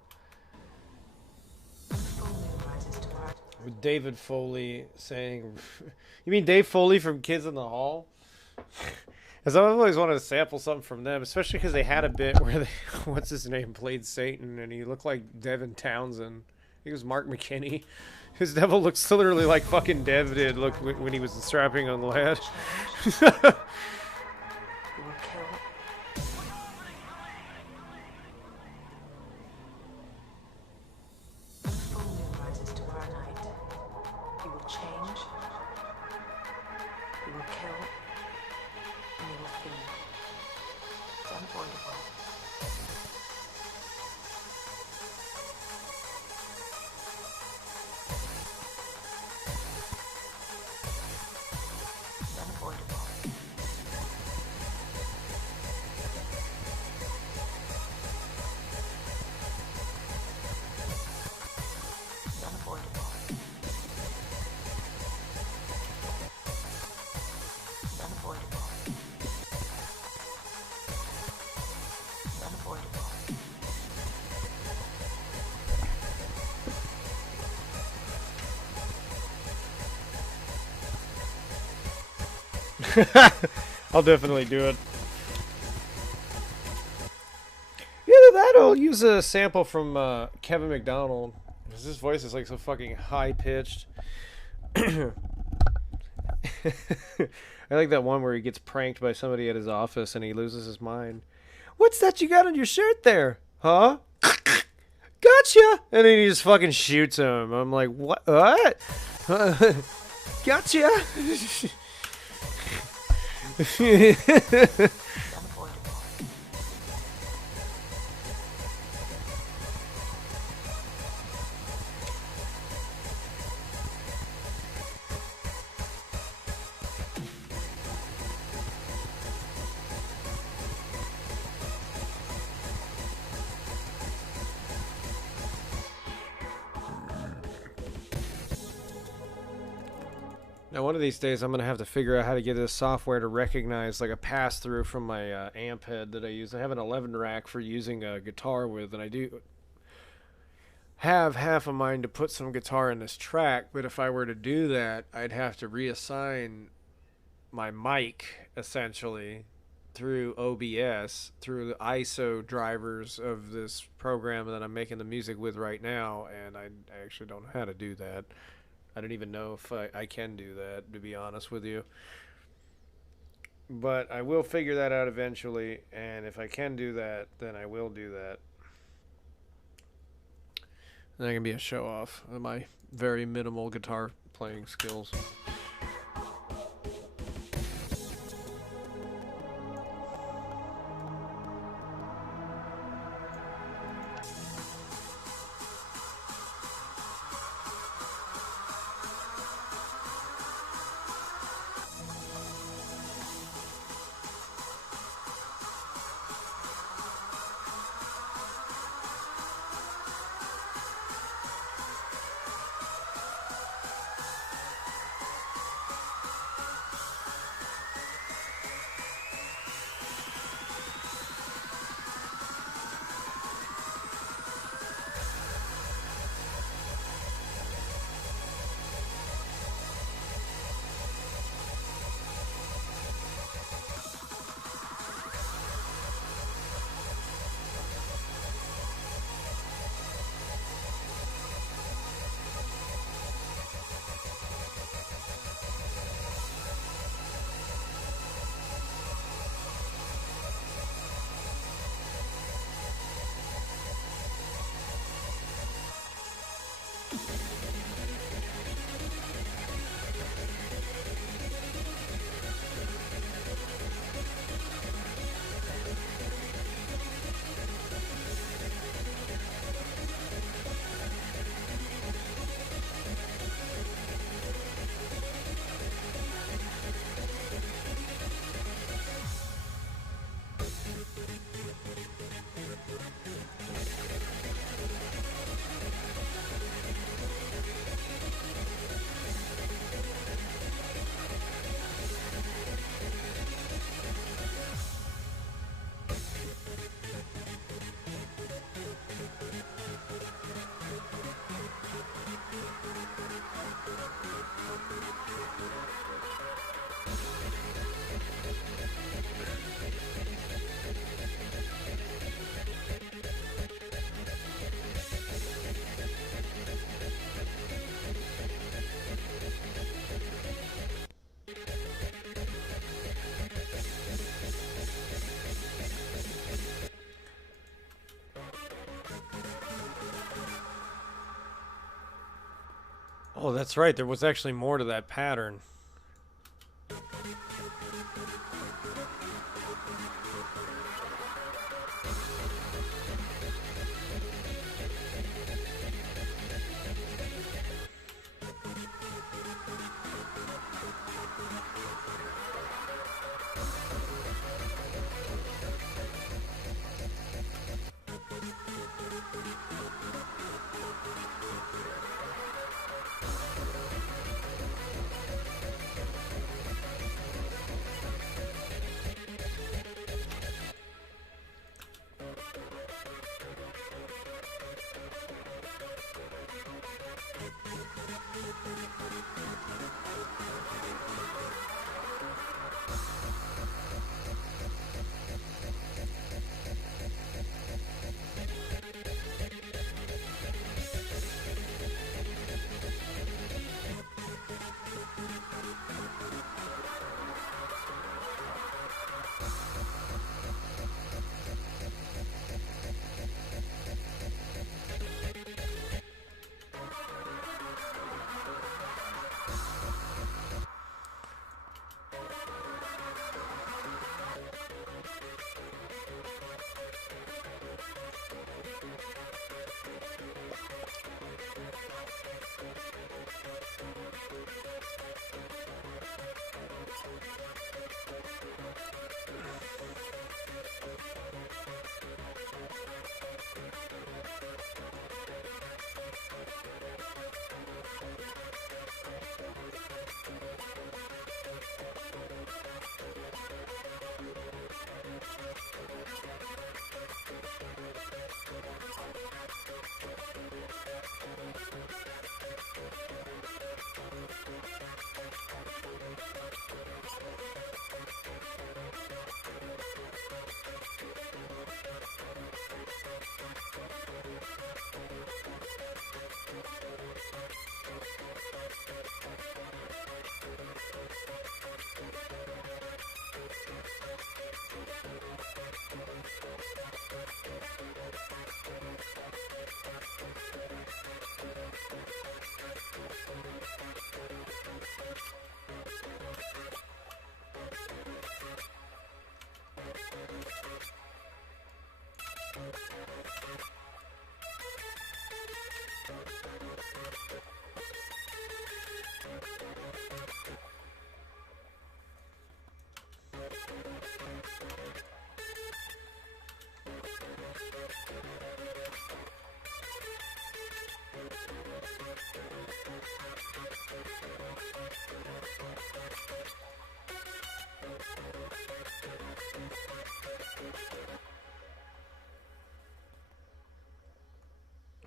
With David Foley saying... You mean Dave Foley from Kids in the Hall? Because I've always wanted to sample something from them, especially because they had a bit where they... What's his name? Played Satan, and he looked like Devin Townsend. He was Mark McKinney. His devil looks literally like fucking Dev did look when he was strapping on the ledge. I'll definitely do it. Either that or I'll use a sample from Kevin McDonald. Because his voice is like so fucking high pitched. I like that one where he gets pranked by somebody at his office and he loses his mind. What's that you got on your shirt there? Huh? Gotcha! And then he just fucking shoots him. I'm like, what? What? Gotcha! Now, one of these days, I'm going to have to figure out how to get this software to recognize like a pass-through from my amp head that I use. I have an 11 rack for using a guitar with, and I do have half a mind to put some guitar in this track, but if I were to do that, I'd have to reassign my mic, essentially, through OBS, through the ISO drivers of this program that I'm making the music with right now, and I actually don't know how to do that. I don't even know if I can do that, to be honest with you. But I will figure that out eventually, and if I can do that, then I will do that. And that can be a show off of my very minimal guitar playing skills. Oh, that's right. There was actually more to that pattern.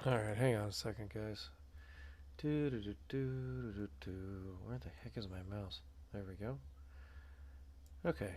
Alright, hang on a second, guys. Where the heck is my mouse? There we go. Okay.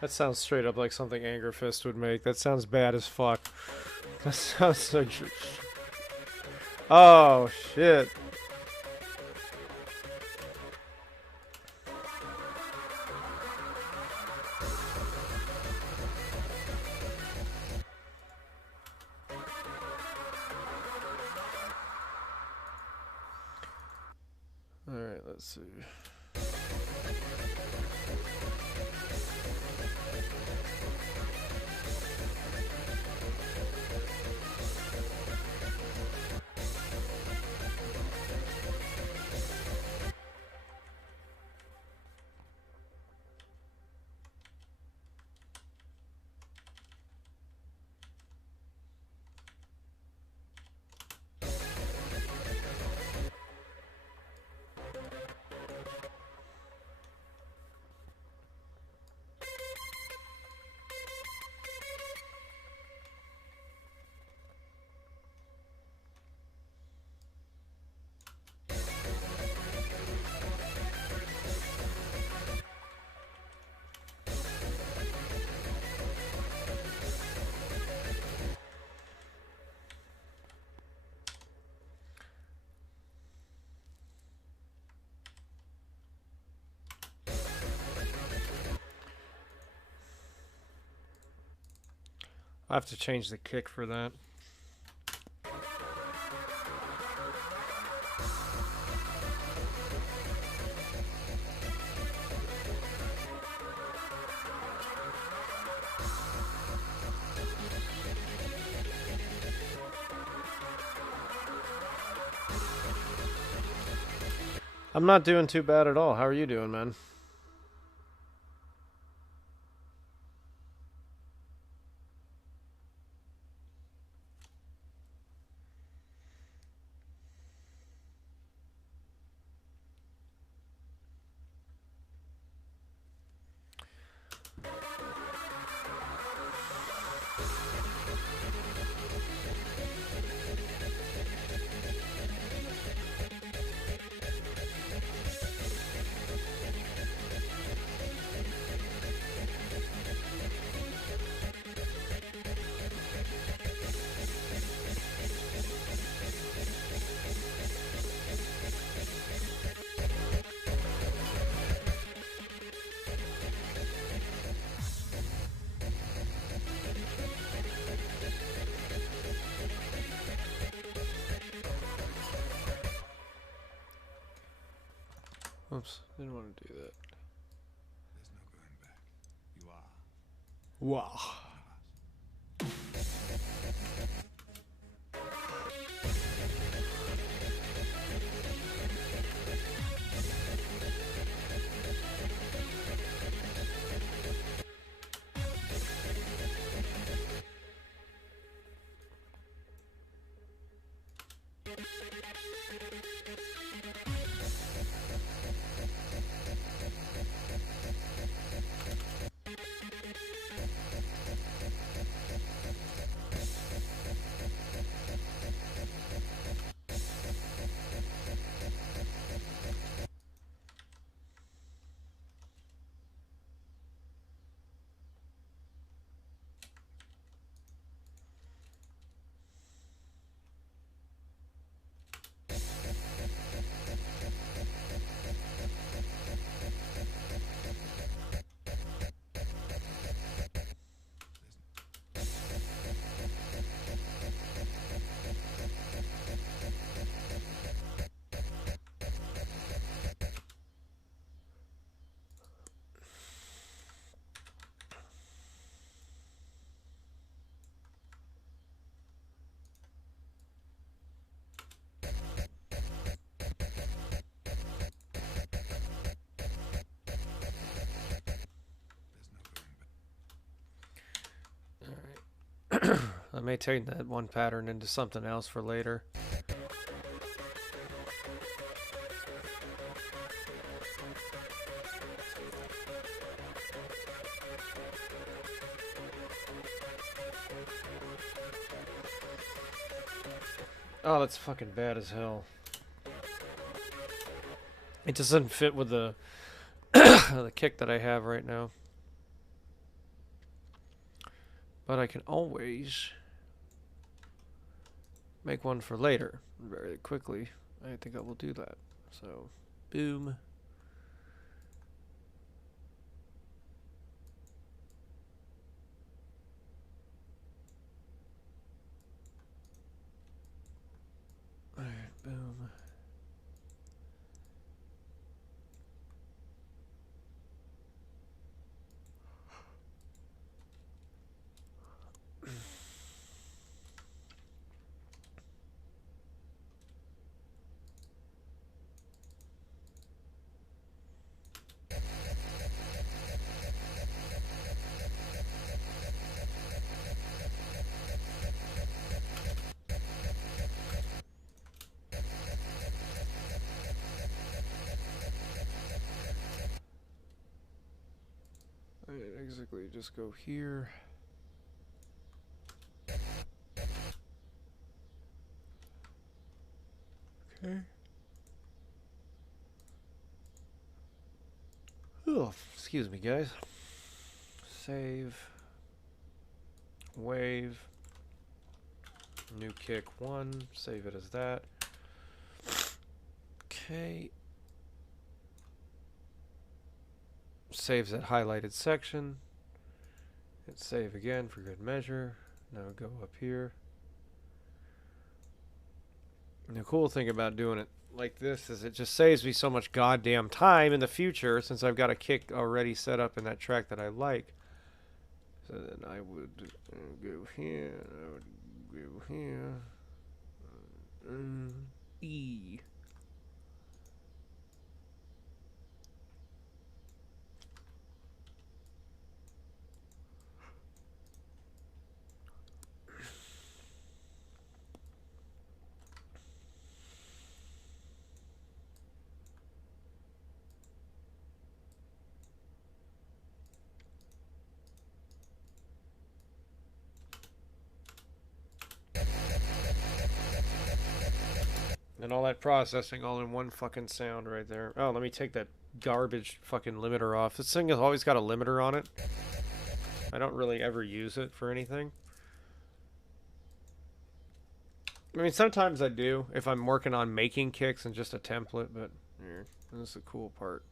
That sounds straight up like something Angerfist would make. That sounds bad as fuck. That sounds like... Oh, shit. Alright, let's see. I have to change the kick for that. I'm not doing too bad at all. How are you doing, man? Oops, didn't want to do that. There's no going back. You are Wow. one of us. I may take that one pattern into something else for later. Oh, that's fucking bad as hell. It doesn't fit with the the kick that I have right now. But I can always make one for later very quickly. I think I will do that. So, boom. Alright, boom. Basically just go here. Okay. Oh, excuse me, guys. Save. Wave. New kick 1. Save it as that. Okay. Saves that highlighted section. Hit save again for good measure. Now go up here. And the cool thing about doing it like this is it just saves me so much goddamn time in the future since I've got a kick already set up in that track that I like. So then I would go here, I would go here. E. And all that processing all in one fucking sound right there. Oh, let me take that garbage fucking limiter off. This thing has always got a limiter on it. I don't really ever use it for anything. I mean, sometimes I do if I'm working on making kicks and just a template, but here, this is the cool part.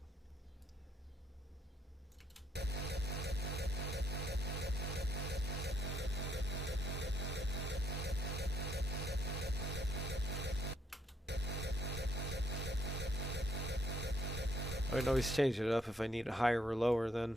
I can always change it up if I need it higher or lower then.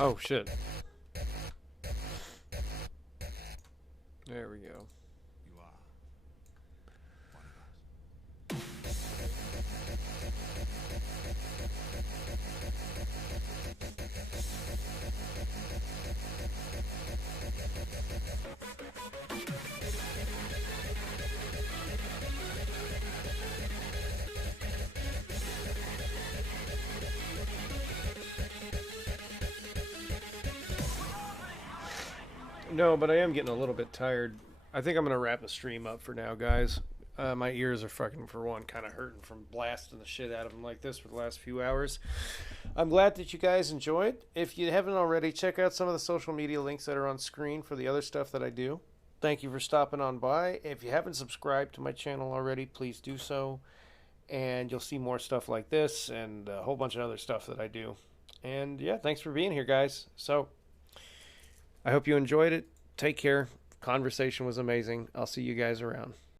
Oh shit. There we go. You are one of us. No, but I am getting a little bit tired. I think I'm going to wrap the stream up for now, guys. My ears are fucking, for one, kind of hurting from blasting the shit out of them like this for the last few hours. I'm glad that you guys enjoyed. If you haven't already, check out some of the social media links that are on screen for the other stuff that I do. Thank you for stopping on by. If you haven't subscribed to my channel already, please do so. And you'll see more stuff like this and a whole bunch of other stuff that I do. And yeah, thanks for being here, guys. So, I hope you enjoyed it. Take care. Conversation was amazing. I'll see you guys around.